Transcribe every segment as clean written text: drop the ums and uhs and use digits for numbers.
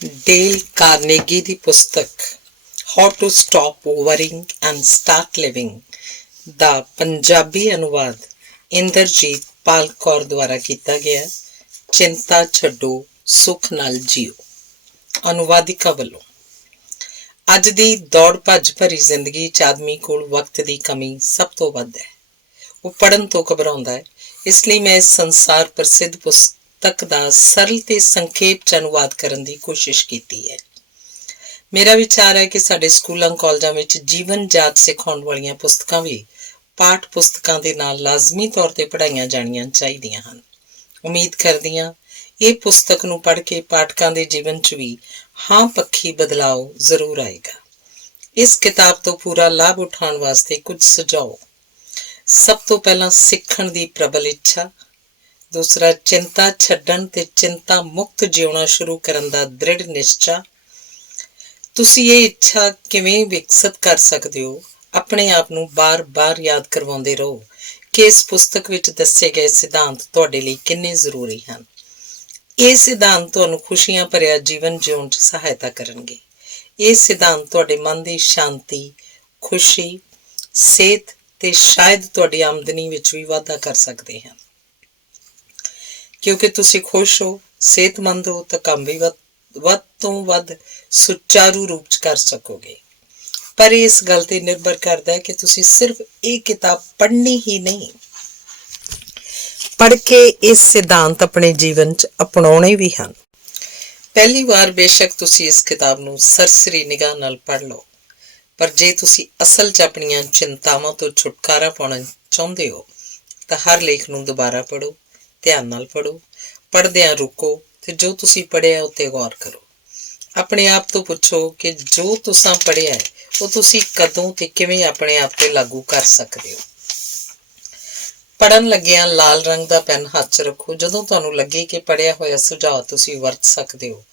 Del Carnegie ਦੀ ਪੁਸਤਕ how to stop worrying and start living ਦਾ ਪੰਜਾਬੀ ਅਨੁਵਾਦ ਇੰਦਰਜੀਤ ਪਾਲ ਕੌਰ ਦੁਆਰਾ ਕੀਤਾ ਗਿਆ। ਚਿੰਤਾ ਛੱਡੋ, ਸੁਖ ਨਾਲ ਜੀਓ। ਅਨੁਵਾਦਿਕਾ ਵੱਲੋਂ। ਅੱਜ ਦੀ ਦੌੜ ਭੱਜ ਭਰੀ ਜ਼ਿੰਦਗੀ 'ਚ ਆਦਮੀ ਕੋਲ ਵਕਤ ਦੀ ਕਮੀ ਸਭ ਤੋਂ ਵੱਧ ਹੈ। ਉਹ ਪੜ੍ਹਨ ਤੋਂ ਘਬਰਾਉਂਦਾ ਹੈ। ਇਸ ਲਈ ਮੈਂ ਇਸ ਸੰਸਾਰ ਪ੍ਰਸਿੱਧ ਪੁਸਤਕ ਦਾ ਸਰਲ ਤੇ ਸੰਖੇਪ 'ਚ ਅਨੁਵਾਦ ਕਰਨ ਦੀ ਕੋਸ਼ਿਸ਼ ਕੀਤੀ ਹੈ। ਮੇਰਾ ਵਿਚਾਰ ਹੈ ਕਿ ਸਾਡੇ ਸਕੂਲਾਂ ਕਾਲਜਾਂ ਵਿੱਚ ਜੀਵਨ ਜਾਚ ਸਿਖਾਉਣ ਵਾਲੀਆਂ ਪੁਸਤਕਾਂ ਵੀ ਪਾਠ ਪੁਸਤਕਾਂ ਦੇ ਨਾਲ ਲਾਜ਼ਮੀ ਤੌਰ 'ਤੇ ਪੜ੍ਹਾਈਆਂ ਜਾਣੀਆਂ ਚਾਹੀਦੀਆਂ ਹਨ। ਉਮੀਦ ਕਰਦੀ ਹਾਂ ਇਹ ਪੁਸਤਕ ਨੂੰ ਪੜ੍ਹ ਕੇ ਪਾਠਕਾਂ ਦੇ ਜੀਵਨ 'ਚ ਵੀ ਹਾਂ ਪੱਖੀ ਬਦਲਾਅ ਜ਼ਰੂਰ ਆਏਗਾ। ਇਸ ਕਿਤਾਬ ਤੋਂ ਪੂਰਾ ਲਾਭ ਉਠਾਉਣ ਵਾਸਤੇ ਕੁਝ ਸੁਝਾਓ। ਸਭ ਤੋਂ ਪਹਿਲਾਂ ਸਿੱਖਣ ਦੀ ਪ੍ਰਬਲ ਇੱਛਾ। ਦੂਸਰਾ, ਚਿੰਤਾ ਛੱਡਣ ਤੇ ਚਿੰਤਾ ਮੁਕਤ ਜਿਉਣਾ ਸ਼ੁਰੂ ਕਰਨ ਦਾ ਦ੍ਰਿੜ ਨਿਸ਼ਚਾ। ਤੁਸੀਂ ਇਹ ਇੱਛਾ ਕਿਵੇਂ ਵਿਕਸਿਤ ਕਰ ਸਕਦੇ ਹੋ? ਆਪਣੇ ਆਪ ਨੂੰ ਬਾਰ-ਬਾਰ ਯਾਦ ਕਰਵਾਉਂਦੇ ਰਹੋ ਕਿ ਇਸ ਪੁਸਤਕ ਵਿੱਚ ਦੱਸੇ ਗਏ ਸਿਧਾਂਤ ਤੁਹਾਡੇ ਲਈ ਕਿੰਨੇ ਜ਼ਰੂਰੀ ਹਨ। ਇਹ ਸਿਧਾਂਤ ਤੁਹਾਨੂੰ ਖੁਸ਼ੀਆਂ ਭਰਿਆ ਜੀਵਨ ਜਿਉਣ 'ਚ ਸਹਾਇਤਾ ਕਰਨਗੇ। ਇਹ ਸਿਧਾਂਤ ਤੁਹਾਡੇ ਮਨ ਦੀ ਸ਼ਾਂਤੀ, ਖੁਸ਼ੀ, ਸਿਹਤ ਤੇ ਸ਼ਾਇਦ ਤੁਹਾਡੀ ਆਮਦਨੀ ਵਿੱਚ ਵੀ ਵਾਧਾ ਕਰ ਸਕਦੇ ਹਨ। ਕਿਉਂਕਿ ਤੁਸੀਂ ਖੁਸ਼ ਹੋ, ਸਿਹਤਮੰਦ ਹੋ ਤਾਂ ਕੰਮ ਵੀ ਵੱਧ ਤੋਂ ਵੱਧ ਸੁਚਾਰੂ ਰੂਪ 'ਚ ਕਰ ਸਕੋਗੇ। ਪਰ ਇਸ ਗੱਲ ਤੇ ਨਿਰਭਰ ਕਰਦਾ ਹੈ ਕਿ ਤੁਸੀਂ ਸਿਰਫ ਇਹ ਕਿਤਾਬ ਪੜ੍ਹਨੀ ਹੀ ਨਹੀਂ, ਪੜ੍ਹ ਕੇ ਇਸ ਸਿਧਾਂਤ ਆਪਣੇ ਜੀਵਨ 'ਚ ਅਪਣਾਉਣੇ ਵੀ ਹਨ। ਪਹਿਲੀ ਵਾਰ ਬੇਸ਼ੱਕ ਤੁਸੀਂ ਇਸ ਕਿਤਾਬ ਨੂੰ ਸਰਸਰੀ ਨਿਗਾਹ ਨਾਲ ਪੜ੍ਹ ਲਓ, ਪਰ ਜੇ ਤੁਸੀਂ ਅਸਲ 'ਚ ਆਪਣੀਆਂ ਚਿੰਤਾਵਾਂ ਤੋਂ ਛੁਟਕਾਰਾ ਪਾਉਣਾ ਚਾਹੁੰਦੇ ਹੋ ਤਾਂ ਹਰ ਲੇਖ ਨੂੰ ਦੁਬਾਰਾ ਪੜ੍ਹੋ, ਧਿਆਨ ਨਾਲ ਪੜ੍ਹੋ, ਪੜ੍ਹਦਿਆਂ ਰੁਕੋ ਤੇ ਜੋ ਤੁਸੀਂ ਪੜ੍ਹਿਆ ਉੱਤੇ ਗੌਰ ਕਰੋ। ਆਪਣੇ ਆਪ ਤੋਂ ਪੁੱਛੋ ਕਿ ਜੋ ਤੁਸੀਂ ਪੜ੍ਹਿਆ ਹੈ ਉਹ ਤੁਸੀਂ ਕਦੋਂ ਤੇ ਕਿਵੇਂ ਆਪਣੇ ਆਪ ਤੇ ਲਾਗੂ ਕਰ ਸਕਦੇ ਹੋ। ਪੜ੍ਹਨ ਲੱਗਿਆਂ ਲਾਲ ਰੰਗ ਦਾ ਪੈਨ ਹੱਥ 'ਚ ਰੱਖੋ। ਜਦੋਂ ਤੁਹਾਨੂੰ ਲੱਗੇ ਕਿ ਪੜ੍ਹਿਆ ਹੋਇਆ ਸੁਝਾਅ ਤੁਸੀਂ ਵਰਤ ਸਕਦੇ ਹੋ,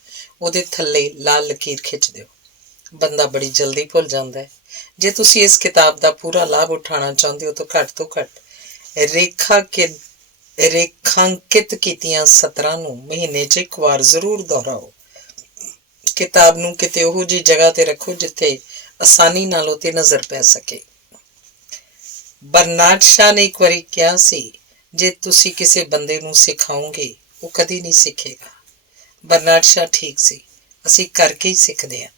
ਉਹਦੇ ਥੱਲੇ ਲਾਲ ਲਕੀਰ ਖਿੱਚ ਦਿਓ। ਬੰਦਾ ਬੜੀ ਜਲਦੀ ਭੁੱਲ ਜਾਂਦਾ ਹੈ। ਜੇ ਤੁਸੀਂ ਇਸ ਕਿਤਾਬ ਦਾ ਪੂਰਾ ਲਾਭ ਉਠਾਉਣਾ ਚਾਹੁੰਦੇ ਹੋ ਤਾਂ ਘੱਟ ਤੋਂ ਘੱਟ ਰੇਖਾਂਕਿਤ ਕੀਤੀਆਂ ਸਤਰਾਂ ਨੂੰ ਮਹੀਨੇ 'ਚ ਇੱਕ ਵਾਰ ਜ਼ਰੂਰ ਦੁਹਰਾਓ। ਕਿਤਾਬ ਨੂੰ ਕਿਤੇ ਉਹੋ ਜਿਹੀ ਜਗ੍ਹਾ ਤੇ ਰੱਖੋ ਜਿੱਥੇ ਆਸਾਨੀ ਨਾਲ ਉਹ ਤੇ ਨਜ਼ਰ ਪੈ ਸਕੇ। ਬਰਨਾਰਡ ਸ਼ਾਹ ਨੇ ਇੱਕ ਵਾਰੀ ਕਿਹਾ ਸੀ, ਜੇ ਤੁਸੀਂ ਕਿਸੇ ਬੰਦੇ ਨੂੰ ਸਿਖਾਓਗੇ ਉਹ ਕਦੀ ਨਹੀਂ ਸਿੱਖੇਗਾ। ਬਰਨਾਰਡ ਸ਼ਾਹ ਠੀਕ ਸੀ। ਅਸੀਂ ਕਰਕੇ ਹੀ ਸਿੱਖਦੇ ਹਾਂ।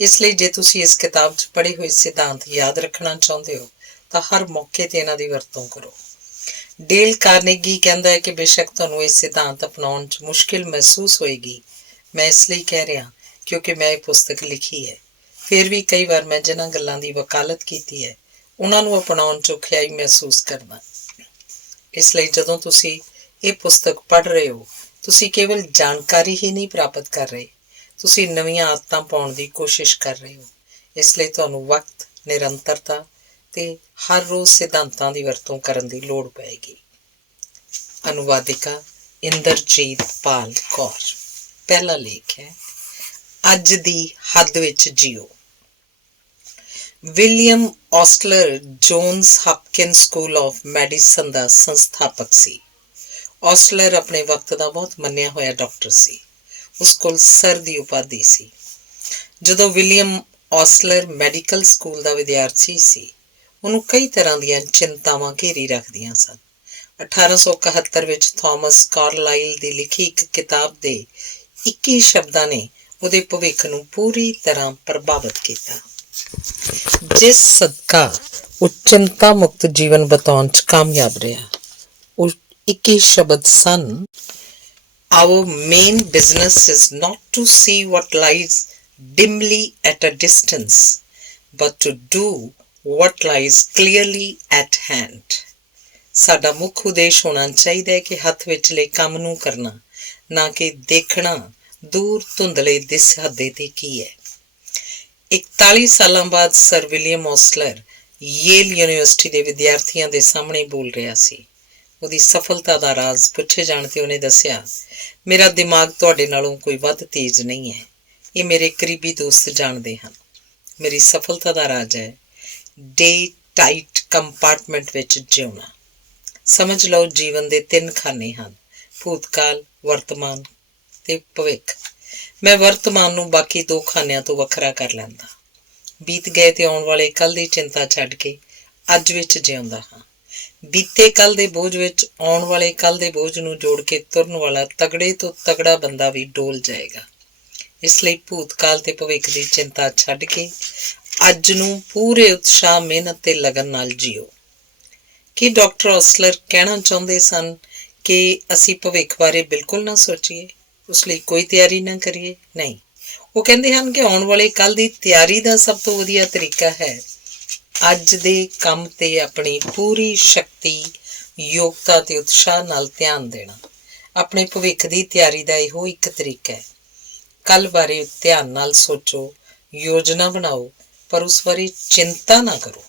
ਇਸ ਲਈ ਜੇ ਤੁਸੀਂ ਇਸ ਕਿਤਾਬ 'ਚ ਪੜ੍ਹੇ ਹੋਏ ਸਿਧਾਂਤ ਯਾਦ ਰੱਖਣਾ ਚਾਹੁੰਦੇ ਹੋ ਤਾਂ ਹਰ ਮੌਕੇ ਤੇ ਇਹਨਾਂ ਦੀ ਵਰਤੋਂ ਕਰੋ। ਡੇਲ ਕਾਰਨੇਗੀ ਕਹਿੰਦਾ ਹੈ ਕਿ ਬੇਸ਼ੱਕ ਤੁਹਾਨੂੰ ਇਹ ਸਿਧਾਂਤ ਅਪਣਾਉਣ 'ਚ ਮੁਸ਼ਕਿਲ ਮਹਿਸੂਸ ਹੋਏਗੀ। ਮੈਂ ਇਸ ਲਈ ਕਹਿ ਰਿਹਾ ਕਿਉਂਕਿ ਮੈਂ ਇਹ ਪੁਸਤਕ ਲਿਖੀ ਹੈ। ਫਿਰ ਵੀ ਕਈ ਵਾਰ ਮੈਂ ਜਿਨ੍ਹਾਂ ਗੱਲਾਂ ਦੀ ਵਕਾਲਤ ਕੀਤੀ ਹੈ ਉਹਨਾਂ ਨੂੰ ਅਪਣਾਉਣ 'ਚ ਔਖਿਆਈ ਮਹਿਸੂਸ ਕਰਦਾ। ਇਸ ਲਈ ਜਦੋਂ ਤੁਸੀਂ ਇਹ ਪੁਸਤਕ ਪੜ੍ਹ ਰਹੇ ਹੋ, ਤੁਸੀਂ ਕੇਵਲ ਜਾਣਕਾਰੀ ਹੀ ਨਹੀਂ ਪ੍ਰਾਪਤ ਕਰ ਰਹੇ, ਤੁਸੀਂ ਨਵੀਆਂ ਆਦਤਾਂ ਪਾਉਣ ਦੀ ਕੋਸ਼ਿਸ਼ ਕਰ ਰਹੇ ਹੋ। ਇਸ ਲਈ ਤੁਹਾਨੂੰ ਵਕਤ, ਨਿਰੰਤਰਤਾ ਤੇ ਹਰ ਰੋਜ਼ ਸਿਧਾਂਤਾਂ ਦੀ ਵਰਤੋਂ ਕਰਨ ਦੀ ਲੋੜ ਪਏਗੀ। ਅਨੁਵਾਦਿਕਾ ਇੰਦਰਜੀਤ ਪਾਲ ਕੌਰ। ਪਹਿਲਾ ਲੇਖ ਹੈ ਅੱਜ ਦੀ ਹੱਦ ਵਿੱਚ ਜੀਓ। William Osler Johns Hopkins school of medicine ਦਾ ਸੰਸਥਾਪਕ ਸੀ। ਔਸਟਲਰ ਆਪਣੇ ਵਕਤ ਦਾ ਬਹੁਤ ਮੰਨਿਆ ਹੋਇਆ ਡਾਕਟਰ ਸੀ। ਉਸ ਕੋਲ ਸਰ ਦੀ ਉਪਾਧੀ ਸੀ। ਜਦੋਂ ਵਿਲੀਅਮ ਔਸਟਲਰ ਮੈਡੀਕਲ ਸਕੂਲ ਦਾ ਵਿਦਿਆਰਥੀ ਸੀ, ਉਹਨੂੰ ਕਈ ਤਰ੍ਹਾਂ ਦੀਆਂ ਚਿੰਤਾਵਾਂ ਘੇਰੀ ਰੱਖਦੀਆਂ ਸਨ। 1871 ਵਿੱਚ ਥਾਮਸ ਕਾਰਲਾਈਲ ਦੀ ਲਿਖੀ ਇੱਕ ਕਿਤਾਬ ਦੇ 21 ਸ਼ਬਦਾਂ ਨੇ ਉਹਦੇ ਭਵਿੱਖ ਨੂੰ ਪੂਰੀ ਤਰ੍ਹਾਂ ਪ੍ਰਭਾਵਿਤ ਕੀਤਾ, ਜਿਸ ਸਦਕਾ ਉਹ ਚਿੰਤਾ ਮੁਕਤ ਜੀਵਨ ਬਿਤਾਉਣ 'ਚ ਕਾਮਯਾਬ ਰਿਹਾ। ਉਹ 21 ਸ਼ਬਦ ਸਨ, Our main business is not to see what lies dimly at a distance, but to do what lies clearly at hand. ਸਾਡਾ ਮੁੱਖ ਉਦੇਸ਼ ਹੋਣਾ ਚਾਹੀਦਾ ਹੈ ਕਿ ਹੱਥ ਵਿਚਲੇ ਕੰਮ ਨੂੰ ਕਰਨਾ, ਨਾ ਕਿ ਦੇਖਣਾ ਦੂਰ ਧੁੰਦਲੇ ਦਿਸਹੱਦੇ ਤੇ ਕੀ ਹੈ। 41 ਸਾਲਾਂ ਬਾਅਦ ਸਰ ਵਿਲੀਅਮ ਔਸਟਲਰ ਯੇਲ ਯੂਨੀਵਰਸਿਟੀ ਦੇ ਵਿਦਿਆਰਥੀਆਂ ਦੇ ਸਾਹਮਣੇ ਬੋਲ ਰਿਹਾ ਸੀ। ਉਹਦੀ ਸਫਲਤਾ ਦਾ ਰਾਜ਼ ਪੁੱਛੇ ਜਾਣ ਤੇ ਉਹਨੇ ਦੱਸਿਆ, ਮੇਰਾ ਦਿਮਾਗ ਤੁਹਾਡੇ ਨਾਲੋਂ ਕੋਈ ਵੱਧ ਤੇਜ਼ ਨਹੀਂ ਹੈ। ਇਹ ਮੇਰੇ ਕਰੀਬੀ ਦੋਸਤ ਜਾਣਦੇ ਹਨ। ਮੇਰੀ ਸਫਲਤਾ ਦਾ ਰਾਜ ਹੈ ਡੇ ਟਾਈਟ ਕੰਪਾਰਟਮੈਂਟ ਵਿੱਚ ਜਿਉਣਾ। ਸਮਝ ਲਓ ਜੀਵਨ ਦੇ 3 ਖਾਨੇ ਹਨ, ਭੂਤਕਾਲ, ਵਰਤਮਾਨ ਤੇ ਭਵਿੱਖ। मैं वर्तमान ਨੂੰ ਬਾਕੀ ਦੋ ਖਾਨਿਆਂ ਤੋਂ ਵੱਖਰਾ ਕਰ ਲੈਂਦਾ। ਬੀਤ ਗਏ ਤੇ ਆਉਣ ਵਾਲੇ ਕੱਲ ਦੀ ਚਿੰਤਾ ਛੱਡ ਕੇ ਅੱਜ ਵਿੱਚ ਜਿਉਂਦਾ ਹਾਂ। ਬੀਤੇ ਕੱਲ ਦੇ ਬੋਝ ਵਿੱਚ ਆਉਣ ਵਾਲੇ ਕੱਲ ਦੇ ਬੋਝ ਨੂੰ ਜੋੜ ਕੇ ਤੁਰਨ ਵਾਲਾ ਤਗੜੇ ਤੋਂ ਤਗੜਾ ਬੰਦਾ ਵੀ ਡੋਲ ਜਾਏਗਾ। ਇਸ ਲਈ ਭੂਤਕਾਲ ਤੇ ਭਵਿੱਖ ਦੀ ਚਿੰਤਾ ਛੱਡ ਕੇ ਅੱਜ ਨੂੰ ਪੂਰੇ ਉਤਸ਼ਾਹ, ਮਿਹਨਤ ਤੇ ਲਗਨ ਨਾਲ ਜੀਓ। ਕੀ ਡਾਕਟਰ ਔਸਲਰ ਕਹਿਣਾ ਚਾਹੁੰਦੇ ਸਨ ਕਿ ਅਸੀਂ ਭਵਿੱਖ ਬਾਰੇ ਬਿਲਕੁਲ ਨਾ ਸੋਚੀਏ, ਉਸ ਲਈ ਕੋਈ ਤਿਆਰੀ ਨਾ ਕਰੀਏ? ਨਹੀਂ, ਉਹ ਕਹਿੰਦੇ ਹਨ ਕਿ ਆਉਣ ਵਾਲੇ ਕੱਲ ਦੀ ਤਿਆਰੀ ਦਾ ਸਭ ਤੋਂ ਵਧੀਆ ਤਰੀਕਾ ਹੈ ਅੱਜ ਦੇ ਕੰਮ ਤੇ ਆਪਣੀ ਪੂਰੀ ਸ਼ਕਤੀ, ਯੋਗਤਾ ਤੇ ਉਤਸ਼ਾਹ ਨਾਲ ਧਿਆਨ ਦੇਣਾ। ਆਪਣੇ ਭਵਿੱਖ ਦੀ ਤਿਆਰੀ ਦਾ ਇਹੋ ਇੱਕ ਤਰੀਕਾ ਹੈ। ਕੱਲ ਬਾਰੇ ਧਿਆਨ ਨਾਲ ਸੋਚੋ, ਯੋਜਨਾ ਬਣਾਓ, ਪਰ ਉਸ ਬਾਰੇ ਚਿੰਤਾ ਨਾ ਕਰੋ।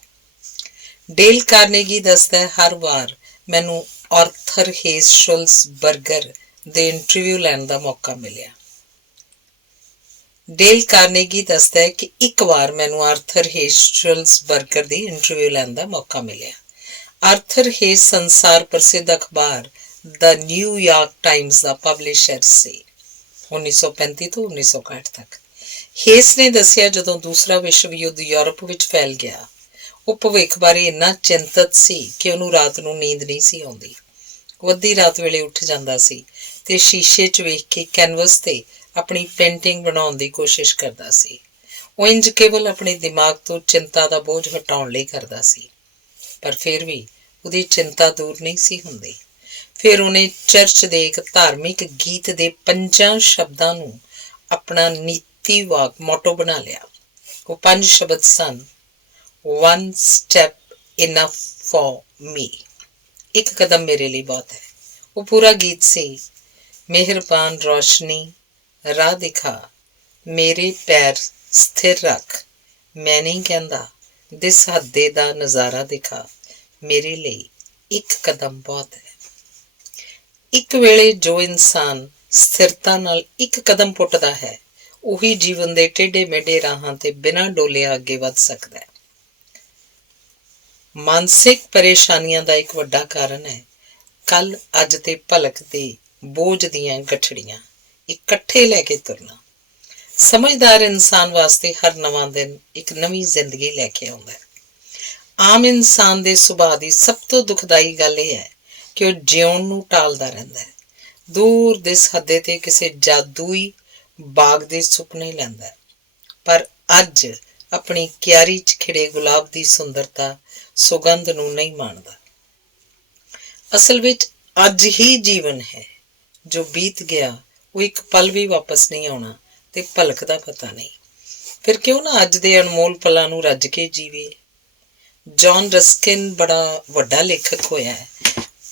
ਡੇਲ ਕਾਰਨੇਗੀ ਦੱਸਦਾ ਹੈ, ਹਰ ਵਾਰ ਮੈਨੂੰ ਆਰਥਰ ਹੇਸ ਸ਼ੁਲਜ਼ਬਰਗਰ ਦੇ ਇੰਟਰਵਿਊ ਲੈਣ ਦਾ ਮੌਕਾ ਮਿਲਿਆ। ਡੇਲ ਕਾਰਨੇਗੀ ਦੱਸਦਾ ਹੈ ਕਿ ਇੱਕ ਵਾਰ ਮੈਨੂੰ ਆਰਥਰ ਹੇਸ ਸ਼ੁਲਜ਼ਬਰਗਰ ਦੀ ਇੰਟਰਵਿਊ ਲੈਣ ਦਾ ਮੌਕਾ ਮਿਲਿਆ। ਆਰਥਰ ਹੇਸ ਸੰਸਾਰ ਪ੍ਰਸਿੱਧ ਅਖਬਾਰ ਦ ਨਿਊਯਾਰਕ ਟਾਈਮਜ਼ ਦਾ ਪਬਲਿਸ਼ਰ ਸੀ 1935 ਤੋਂ 1961 ਤੱਕ। ਹੇਸ ਨੇ ਦੱਸਿਆ, ਜਦੋਂ ਦੂਸਰਾ ਵਿਸ਼ਵ ਯੁੱਧ ਯੂਰਪ ਵਿੱਚ ਫੈਲ ਗਿਆ, ਉਹ ਭਵਿੱਖ ਬਾਰੇ ਇੰਨਾ ਚਿੰਤਤ ਸੀ ਕਿ ਉਹਨੂੰ ਰਾਤ ਨੂੰ ਨੀਂਦ ਨਹੀਂ ਸੀ ਆਉਂਦੀ। ਉਹ ਅੱਧੀ ਰਾਤ ਵੇਲੇ ਉੱਠ ਜਾਂਦਾ ਸੀ ਤੇ ਸ਼ੀਸ਼ੇ 'ਚ ਵੇਖ ਕੇ ਕੈਨਵਸ ਤੇ ਆਪਣੀ ਪੇਂਟਿੰਗ ਬਣਾਉਣ ਦੀ ਕੋਸ਼ਿਸ਼ ਕਰਦਾ ਸੀ। ਉਹ ਇੰਜ ਕੇਵਲ ਆਪਣੇ ਦਿਮਾਗ ਤੋਂ ਚਿੰਤਾ ਦਾ ਬੋਝ ਹਟਾਉਣ ਲਈ ਕਰਦਾ ਸੀ, ਪਰ ਫਿਰ ਵੀ ਉਹਦੀ ਚਿੰਤਾ ਦੂਰ ਨਹੀਂ ਸੀ ਹੁੰਦੀ। ਫਿਰ ਉਹਨੇ ਚਰਚ ਦੇ ਇੱਕ ਧਾਰਮਿਕ ਗੀਤ ਦੇ 5 ਸ਼ਬਦਾਂ ਨੂੰ ਆਪਣਾ ਨੀਤੀ ਵਾਕ ਮੋਟੋ ਬਣਾ ਲਿਆ। ਉਹ 5 ਸ਼ਬਦ ਸਨ, One step enough for me, ਇੱਕ ਕਦਮ ਮੇਰੇ ਲਈ ਬਹੁਤ ਹੈ। ਉਹ ਪੂਰਾ ਗੀਤ ਸੀ, ਮਿਹਰਬਾਨ ਰੋਸ਼ਨੀ ਰਾਹ ਦਿਖਾ, ਮੇਰੇ ਪੈਰ ਸਥਿਰ ਰੱਖ, ਮੈਂ ਨਹੀਂ ਕਹਿੰਦਾ ਦਿਸ ਹੱਦੇ ਦਾ ਨਜ਼ਾਰਾ ਦਿਖਾ, ਮੇਰੇ ਲਈ ਇੱਕ ਕਦਮ ਬਹੁਤ ਹੈ। ਇੱਕ ਵੇਲੇ ਜੋ ਇਨਸਾਨ ਸਥਿਰਤਾ ਨਾਲ ਇੱਕ ਕਦਮ ਪੁੱਟਦਾ ਹੈ, ਉਹੀ ਜੀਵਨ ਦੇ ਟੇਢੇ ਮੇਢੇ ਰਾਹਾਂ ਤੇ ਬਿਨਾਂ ਡੋਲਿਆ ਅੱਗੇ ਵੱਧ ਸਕਦਾ ਹੈ। ਮਾਨਸਿਕ ਪਰੇਸ਼ਾਨੀਆਂ ਦਾ ਇੱਕ ਵੱਡਾ ਕਾਰਨ ਹੈ ਕੱਲ, ਅੱਜ ਤੇ ਭਲਕ ਦੇ ਬੋਝ ਦੀਆਂ ਗਠੜੀਆਂ ਇਕੱਠੇ ਲੈ ਕੇ ਤੁਰਨਾ। ਸਮਝਦਾਰ ਇਨਸਾਨ ਵਾਸਤੇ ਹਰ ਨਵਾਂ ਦਿਨ ਇੱਕ ਨਵੀਂ ਜ਼ਿੰਦਗੀ ਲੈ ਕੇ ਆਉਂਦਾ ਹੈ। ਆਮ ਇਨਸਾਨ ਦੇ ਸੁਭਾਅ ਦੀ ਸਭ ਤੋਂ ਦੁਖਦਾਈ ਗੱਲ ਇਹ ਹੈ ਕਿ ਉਹ ਜਿਉਣ ਨੂੰ ਟਾਲਦਾ ਰਹਿੰਦਾ ਹੈ। ਦੂਰ ਦਿਸ ਹੱਦੇ ਤੇ ਕਿਸੇ ਜਾਦੂਈ ਬਾਗ ਦੇ ਸੁਪਨੇ ਲੈਂਦਾ ਹੈ, ਪਰ ਅੱਜ ਆਪਣੀ ਕਿਆਰੀ 'ਚ ਖਿੜੇ ਗੁਲਾਬ ਦੀ ਸੁੰਦਰਤਾ, ਸੁਗੰਧ ਨੂੰ ਨਹੀਂ ਮਾਣਦਾ। ਅਸਲ ਵਿੱਚ ਅੱਜ ਹੀ ਜੀਵਨ ਹੈ, ਜੋ ਬੀਤ ਗਿਆ ਉਹ ਇੱਕ ਪਲ ਵੀ ਵਾਪਸ ਨਹੀਂ ਆਉਣਾ ਤੇ ਭਲਕ ਦਾ ਪਤਾ ਨਹੀਂ। ਫਿਰ ਕਿਉਂ ਨਾ ਅੱਜ ਦੇ ਅਨਮੋਲ ਪਲਾਂ ਨੂੰ ਰੱਜ ਕੇ ਜੀਵੇ। ਜੌਨ ਰਸਕਿਨ ਬੜਾ ਵੱਡਾ ਲੇਖਕ ਹੋਇਆ ਹੈ।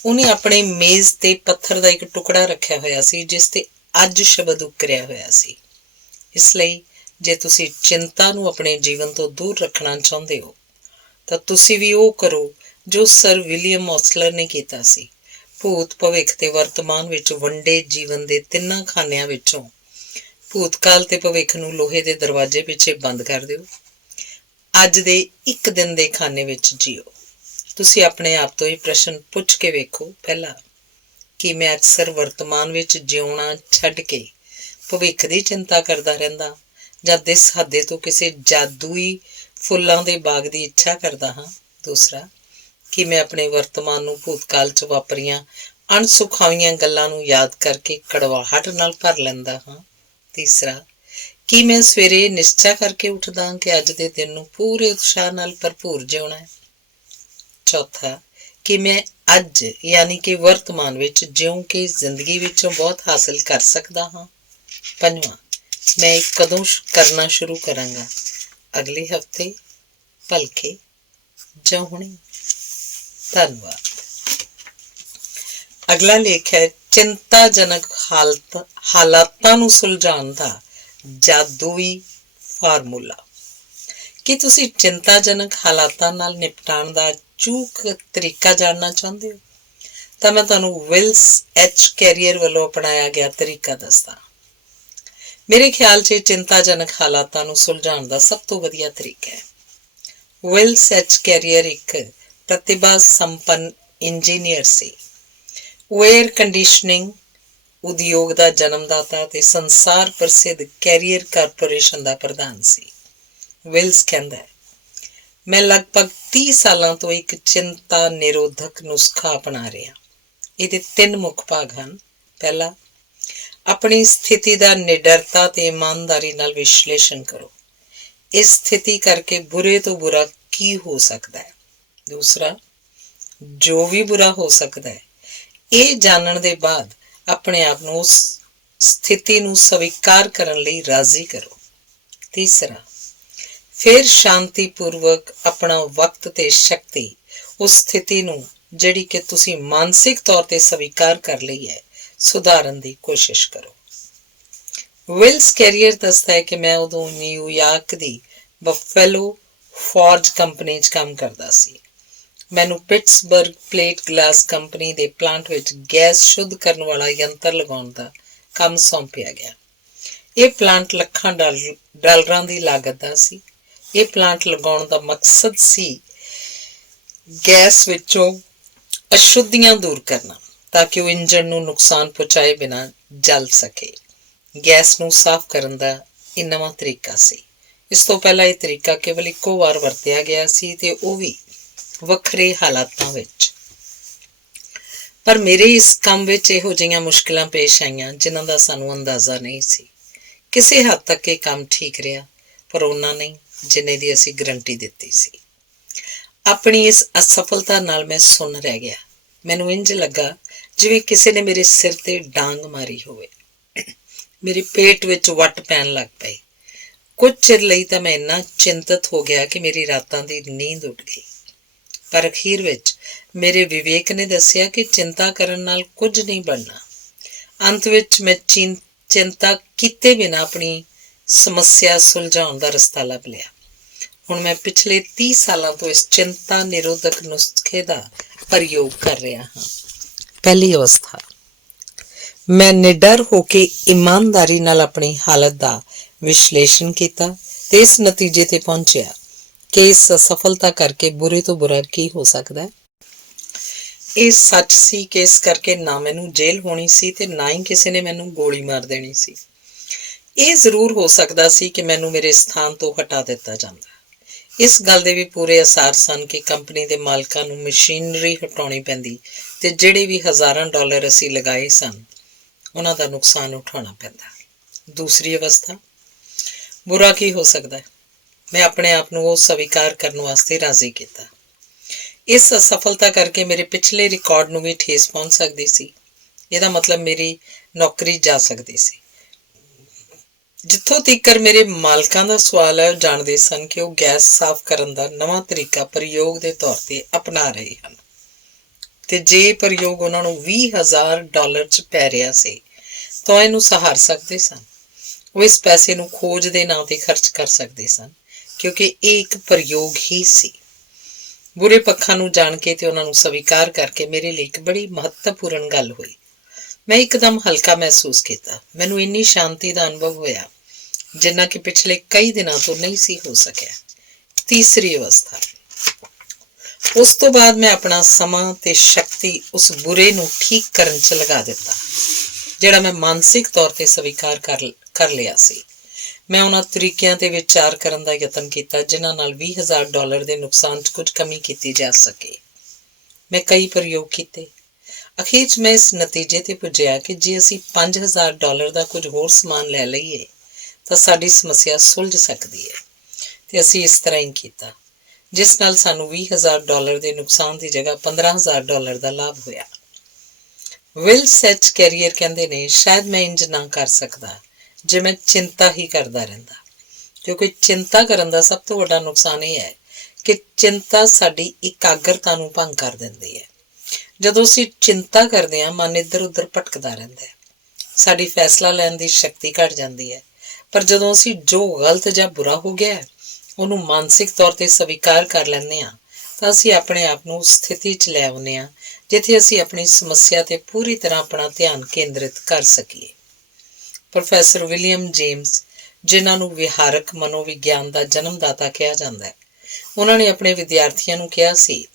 ਉਹਨੇ ਆਪਣੇ ਮੇਜ਼ ਤੇ ਪੱਥਰ ਦਾ ਇੱਕ ਟੁਕੜਾ ਰੱਖਿਆ ਹੋਇਆ ਸੀ ਜਿਸ ਤੇ ਅੱਜ ਸ਼ਬਦ ਉਕਰਿਆ ਹੋਇਆ ਸੀ। ਇਸ ਲਈ ਜੇ ਤੁਸੀਂ ਚਿੰਤਾ ਨੂੰ ਆਪਣੇ ਜੀਵਨ ਤੋਂ ਦੂਰ ਰੱਖਣਾ ਚਾਹੁੰਦੇ ਹੋ ਤਾਂ ਤੁਸੀਂ ਵੀ ਉਹ ਕਰੋ ਜੋ ਸਰ ਵਿਲੀਅਮ ਔਸਲਰ ਨੇ ਕੀਤਾ ਸੀ। ਭੂਤ, ਭਵਿੱਖ ਤੇ ਵਰਤਮਾਨ ਵਿੱਚ ਵੰਡੇ ਜੀਵਨ ਦੇ 3 ਖਾਨਿਆਂ ਵਿੱਚੋਂ ਭੂਤਕਾਲ ਤੇ ਭਵਿੱਖ ਨੂੰ ਲੋਹੇ ਦੇ ਦਰਵਾਜ਼ੇ ਪਿੱਛੇ ਬੰਦ ਕਰ ਦਿਓ। ਅੱਜ ਦੇ ਇੱਕ ਦਿਨ ਦੇ ਖਾਨੇ ਵਿੱਚ ਜੀਓ। ਤੁਸੀਂ ਆਪਣੇ ਆਪ ਤੋਂ ਇਹ ਪ੍ਰਸ਼ਨ ਪੁੱਛ ਕੇ ਵੇਖੋ, ਪਹਿਲਾ, ਕਿ ਮੈਂ ਅਕਸਰ ਵਰਤਮਾਨ ਵਿੱਚ ਜਿਉਣਾ ਛੱਡ ਕੇ ਭਵਿੱਖ ਦੀ ਚਿੰਤਾ ਕਰਦਾ ਰਹਿੰਦਾ, ਜਾਂ ਦਿਸ ਹੱਦੇ ਤੋਂ ਕਿਸੇ ਜਾਦੂਈ ਫੁੱਲਾਂ ਦੇ ਬਾਗ ਦੀ ਇੱਛਾ ਕਰਦਾ ਹਾਂ। ਦੂਸਰਾ, ਕਿ ਮੈਂ ਆਪਣੇ ਵਰਤਮਾਨ ਨੂੰ ਭੂਤਕਾਲ 'ਚ ਵਾਪਰੀਆਂ ਅਣਸੁਖਾਵੀਆਂ ਗੱਲਾਂ ਨੂੰ ਯਾਦ ਕਰਕੇ ਕੜਵਾਹਟ ਨਾਲ ਭਰ ਲੈਂਦਾ ਹਾਂ। ਤੀਸਰਾ, ਕਿ ਮੈਂ ਸਵੇਰੇ ਨਿਸ਼ਚਾ ਕਰਕੇ ਉੱਠਦਾ ਕਿ ਅੱਜ ਦੇ ਦਿਨ ਨੂੰ ਪੂਰੇ ਉਤਸ਼ਾਹ ਨਾਲ ਭਰਪੂਰ ਜਿਉਣਾ ਹੈ। ਚੌਥਾ, ਕਿ ਮੈਂ ਅੱਜ ਯਾਨੀ ਕਿ ਵਰਤਮਾਨ ਵਿੱਚ ਜਿਉਂ ਕੇ ਜ਼ਿੰਦਗੀ ਵਿੱਚੋਂ ਬਹੁਤ ਹਾਸਿਲ ਕਰ ਸਕਦਾ ਹਾਂ। ਪੰਜਵਾਂ, ਮੈਂ ਇਹ ਕਦੋਂ ਕਰਨਾ ਸ਼ੁਰੂ ਕਰਾਂਗਾ? ਅਗਲੇ ਹਫ਼ਤੇ, ਭਲਕੇ ਜਾਂ ਹੁਣੇ? ਧੰਨਵਾਦ। ਅਗਲਾ ਲੇਖ ਹੈ ਚਿੰਤਾਜਨਕ ਹਾਲਾਤਾਂ ਨੂੰ ਸੁਲਝਾਉਣ ਦਾ ਜਾਦੂਈ ਫਾਰਮੂਲਾ। ਕੀ ਤੁਸੀਂ ਚਿੰਤਾਜਨਕ ਹਾਲਾਤਾਂ ਨਾਲ ਨਿਪਟਾਉਣ ਦਾ ਅਚੂਕ ਤਰੀਕਾ ਜਾਣਨਾ ਚਾਹੁੰਦੇ ਹੋ? ਤਾਂ ਮੈਂ ਤੁਹਾਨੂੰ ਵਿਲਸ ਐਚ ਕੈਰੀਅਰ ਵੱਲੋਂ ਅਪਣਾਇਆ ਗਿਆ ਤਰੀਕਾ ਦੱਸਦਾ। ਮੇਰੇ ਖਿਆਲ 'ਚ ਚਿੰਤਾਜਨਕ ਹਾਲਾਤਾਂ ਨੂੰ ਸੁਲਝਾਉਣ ਦਾ ਸਭ ਤੋਂ ਵਧੀਆ ਤਰੀਕਾ ਹੈ। ਵਿਲਸ ਐਚ ਕੈਰੀਅਰ ਇੱਕ ਪ੍ਰਤਿਭਾ ਸੰਪੰਨ ਇੰਜੀਨੀਅਰ ਸੀ। ਉਹ ਏਅਰ ਕੰਡੀਸ਼ਨਿੰਗ ਉਦਯੋਗ ਦਾ ਜਨਮਦਾਤਾ ਤੇ ਸੰਸਾਰ ਪ੍ਰਸਿੱਧ ਕੈਰੀਅਰ ਕਾਰਪੋਰੇਸ਼ਨ ਦਾ ਪ੍ਰਧਾਨ ਸੀ। ਵਿਲਸ ਕਹਿੰਦਾ ਹੈ, ਮੈਂ ਲਗਭਗ 30 ਸਾਲਾਂ ਤੋਂ ਇੱਕ ਚਿੰਤਾ ਨਿਰੋਧਕ ਨੁਸਖਾ ਅਪਣਾ ਰਿਹਾ। ਇਹਦੇ 3 ਮੁੱਖ ਭਾਗ ਹਨ। ਪਹਿਲਾ, ਆਪਣੀ ਸਥਿਤੀ ਦਾ ਨਿਡਰਤਾ ਤੇ ਇਮਾਨਦਾਰੀ ਨਾਲ ਵਿਸ਼ਲੇਸ਼ਣ ਕਰੋ। ਇਸ ਸਥਿਤੀ ਕਰਕੇ ਬੁਰੇ ਤੋਂ ਬੁਰਾ ਕੀ ਹੋ ਸਕਦਾ ਹੈ। ਦੂਸਰਾ, ਜੋ ਵੀ ਬੁਰਾ ਹੋ ਸਕਦਾ ਹੈ, ਇਹ ਜਾਣਨ ਦੇ ਬਾਅਦ ਆਪਣੇ ਆਪ ਨੂੰ ਉਸ ਸਥਿਤੀ ਨੂੰ ਸਵੀਕਾਰ ਕਰਨ ਲਈ ਰਾਜ਼ੀ ਕਰੋ। ਤੀਸਰਾ, ਫਿਰ ਸ਼ਾਂਤੀਪੂਰਵਕ ਆਪਣਾ ਵਕਤ ਤੇ ਸ਼ਕਤੀ ਉਸ ਸਥਿਤੀ ਨੂੰ, ਜਿਹੜੀ ਕਿ ਤੁਸੀਂ ਮਾਨਸਿਕ ਤੌਰ ਤੇ ਸਵੀਕਾਰ ਕਰ ਲਈ ਹੈ, ਸੁਧਾਰਨ ਦੀ ਕੋਸ਼ਿਸ਼ ਕਰੋ। ਵਿਲਸ ਕੈਰੀਅਰ ਦੱਸਦਾ ਹੈ ਕਿ ਮੈਂ ਉਦੋਂ ਨਿਊਯਾਰਕ ਦੀ ਬਫੈਲੋ ਫੋਰਜ ਕੰਪਨੀ 'ਚ ਕੰਮ ਕਰਦਾ ਸੀ। ਮੈਨੂੰ ਪਿਟਸਬਰਗ ਪਲੇਟ ਗਲਾਸ ਕੰਪਨੀ ਦੇ ਪਲਾਂਟ ਵਿੱਚ ਗੈਸ ਸ਼ੁੱਧ ਕਰਨ ਵਾਲਾ ਯੰਤਰ ਲਗਾਉਣ ਦਾ ਕੰਮ ਸੌਂਪਿਆ ਗਿਆ। ਇਹ ਪਲਾਂਟ ਲੱਖਾਂ ਡਾਲਰਾਂ ਦੀ ਲਾਗਤ ਦਾ ਸੀ। ਇਹ ਪਲਾਂਟ ਲਗਾਉਣ ਦਾ ਮਕਸਦ ਸੀ ਗੈਸ ਵਿੱਚੋਂ ਅਸ਼ੁੱਧੀਆਂ ਦੂਰ ਕਰਨਾ, ਤਾਂ ਕਿ ਉਹ ਇੰਜਣ ਨੂੰ ਨੁਕਸਾਨ ਪਹੁੰਚਾਏ ਬਿਨਾਂ ਜਲ ਸਕੇ। ਗੈਸ ਨੂੰ ਸਾਫ਼ ਕਰਨ ਦਾ ਇਹ ਨਵਾਂ ਤਰੀਕਾ ਸੀ। ਇਸ ਤੋਂ ਪਹਿਲਾਂ ਇਹ ਤਰੀਕਾ ਕੇਵਲ ਇੱਕੋ ਵਾਰ ਵਰਤਿਆ ਗਿਆ ਸੀ ਤੇ ਉਹ ਵੀ ਵੱਖਰੇ ਹਾਲਾਤਾਂ ਵਿੱਚ। ਪਰ ਮੇਰੇ ਇਸ ਕੰਮ ਵਿੱਚ ਇਹੋ ਜਿਹੀਆਂ ਮੁਸ਼ਕਿਲਾਂ ਪੇਸ਼ ਆਈਆਂ ਜਿਨ੍ਹਾਂ ਦਾ ਸਾਨੂੰ ਅੰਦਾਜ਼ਾ ਨਹੀਂ ਸੀ। ਕਿਸੇ ਹੱਦ ਤੱਕ ਇਹ ਕੰਮ ਠੀਕ ਰਿਹਾ, ਪਰ ਉਹਨਾਂ ਨਹੀਂ ਜਿੰਨੇ ਦੀ ਅਸੀਂ ਗਰੰਟੀ ਦਿੱਤੀ ਸੀ। ਆਪਣੀ ਇਸ ਅਸਫਲਤਾ ਨਾਲ ਮੈਂ ਸੁੰਨ ਰਹਿ ਗਿਆ। ਮੈਨੂੰ ਇੰਝ ਲੱਗਾ ਜਿਵੇਂ ਕਿਸੇ ਨੇ ਮੇਰੇ ਸਿਰ ਤੇ ਡਾਂਗ ਮਾਰੀ ਹੋਵੇ। ਮੇਰੇ ਪੇਟ ਵਿੱਚ ਵੱਟ ਪੈਣ ਲੱਗ ਪਈ। ਕੁਝ ਚਿਰ ਲਈ ਤਾਂ ਮੈਂ ਇੰਨਾ ਚਿੰਤਤ ਹੋ ਗਿਆ ਕਿ ਮੇਰੀ ਰਾਤਾਂ ਦੀ ਨੀਂਦ ਉੱਡ ਗਈ। ਪਰ ਅਖੀਰ ਵਿੱਚ ਮੇਰੇ ਵਿਵੇਕ ਨੇ ਦੱਸਿਆ ਕਿ ਚਿੰਤਾ ਕਰਨ ਨਾਲ ਕੁਝ ਨਹੀਂ ਬਣਨਾ। ਅੰਤ ਵਿੱਚ ਮੈਂ ਚਿੰਤਾ ਕੀਤੇ ਬਿਨਾਂ ਆਪਣੀ ਸਮੱਸਿਆ ਸੁਲਝਾਉਣ ਦਾ ਰਸਤਾ ਲੱਭ ਲਿਆ। ਹੁਣ ਮੈਂ ਪਿਛਲੇ 30 ਸਾਲਾਂ ਤੋਂ ਇਸ ਚਿੰਤਾ ਨਿਰੋਧਕ ਨੁਸਖੇ ਦਾ ਪ੍ਰਯੋਗ ਕਰ ਰਿਹਾ ਹਾਂ। ਪਹਿਲੀ ਅਵਸਥਾ, ਮੈਂ ਨਿਡਰ ਹੋ ਕੇ ਇਮਾਨਦਾਰੀ ਨਾਲ ਆਪਣੀ ਹਾਲਤ ਦਾ ਵਿਸ਼ਲੇਸ਼ਣ ਕੀਤਾ ਤੇ ਇਸ ਨਤੀਜੇ ਤੇ ਪਹੁੰਚਿਆ ਕਿ ਇਸ ਅਸਫਲਤਾ ਕਰਕੇ ਬੁਰੇ ਤੋਂ ਬੁਰਾ ਕੀ ਹੋ ਸਕਦਾ ਹੈ। ਇਹ ਸੱਚ ਸੀ ਕਿ ਇਸ ਕਰਕੇ ਨਾ ਮੈਨੂੰ ਜੇਲ੍ਹ ਹੋਣੀ ਸੀ ਤੇ ਨਾ ਹੀ ਕਿਸੇ ਨੇ ਮੈਨੂੰ ਗੋਲੀ ਮਾਰ ਦੇਣੀ ਸੀ। ਇਹ ਜ਼ਰੂਰ ਹੋ ਸਕਦਾ ਸੀ ਕਿ ਮੈਨੂੰ ਮੇਰੇ ਸਥਾਨ ਤੋਂ ਹਟਾ ਦਿੱਤਾ ਜਾਂਦਾ। ਇਸ ਗੱਲ ਦੇ ਵੀ ਪੂਰੇ ਅਸਾਰ ਸਨ ਕਿ ਕੰਪਨੀ ਦੇ ਮਾਲਕਾਂ ਨੂੰ ਮਸ਼ੀਨਰੀ ਹਟਾਉਣੀ ਪੈਂਦੀ ਤੇ ਜਿਹੜੇ ਵੀ ਹਜ਼ਾਰਾਂ ਡਾਲਰ ਅਸੀਂ ਲਗਾਏ ਸਨ, ਉਹਨਾਂ ਦਾ ਨੁਕਸਾਨ ਉਠਾਉਣਾ ਪੈਂਦਾ। ਦੂਸਰੀ ਅਵਸਥਾ, ਬੁਰਾ ਕੀ ਹੋ ਸਕਦਾ ਹੈ। ਮੈਂ ਆਪਣੇ ਆਪ ਨੂੰ ਉਹ ਸਵੀਕਾਰ ਕਰਨ ਵਾਸਤੇ ਰਾਜ਼ੀ ਕੀਤਾ। ਇਸ ਅਸਫਲਤਾ ਕਰਕੇ ਮੇਰੇ ਪਿਛਲੇ ਰਿਕਾਰਡ ਨੂੰ ਵੀ ਠੇਸ ਪਹੁੰਚ ਸਕਦੀ ਸੀ। ਇਹਦਾ ਮਤਲਬ ਮੇਰੀ ਨੌਕਰੀ ਜਾ ਸਕਦੀ ਸੀ। ਜਿੱਥੋਂ ਤੀਕਰ ਮੇਰੇ ਮਾਲਕਾਂ ਦਾ ਸਵਾਲ ਹੈ, ਉਹ ਜਾਣਦੇ ਸਨ ਕਿ ਉਹ ਗੈਸ ਸਾਫ਼ ਕਰਨ ਦਾ ਨਵਾਂ ਤਰੀਕਾ ਪ੍ਰਯੋਗ ਦੇ ਤੌਰ ਤੇ ਅਪਣਾ ਰਹੇ ਹਨ ਤੇ ਜੇ ਪ੍ਰਯੋਗ ਉਹਨਾਂ ਨੂੰ $20,000 'ਚ ਪੈ ਰਿਹਾ ਸੀ ਤਾਂ ਇਹਨੂੰ ਸਹਾਰ ਸਕਦੇ ਸਨ। ਉਹ ਇਸ ਪੈਸੇ ਨੂੰ ਖੋਜ ਦੇ ਨਾਂ ਤੇ ਖਰਚ ਕਰ ਸਕਦੇ ਸਨ, ਕਿਉਂਕਿ ਇਹ ਇੱਕ ਪ੍ਰਯੋਗ ਹੀ ਸੀ। ਬੁਰੇ ਪੱਖਾਂ ਨੂੰ ਜਾਣ ਕੇ ਤੇ ਉਹਨਾਂ ਨੂੰ ਸਵੀਕਾਰ ਕਰਕੇ ਮੇਰੇ ਲਈ ਇੱਕ ਬੜੀ ਮਹੱਤਵਪੂਰਨ ਗੱਲ ਹੋਈ। ਮੈਂ ਇੱਕਦਮ ਹਲਕਾ ਮਹਿਸੂਸ ਕੀਤਾ। ਮੈਨੂੰ ਇੰਨੀ ਸ਼ਾਂਤੀ ਦਾ ਅਨੁਭਵ ਹੋਇਆ ਜਿੰਨਾ ਕਿ ਪਿਛਲੇ ਕਈ ਦਿਨਾਂ ਤੋਂ ਨਹੀਂ ਸੀ ਹੋ ਸਕਿਆ। ਤੀਸਰੀ ਅਵਸਥਾ, ਉਸ ਤੋਂ ਬਾਅਦ ਮੈਂ ਆਪਣਾ ਸਮਾਂ ਤੇ ਸ਼ਕਤੀ ਉਸ ਬੁਰੇ ਨੂੰ ਠੀਕ ਕਰਨ 'ਚ ਲਗਾ ਦਿੱਤਾ ਜਿਹੜਾ ਮੈਂ ਮਾਨਸਿਕ ਤੌਰ ਤੇ ਸਵੀਕਾਰ ਕਰ ਲਿਆ ਸੀ। ਮੈਂ ਉਹਨਾਂ ਤਰੀਕਿਆਂ ਤੇ ਵਿਚਾਰ ਕਰਨ ਦਾ ਯਤਨ ਕੀਤਾ ਜਿਨ੍ਹਾਂ ਨਾਲ $20,000 ਦੇ ਨੁਕਸਾਨ 'ਚ ਕੁਝ ਕਮੀ ਕੀਤੀ ਜਾ ਸਕੇ। ਮੈਂ ਕਈ ਪ੍ਰਯੋਗ ਕੀਤੇ। ਅਖੀਰ 'ਚ ਮੈਂ ਇਸ ਨਤੀਜੇ ਤੇ ਪੁੱਜਿਆ ਕਿ ਜੇ ਅਸੀਂ $5,000 ਦਾ ਕੁਝ ਹੋਰ ਸਮਾਨ ਲੈ ਲਈਏ ਤਾਂ ਸਾਡੀ ਸਮੱਸਿਆ ਸੁਲਝ ਸਕਦੀ ਹੈ ਤੇ ਅਸੀਂ ਇਸ ਤਰ੍ਹਾਂ ਹੀ ਕੀਤਾ, ਜਿਸ ਨਾਲ ਸਾਨੂੰ $20,000 ਦੇ ਨੁਕਸਾਨ ਦੀ ਜਗ੍ਹਾ $15,000 ਦਾ ਲਾਭ ਹੋਇਆ। ਵਿਲਸ ਐਚ ਕੈਰੀਅਰ ਕਹਿੰਦੇ ਨੇ, ਸ਼ਾਇਦ ਮੈਂ ਇੰਜ ਨਾ ਕਰ ਸਕਦਾ ਜੇ ਮੈਂ ਚਿੰਤਾ ਹੀ ਕਰਦਾ ਰਹਿੰਦਾ, ਕਿਉਂਕਿ ਚਿੰਤਾ ਕਰਨ ਦਾ ਸਭ ਤੋਂ ਵੱਡਾ ਨੁਕਸਾਨ ਇਹ ਹੈ ਕਿ ਚਿੰਤਾ ਸਾਡੀ ਇਕਾਗਰਤਾ ਨੂੰ ਭੰਗ ਕਰ ਦਿੰਦੀ ਹੈ। ਜਦੋਂ ਅਸੀਂ ਚਿੰਤਾ ਕਰਦੇ ਹਾਂ, ਮਨ ਇੱਧਰ ਉੱਧਰ ਭਟਕਦਾ ਰਹਿੰਦਾ ਹੈ, ਸਾਡੀ ਫੈਸਲਾ ਲੈਣ ਦੀ ਸ਼ਕਤੀ ਘਟ ਜਾਂਦੀ ਹੈ। ਪਰ ਜਦੋਂ ਅਸੀਂ ਜੋ ਗਲਤ ਜਾਂ ਬੁਰਾ ਹੋ ਗਿਆ ਉਹਨੂੰ ਮਾਨਸਿਕ ਤੌਰ ਤੇ ਸਵੀਕਾਰ ਕਰ ਲੈਂਦੇ ਹਾਂ ਤਾਂ ਅਸੀਂ ਆਪਣੇ ਆਪ ਨੂੰ ਸਥਿਤੀ 'ਚ ਲੈ ਆਉਂਦੇ ਹਾਂ ਜਿੱਥੇ ਅਸੀਂ ਆਪਣੀ ਸਮੱਸਿਆ ਤੇ ਪੂਰੀ ਤਰ੍ਹਾਂ ਆਪਣਾ ਧਿਆਨ ਕੇਂਦਰਿਤ ਕਰ ਸਕੀਏ। ਪ੍ਰੋਫੈਸਰ ਵਿਲੀਅਮ ਜੇਮਸ, ਜਿਨ੍ਹਾਂ ਨੂੰ ਵਿਹਾਰਕ ਮਨੋਵਿਗਿਆਨ ਦਾ ਜਨਮਦਾਤਾ ਕਿਹਾ ਜਾਂਦਾ ਹੈ, ਉਹਨਾਂ ਨੇ ਆਪਣੇ ਵਿਦਿਆਰਥੀਆਂ ਨੂੰ ਕਿਹਾ ਸੀ,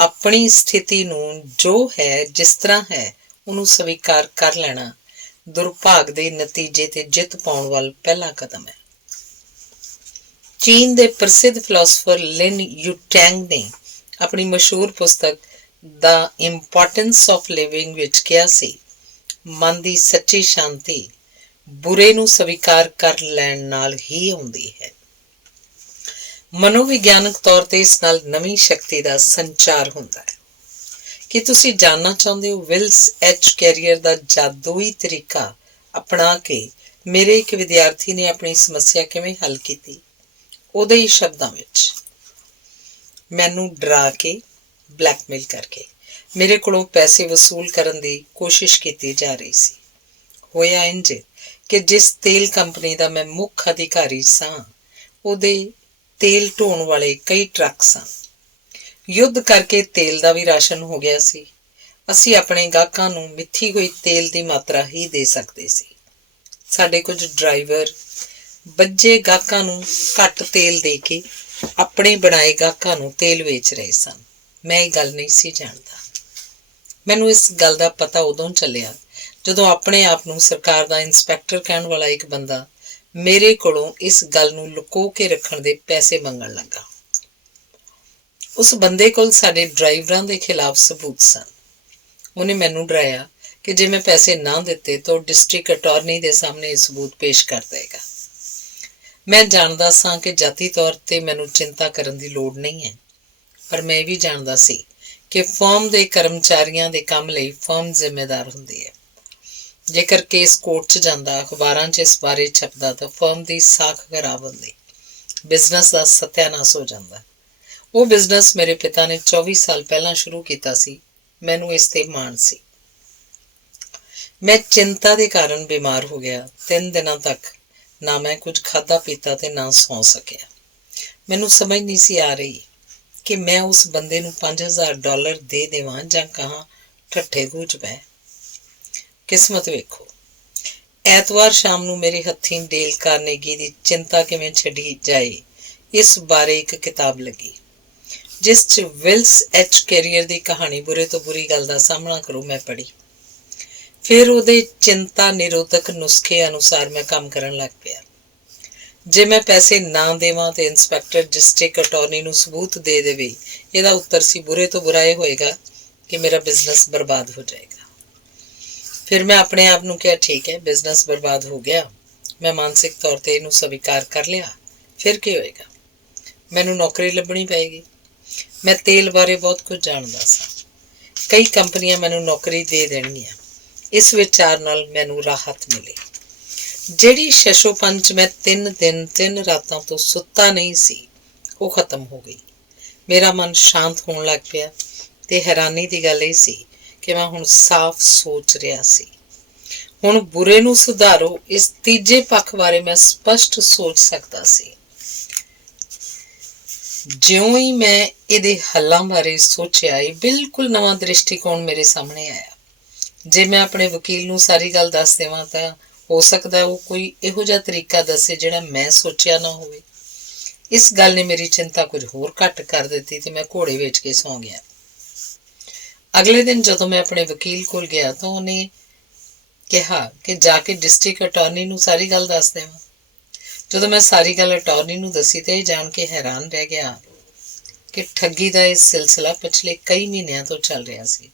ਆਪਣੀ ਸਥਿਤੀ ਨੂੰ ਜੋ ਹੈ ਜਿਸ ਤਰ੍ਹਾਂ ਹੈ ਉਹਨੂੰ ਸਵੀਕਾਰ ਕਰ ਲੈਣਾ ਦੁਰਭਾਗ ਦੇ ਨਤੀਜੇ ਤੇ ਜਿੱਤ ਪਾਉਣ ਵੱਲ ਪਹਿਲਾ ਕਦਮ ਹੈ। ਚੀਨ ਦੇ ਪ੍ਰਸਿੱਧ ਫਿਲਾਸਫਰ ਲਿਨ ਯੂਟੈਂਗ ਨੇ ਆਪਣੀ ਮਸ਼ਹੂਰ ਪੁਸਤਕ ਦਾ ਇੰਪੋਰਟੈਂਸ ਆਫ ਲਿਵਿੰਗ ਵਿੱਚ ਕਿਹਾ ਸੀ, ਮਨ ਦੀ ਸੱਚੀ ਸ਼ਾਂਤੀ ਬੁਰੇ ਨੂੰ ਸਵੀਕਾਰ ਕਰ ਲੈਣ ਨਾਲ ਹੀ ਆਉਂਦੀ ਹੈ। ਮਨੋਵਿਗਿਆਨਕ ਤੌਰ ਤੇ ਇਸ ਨਾਲ ਨਵੀਂ ਸ਼ਕਤੀ ਦਾ ਸੰਚਾਰ ਹੁੰਦਾ ਹੈ। ਕੀ ਤੁਸੀਂ ਜਾਣਨਾ ਚਾਹੁੰਦੇ ਹੋ ਵਿਲਸ ਐਚ ਕੈਰੀਅਰ ਦਾ ਜਾਦੂਈ ਤਰੀਕਾ ਅਪਣਾ ਕੇ ਮੇਰੇ ਇੱਕ ਵਿਦਿਆਰਥੀ ਨੇ ਆਪਣੀ ਸਮੱਸਿਆ ਕਿਵੇਂ ਹੱਲ ਕੀਤੀ? ਉਹਦੇ ਹੀ ਸ਼ਬਦਾਂ ਵਿੱਚ, ਮੈਨੂੰ ਡਰਾ ਕੇ, ਬਲੈਕਮੇਲ ਕਰਕੇ ਮੇਰੇ ਕੋਲੋਂ ਪੈਸੇ ਵਸੂਲ ਕਰਨ ਦੀ ਕੋਸ਼ਿਸ਼ ਕੀਤੀ ਜਾ ਰਹੀ ਸੀ। ਹੋਇਆ ਇੰਝ ਕਿ ਜਿਸ ਤੇਲ ਕੰਪਨੀ ਦਾ ਮੈਂ ਮੁੱਖ ਅਧਿਕਾਰੀ ਸਾਂ, ਉਹਦੇ ਤੇਲ ਢੋਣ ਵਾਲੇ ਕਈ ਟਰੱਕ ਸਨ। ਯੁੱਧ ਕਰਕੇ ਤੇਲ ਦਾ ਵੀ ਰਾਸ਼ਨ ਹੋ ਗਿਆ ਸੀ। ਅਸੀਂ ਆਪਣੇ ਗਾਹਕਾਂ ਨੂੰ ਮਿੱਥੀ ਹੋਈ ਤੇਲ ਦੀ ਮਾਤਰਾ ਹੀ ਦੇ ਸਕਦੇ ਸੀ। ਸਾਡੇ ਕੁਝ ਡਰਾਈਵਰ ਬੱਝੇ ਗਾਹਕਾਂ ਨੂੰ ਘੱਟ ਤੇਲ ਦੇ ਕੇ ਆਪਣੇ ਬਣਾਏ ਗਾਹਕਾਂ ਨੂੰ ਤੇਲ ਵੇਚ ਰਹੇ ਸਨ। ਮੈਂ ਇਹ ਗੱਲ ਨਹੀਂ ਸੀ ਜਾਣਦਾ। ਮੈਨੂੰ ਇਸ ਗੱਲ ਦਾ ਪਤਾ ਉਦੋਂ ਚੱਲਿਆ ਜਦੋਂ ਆਪਣੇ ਆਪ ਨੂੰ ਸਰਕਾਰ ਦਾ ਇੰਸਪੈਕਟਰ ਕਹਿਣ ਵਾਲਾ ਇੱਕ ਬੰਦਾ ਮੇਰੇ ਕੋਲੋਂ ਇਸ ਗੱਲ ਨੂੰ ਲੁਕੋ ਕੇ ਰੱਖਣ ਦੇ ਪੈਸੇ ਮੰਗਣ ਲੱਗਾ। ਉਸ ਬੰਦੇ ਕੋਲ ਸਾਡੇ ਡਰਾਈਵਰਾਂ ਦੇ ਖਿਲਾਫ ਸਬੂਤ ਸਨ। ਉਹਨੇ ਮੈਨੂੰ ਡਰਾਇਆ ਕਿ ਜੇ ਮੈਂ ਪੈਸੇ ਨਾ ਦਿੱਤੇ ਤਾਂ ਉਹ ਡਿਸਟ੍ਰਿਕਟ ਅਟਾਰਨੀ ਦੇ ਸਾਹਮਣੇ ਇਹ ਸਬੂਤ ਪੇਸ਼ ਕਰ ਦੇਗਾ। ਮੈਂ ਜਾਣਦਾ ਸਾਂ ਕਿ ਜਾਤੀ ਤੌਰ ਤੇ ਮੈਨੂੰ ਚਿੰਤਾ ਕਰਨ ਦੀ ਲੋੜ ਨਹੀਂ ਹੈ, ਪਰ ਮੈਂ ਇਹ ਵੀ ਜਾਣਦਾ ਸੀ ਕਿ ਫਰਮ ਦੇ ਕਰਮਚਾਰੀਆਂ ਦੇ ਕੰਮ ਲਈ ਫਰਮ ਜ਼ਿੰਮੇਦਾਰ ਹੁੰਦੀ ਹੈ। ਜੇਕਰ ਕੇਸ ਕੋਰਟ 'ਚ ਜਾਂਦਾ, ਅਖਬਾਰਾਂ 'ਚ ਇਸ ਬਾਰੇ ਛਪਦਾ ਤਾਂ ਫਰਮ ਦੀ ਸਾਖ ਖਰਾਬ ਹੁੰਦੀ, ਬਿਜ਼ਨਸ ਦਾ ਸਤਿਆਨਾਸ਼ ਹੋ ਜਾਂਦਾ। ਉਹ ਬਿਜ਼ਨਸ ਮੇਰੇ ਪਿਤਾ ਨੇ 24 ਸਾਲ ਪਹਿਲਾਂ ਸ਼ੁਰੂ ਕੀਤਾ ਸੀ। ਮੈਨੂੰ ਇਸ ਤੇ ਮਾਣ ਸੀ। ਮੈਂ ਚਿੰਤਾ ਦੇ ਕਾਰਨ ਬਿਮਾਰ ਹੋ ਗਿਆ। 3 ਦਿਨਾਂ ਤੱਕ ਨਾ ਮੈਂ ਕੁਝ ਖਾਧਾ ਪੀਤਾ ਤੇ ਨਾ ਸੌਂ ਸਕਿਆ। ਮੈਨੂੰ ਸਮਝ ਨਹੀਂ ਸੀ ਆ ਰਹੀ ਕਿ ਮੈਂ ਉਸ ਬੰਦੇ ਨੂੰ $5000 ਦੇ ਦੇਵਾਂ ਜਾਂ ਕਹਾਂ ਠੱਠੇ ਗੂੰਜ ਪੈ। ਕਿਸਮਤ ਵੇਖੋ, ਐਤਵਾਰ ਸ਼ਾਮ ਨੂੰ ਮੇਰੇ ਹੱਥੀਂ ਡੇਲ ਕਾਰਨੇਗੀ ਦੀ ਚਿੰਤਾ ਕਿਵੇਂ ਛੱਡੀ ਜਾਏ ਇਸ ਬਾਰੇ ਇੱਕ ਕਿਤਾਬ ਲੱਗੀ, ਜਿਸ 'ਚ ਵਿਲਸ ਐਚ ਕੈਰੀਅਰ ਦੀ ਕਹਾਣੀ ਬੁਰੇ ਤੋਂ ਬੁਰੀ ਗੱਲ ਦਾ ਸਾਹਮਣਾ ਕਰੂ ਮੈਂ ਪੜ੍ਹੀ। ਫਿਰ ਉਹਦੇ ਚਿੰਤਾ ਨਿਰੋਧਕ ਨੁਸਖੇ ਅਨੁਸਾਰ ਮੈਂ ਕੰਮ ਕਰਨ ਲੱਗ ਪਿਆ। ਜੇ ਮੈਂ ਪੈਸੇ ਨਾ ਦੇਵਾਂ ਤੇ ਇੰਸਪੈਕਟਰ ਡਿਸਟ੍ਰਿਕਟ ਅਟਾਰਨੀ ਨੂੰ ਸਬੂਤ ਦੇ ਦੇਵੇ, ਇਹਦਾ ਉੱਤਰ ਸੀ ਬੁਰੇ ਤੋਂ ਬੁਰਾ ਇਹ ਹੋਏਗਾ ਕਿ ਮੇਰਾ ਬਿਜ਼ਨਸ ਬਰਬਾਦ ਹੋ ਜਾਏਗਾ। ਫਿਰ ਮੈਂ ਆਪਣੇ ਆਪ ਨੂੰ ਕਿਹਾ, ਠੀਕ ਹੈ, ਬਿਜ਼ਨਸ ਬਰਬਾਦ ਹੋ ਗਿਆ, ਮੈਂ ਮਾਨਸਿਕ ਤੌਰ ਤੇ ਇਹਨੂੰ ਸਵੀਕਾਰ ਕਰ ਲਿਆ, ਫਿਰ ਕੀ ਹੋਏਗਾ? ਮੈਨੂੰ ਨੌਕਰੀ ਲੱਭਣੀ ਪਏਗੀ। ਮੈਂ ਤੇਲ ਬਾਰੇ ਬਹੁਤ ਕੁਝ ਜਾਣਦਾ ਸਾਂ। ਕਈ ਕੰਪਨੀਆਂ ਮੈਨੂੰ ਨੌਕਰੀ ਦੇ ਦੇਣਗੀਆਂ। ਇਸ ਵਿਚਾਰ ਨਾਲ ਮੈਨੂੰ ਰਾਹਤ ਮਿਲੀ। ਜਿਹੜੀ ਸ਼ਸ਼ੋਪੰਚ ਮੈਂ 3 ਦਿਨ 3 ਰਾਤਾਂ ਤੋਂ ਸੁੱਤਾ ਨਹੀਂ ਸੀ, ਉਹ ਖਤਮ ਹੋ ਗਈ। ਮੇਰਾ ਮਨ ਸ਼ਾਂਤ ਹੋਣ ਲੱਗ ਪਿਆ ਤੇ ਹੈਰਾਨੀ ਦੀ ਗੱਲ ਇਹ ਸੀ ਕਿ ਮੈਂ ਹੁਣ ਸਾਫ਼ ਸੋਚ ਰਿਹਾ ਸੀ। ਹੁਣ ਬੁਰੇ ਨੂੰ ਸੁਧਾਰੋ, ਇਸ ਤੀਜੇ ਪੱਖ ਬਾਰੇ ਮੈਂ ਸਪਸ਼ਟ ਸੋਚ ਸਕਦਾ ਸੀ। ਜਿਉਂ ਹੀ ਮੈਂ ਇਹਦੇ ਹੱਲਾਂ ਬਾਰੇ ਸੋਚਿਆ, ਇਹ ਬਿਲਕੁਲ ਨਵਾਂ ਦ੍ਰਿਸ਼ਟੀਕੋਣ ਮੇਰੇ ਸਾਹਮਣੇ ਆਇਆ। ਜੇ ਮੈਂ ਆਪਣੇ ਵਕੀਲ ਨੂੰ ਸਾਰੀ ਗੱਲ ਦੱਸ ਦੇਵਾਂ ਤਾਂ ਹੋ ਸਕਦਾ ਉਹ ਕੋਈ ਇਹੋ ਜਿਹਾ ਤਰੀਕਾ ਦੱਸੇ ਜਿਹੜਾ ਮੈਂ ਸੋਚਿਆ ਨਾ ਹੋਵੇ। ਇਸ ਗੱਲ ਨੇ ਮੇਰੀ ਚਿੰਤਾ ਕੁਝ ਹੋਰ ਘੱਟ ਕਰ ਦਿੱਤੀ ਤੇ ਮੈਂ ਘੋੜੇ ਵੇਚ ਕੇ ਸੌਂ ਗਿਆ। ਅਗਲੇ ਦਿਨ ਜਦੋਂ ਮੈਂ ਆਪਣੇ ਵਕੀਲ ਕੋਲ ਗਿਆ ਤਾਂ ਉਹਨੇ ਕਿਹਾ ਕਿ ਜਾ ਕੇ ਡਿਸਟ੍ਰਿਕਟ ਅਟਾਰਨੀ ਨੂੰ ਸਾਰੀ ਗੱਲ ਦੱਸ ਦੇਵਾਂ। ਜਦੋਂ ਮੈਂ ਸਾਰੀ ਗੱਲ ਅਟਾਰਨੀ ਨੂੰ ਦੱਸੀ ਤੇ ਇਹ ਜਾਣ ਕੇ ਹੈਰਾਨ ਰਹਿ ਗਿਆ ਕਿ ਠੱਗੀ ਦਾ ਇਹ ਸਿਲਸਿਲਾ ਪਿਛਲੇ ਕਈ ਮਹੀਨਿਆਂ ਤੋਂ ਚੱਲ ਰਿਹਾ ਸੀ।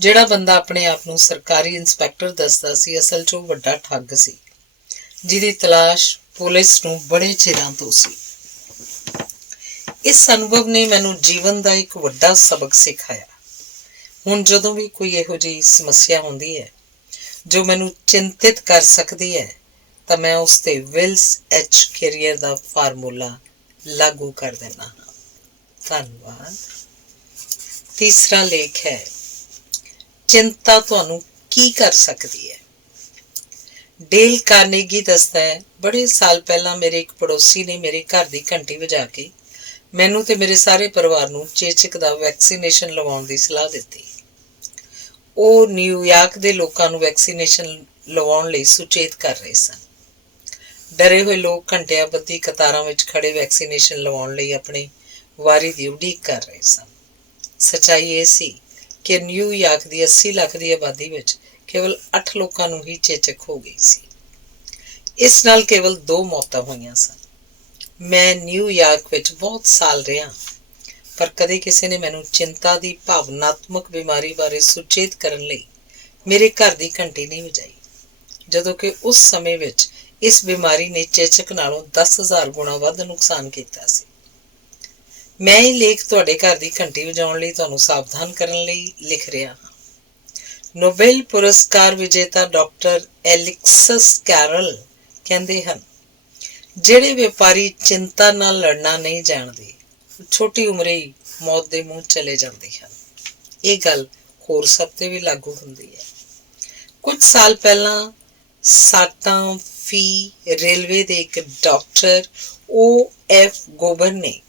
ਜਿਹੜਾ ਬੰਦਾ ਆਪਣੇ ਆਪ ਨੂੰ ਸਰਕਾਰੀ ਇੰਸਪੈਕਟਰ ਦੱਸਦਾ ਸੀ, ਅਸਲ 'ਚ ਉਹ ਵੱਡਾ ਠੱਗ ਸੀ, ਜਿਹਦੀ ਤਲਾਸ਼ ਪੁਲਿਸ ਨੂੰ ਬੜੇ ਚਿਰਾਂ ਤੋਂ ਸੀ। ਇਸ ਅਨੁਭਵ ਨੇ ਮੈਨੂੰ ਜੀਵਨ ਦਾ ਇੱਕ ਵੱਡਾ ਸਬਕ ਸਿਖਾਇਆ। ਹੁਣ ਜਦੋਂ ਵੀ ਕੋਈ ਇਹੋ ਜਿਹੀ ਸਮੱਸਿਆ ਹੁੰਦੀ ਹੈ ਜੋ ਮੈਨੂੰ ਚਿੰਤਿਤ ਕਰ ਸਕਦੀ ਹੈ, ਤਾਂ ਮੈਂ ਉਸ ਤੇ ਵਿਲਸ ਐਚ ਕੈਰੀਅਰ ਦਾ ਫਾਰਮੂਲਾ ਲਾਗੂ ਕਰ ਦੇਣਾ ਹਾਂ। ਧੰਨਵਾਦ। ਤੀਸਰਾ ਲੇਖ ਹੈ, ਚਿੰਤਾ ਤੁਹਾਨੂੰ ਕੀ ਕਰ ਸਕਦੀ ਹੈ। ਡੇਲ ਕਾਰਨੇਗੀ ਦੱਸਦਾ ਹੈ, ਬੜੇ ਸਾਲ ਪਹਿਲਾਂ ਮੇਰੇ ਇੱਕ ਪੜੋਸੀ ਨੇ ਮੇਰੇ ਘਰ ਦੀ ਘੰਟੀ ਵਜਾ ਕੇ ਮੈਨੂੰ ਤੇ ਮੇਰੇ ਸਾਰੇ ਪਰਿਵਾਰ ਨੂੰ ਚੇਚਕ ਦਾ ਵੈਕਸੀਨੇਸ਼ਨ ਲਵਾਉਣ ਦੀ ਸਲਾਹ ਦਿੱਤੀ। ਉਹ ਨਿਊਯਾਰਕ ਦੇ ਲੋਕਾਂ ਨੂੰ ਵੈਕਸੀਨੇਸ਼ਨ ਲਵਾਉਣ ਲਈ ਸੁਚੇਤ ਕਰ ਰਹੇ ਸਨ। ਡਰੇ ਹੋਏ ਲੋਕ ਘੰਟਿਆਂ ਬੱਧੀ ਕਤਾਰਾਂ ਵਿੱਚ ਖੜੇ ਵੈਕਸੀਨੇਸ਼ਨ ਲਵਾਉਣ ਲਈ ਆਪਣੀ ਵਾਰੀ ਦੀ ਉਡੀਕ ਕਰ ਰਹੇ ਸਨ। ਸੱਚਾਈ ਇਹ ਸੀ ਕਿ ਨਿਊਯਾਰਕ ਦੀ 80 ਲੱਖ ਦੀ ਆਬਾਦੀ ਵਿੱਚ ਕੇਵਲ 8 ਲੋਕਾਂ ਨੂੰ ਹੀ ਚੇਚਕ ਹੋ ਗਈ ਸੀ। ਇਸ ਨਾਲ ਕੇਵਲ 2 ਮੌਤਾਂ ਹੋਈਆਂ ਸਨ। ਮੈਂ ਨਿਊਯਾਰਕ ਵਿੱਚ ਬਹੁਤ ਸਾਲ ਰਿਹਾ, ਪਰ ਕਦੇ ਕਿਸੇ ਨੇ ਮੈਨੂੰ ਚਿੰਤਾ ਦੀ ਭਾਵਨਾਤਮਕ ਬਿਮਾਰੀ ਬਾਰੇ ਸੁਚੇਤ ਕਰਨ ਲਈ ਮੇਰੇ ਘਰ ਦੀ ਘੰਟੀ ਨਹੀਂ ਵਜਾਈ, ਜਦੋਂ ਕਿ ਉਸ ਸਮੇਂ ਵਿੱਚ ਇਸ ਬਿਮਾਰੀ ਨੇ ਚੇਚਕ ਨਾਲੋਂ 10,000 ਗੁਣਾ ਵੱਧ ਨੁਕਸਾਨ ਕੀਤਾ ਸੀ। ਮੈਂ ਇਹ ਲੇਖ ਤੁਹਾਡੇ ਘਰ ਦੀ ਘੰਟੀ ਵਜਾਉਣ ਲਈ ਤੁਹਾਨੂੰ ਸਾਵਧਾਨ ਕਰਨ ਲਈ ਲਿਖ ਰਿਹਾ ਹਾਂ। ਨੋਬੇਲ ਪੁਰਸਕਾਰ ਵਿਜੇਤਾ ਡਾਕਟਰ ਐਲਿਕਸਸ ਕੈਰਲ ਕਹਿੰਦੇ ਹਨ, ਜਿਹੜੇ ਵਪਾਰੀ ਚਿੰਤਾ ਨਾਲ ਲੜਨਾ ਨਹੀਂ ਜਾਣਦੇ, ਛੋਟੀ ਉਮਰੇ ਹੀ ਮੌਤ ਦੇ ਮੂੰਹ ਚਲੇ ਜਾਂਦੇ ਹਨ। ਇਹ ਗੱਲ ਹੋਰ ਸਭ ਤੇ ਵੀ ਲਾਗੂ ਹੁੰਦੀ ਹੈ। ਕੁਝ ਸਾਲ ਪਹਿਲਾਂ ਸਾਟਾਂ ਫੀ ਰੇਲਵੇ ਦੇ ਇੱਕ ਡਾਕਟਰ O.F. ਗੋਬਰ ਨੇ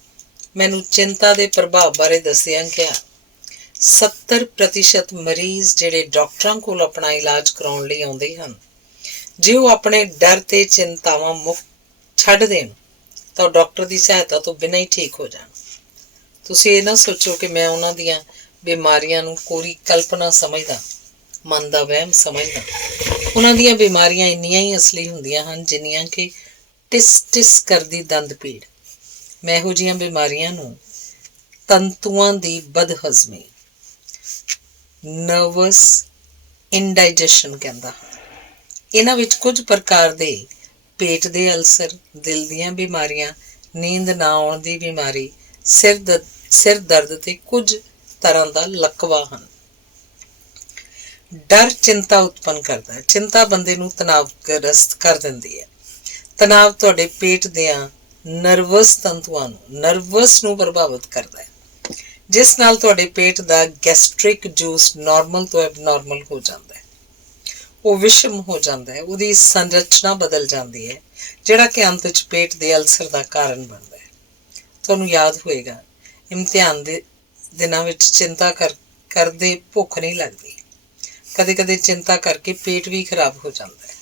ਮੈਨੂੰ ਚਿੰਤਾ ਦੇ ਪ੍ਰਭਾਵ ਬਾਰੇ ਦੱਸਿਆ ਕਿਹਾ, 70% ਮਰੀਜ਼ ਜਿਹੜੇ ਡਾਕਟਰਾਂ ਕੋਲ ਆਪਣਾ ਇਲਾਜ ਕਰਾਉਣ ਲਈ ਆਉਂਦੇ ਹਨ, ਜੇ ਉਹ ਆਪਣੇ ਡਰ ਤੇ ਚਿੰਤਾਵਾਂ ਮੁਕਤ ਛੱਡ ਦੇਣ ਤਾਂ ਡਾਕਟਰ ਦੀ ਸਹਾਇਤਾ ਤੋਂ ਬਿਨਾਂ ਹੀ ਠੀਕ ਹੋ ਜਾਣ। ਤੁਸੀਂ ਇਹ ਨਾ ਸੋਚੋ ਕਿ ਮੈਂ ਉਹਨਾਂ ਦੀਆਂ ਬਿਮਾਰੀਆਂ ਨੂੰ ਕੋਰੀ ਕਲਪਨਾ ਸਮਝਦਾ, ਮਨ ਦਾ ਵਹਿਮ ਸਮਝਦਾ। ਉਹਨਾਂ ਦੀਆਂ ਬਿਮਾਰੀਆਂ ਇੰਨੀਆਂ ਹੀ ਅਸਲੀ ਹੁੰਦੀਆਂ ਹਨ ਜਿੰਨੀਆਂ ਕਿ ਟਿਸ ਕਰਦੀ ਦੰਦ ਪੀੜ। ਮੈਂ ਇਹੋ ਜਿਹੀਆਂ ਬਿਮਾਰੀਆਂ ਨੂੰ ਤੰਤੂਆਂ ਦੀ ਬਦਹਜ਼ਮੀ, ਨਰਵਸ ਇੰਡਾਈਜੈਸ਼ਨ ਕਹਿੰਦਾ ਹਾਂ। ਇਹਨਾਂ ਵਿੱਚ ਕੁਝ ਪ੍ਰਕਾਰ ਦੇ ਪੇਟ ਦੇ ਅਲਸਰ, ਦਿਲ ਦੀਆਂ ਬਿਮਾਰੀਆਂ, ਨੀਂਦ ਨਾ ਆਉਣ ਦੀ ਬਿਮਾਰੀ, ਸਿਰ ਦਰਦ ਤੇ ਕੁਝ ਤਰ੍ਹਾਂ ਦਾ ਲਕਵਾ ਹਨ। ਡਰ ਚਿੰਤਾ ਉਤਪੰਨ ਕਰਦਾ ਹੈ। ਚਿੰਤਾ ਬੰਦੇ ਨੂੰ ਤਣਾਵਗ੍ਰਸਤ ਕਰ ਦਿੰਦੀ ਹੈ। ਤਣਾਵ ਤੁਹਾਡੇ ਪੇਟ ਦੀਆਂ ਨਰਵਸ ਤੰਤੂਆਂ ਨੂੰ ਪ੍ਰਭਾਵਿਤ ਕਰਦਾ ਹੈ, ਜਿਸ ਨਾਲ ਤੁਹਾਡੇ ਪੇਟ ਦਾ ਗੈਸਟ੍ਰਿਕ ਜੂਸ ਨਾਰਮਲ ਤੋਂ ਐਬਨਾਰਮਲ ਹੋ ਜਾਂਦਾ ਹੈ। ਉਹ ਵਿਸ਼ਮ ਹੋ ਜਾਂਦਾ ਹੈ, ਉਹਦੀ ਸੰਰਚਨਾ ਬਦਲ ਜਾਂਦੀ ਹੈ, ਜਿਹੜਾ ਕਿ ਅੰਤ ਵਿੱਚ ਪੇਟ ਦੇ ਅਲਸਰ ਦਾ ਕਾਰਨ ਬਣਦਾ ਹੈ। ਤੁਹਾਨੂੰ ਯਾਦ ਹੋਏਗਾ, ਇਮਤਿਹਾਨ ਦੇ ਦਿਨਾਂ ਵਿੱਚ ਚਿੰਤਾ ਕਰਦੇ ਭੁੱਖ ਨਹੀਂ ਲੱਗਦੀ। ਕਦੇ ਕਦੇ ਚਿੰਤਾ ਕਰਕੇ ਪੇਟ ਵੀ ਖਰਾਬ ਹੋ ਜਾਂਦਾ ਹੈ।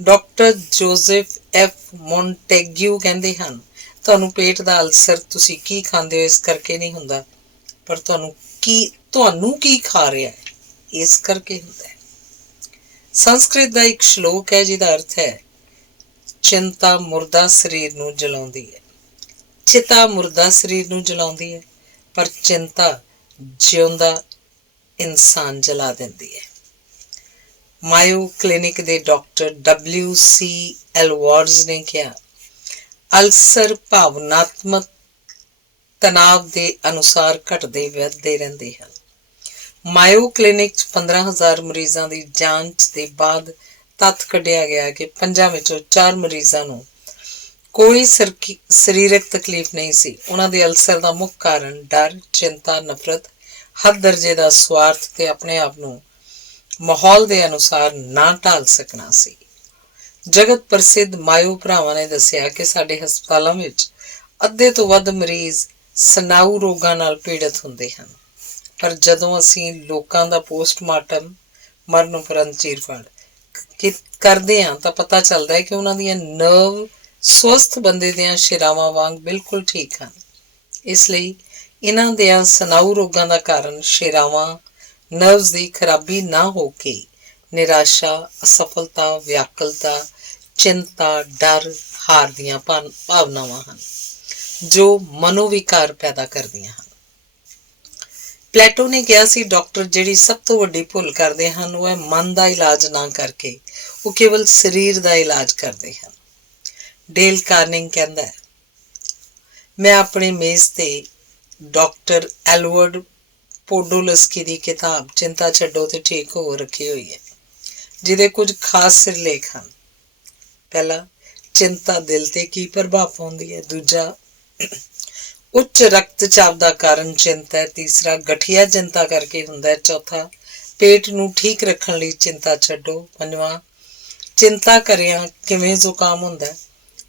ਡਾਕਟਰ ਜੋਜ਼ਫ ਐਫ ਮੋਂਟੈਗਿਊ ਕਹਿੰਦੇ ਹਨ, ਤੁਹਾਨੂੰ ਪੇਟ ਦਾ ਅਲਸਰ ਤੁਸੀਂ ਕੀ ਖਾਂਦੇ ਹੋ ਇਸ ਕਰਕੇ ਨਹੀਂ ਹੁੰਦਾ, ਪਰ ਤੁਹਾਨੂੰ ਕੀ ਖਾ ਰਿਹਾ ਹੈ ਇਸ ਕਰਕੇ ਹੁੰਦਾ ਹੈ। ਸੰਸਕ੍ਰਿਤ ਦਾ ਇੱਕ ਸ਼ਲੋਕ ਹੈ ਜਿਹਦਾ ਅਰਥ ਹੈ, ਚਿੰਤਾ ਮੁਰਦਾ ਸਰੀਰ ਨੂੰ ਜਲਾਉਂਦੀ ਹੈ। ਚਿਤਾ ਮੁਰਦਾ ਸਰੀਰ ਨੂੰ ਜਲਾਉਂਦੀ ਹੈ, ਪਰ ਚਿੰਤਾ ਜਿਉਂਦਾ ਇਨਸਾਨ ਜਲਾ ਦਿੰਦੀ ਹੈ। ਮਾਇਓ ਕਲੀਨਿਕ ਦੇ ਡਾਕਟਰ W.C. ਐਲਵਾਰਡਜ਼ ਨੇ ਕਿਹਾ, ਅਲਸਰ ਭਾਵਨਾਤਮਕ ਤਣਾਵ ਦੇ ਅਨੁਸਾਰ ਘਟਦੇ ਵੱਧਦੇ ਰਹਿੰਦੇ ਹਨ। ਮਾਇਓ ਕਲੀਨਿਕ 'ਚ 15,000 ਮਰੀਜ਼ਾਂ ਦੀ ਜਾਂਚ ਦੇ ਬਾਅਦ ਤੱਥ ਕੱਢਿਆ ਗਿਆ ਕਿ 5 ਵਿੱਚੋਂ 4 ਮਰੀਜ਼ਾਂ ਨੂੰ ਕੋਈ ਸਰੀਰਕ ਤਕਲੀਫ ਨਹੀਂ ਸੀ। ਉਹਨਾਂ ਦੇ ਅਲਸਰ ਦਾ ਮੁੱਖ ਕਾਰਨ ਡਰ, ਚਿੰਤਾ, ਨਫ਼ਰਤ, ਹਰ ਦਰਜੇ ਦਾ ਸਵਾਰਥ ਤੇ ਆਪਣੇ ਆਪ ਨੂੰ ਮਾਹੌਲ ਦੇ ਅਨੁਸਾਰ ਨਾ ਢਾਲ ਸਕਣਾ ਸੀ। ਜਗਤ ਪ੍ਰਸਿੱਧ ਮਾਇਓ ਭਰਾਵਾਂ ਨੇ ਦੱਸਿਆ ਕਿ ਸਾਡੇ ਹਸਪਤਾਲਾਂ ਵਿੱਚ ਅੱਧੇ ਤੋਂ ਵੱਧ ਮਰੀਜ਼ ਸਨਾਊ ਰੋਗਾਂ ਨਾਲ ਪੀੜਤ ਹੁੰਦੇ ਹਨ, ਪਰ ਜਦੋਂ ਅਸੀਂ ਲੋਕਾਂ ਦਾ ਪੋਸਟਮਾਰਟਮ ਮਰਨ ਉਪਰੰਤ ਚੀਰਫਾੜ ਕਰਦੇ ਹਾਂ ਤਾਂ ਪਤਾ ਚੱਲਦਾ ਹੈ ਕਿ ਉਹਨਾਂ ਦੀਆਂ ਨਰਵ ਸਵਸਥ ਬੰਦੇ ਦੀਆਂ ਸ਼ਿਰਾਵਾਂ ਵਾਂਗ ਬਿਲਕੁਲ ਠੀਕ ਹਨ। ਇਸ ਲਈ ਇਹਨਾਂ ਦੀਆਂ ਸਨਾਊ ਰੋਗਾਂ ਦਾ ਕਾਰਨ ਸ਼ਿਰਾਵਾਂ, ਨਰਵਸ ਦੀ ਖਰਾਬੀ ਨਾ ਹੋ ਕੇ ਨਿਰਾਸ਼ਾ, ਅਸਫਲਤਾ, ਵਿਆਕੁਲਤਾ, ਚਿੰਤਾ, ਡਰ, ਹਾਰ ਦੀਆਂ ਭਾਵਨਾਵਾਂ ਹਨ, ਜੋ ਮਨੋਵਿਕਾਰ ਪੈਦਾ ਕਰਦੀਆਂ ਹਨ। ਪਲੇਟੋ ਨੇ ਕਿਹਾ ਸੀ, ਡਾਕਟਰ ਜਿਹੜੀ ਸਭ ਤੋਂ ਵੱਡੀ ਭੁੱਲ ਕਰਦੇ ਹਨ ਉਹ ਹੈ ਮਨ ਦਾ ਇਲਾਜ ਨਾ ਕਰਕੇ ਉਹ ਕੇਵਲ ਸਰੀਰ ਦਾ ਇਲਾਜ ਕਰਦੇ ਹਨ। ਡੇਲ ਕਾਰਨਿੰਗ ਕਹਿੰਦਾ ਹੈ, ਮੈਂ ਆਪਣੀ ਮੇਜ਼ ਤੇ ਡਾਕਟਰ ਐਲਵਰਡ ਪੋਡੋਲਸਕੀ ਦੀ ਕਿਤਾਬ ਚਿੰਤਾ ਛੱਡੋ ਤੇ ਠੀਕ ਹੋ ਰੱਖੀ ਹੋਈ ਹੈ, ਜਿਹਦੇ ਕੁਝ ਖਾਸ ਸਿਰਲੇਖ ਹਨ। ਪਹਿਲਾ, ਚਿੰਤਾ ਦਿਲ ਤੇ ਕੀ ਪ੍ਰਭਾਵ ਪਾਉਂਦੀ ਹੈ। ਦੂਜਾ, ਉੱਚ ਰਕਤਚਾਪ ਦਾ ਕਾਰਨ ਚਿੰਤਾ ਹੈ। ਤੀਸਰਾ, ਗਠੀਆ ਚਿੰਤਾ ਕਰਕੇ ਹੁੰਦਾ ਹੈ। ਚੌਥਾ, ਪੇਟ ਨੂੰ ਠੀਕ ਰੱਖਣ ਲਈ ਚਿੰਤਾ ਛੱਡੋ। ਪੰਜਵਾਂ, ਚਿੰਤਾ ਕਰਿਆਂ ਕਿਵੇਂ ਜ਼ੁਕਾਮ ਹੁੰਦਾ ਹੈ।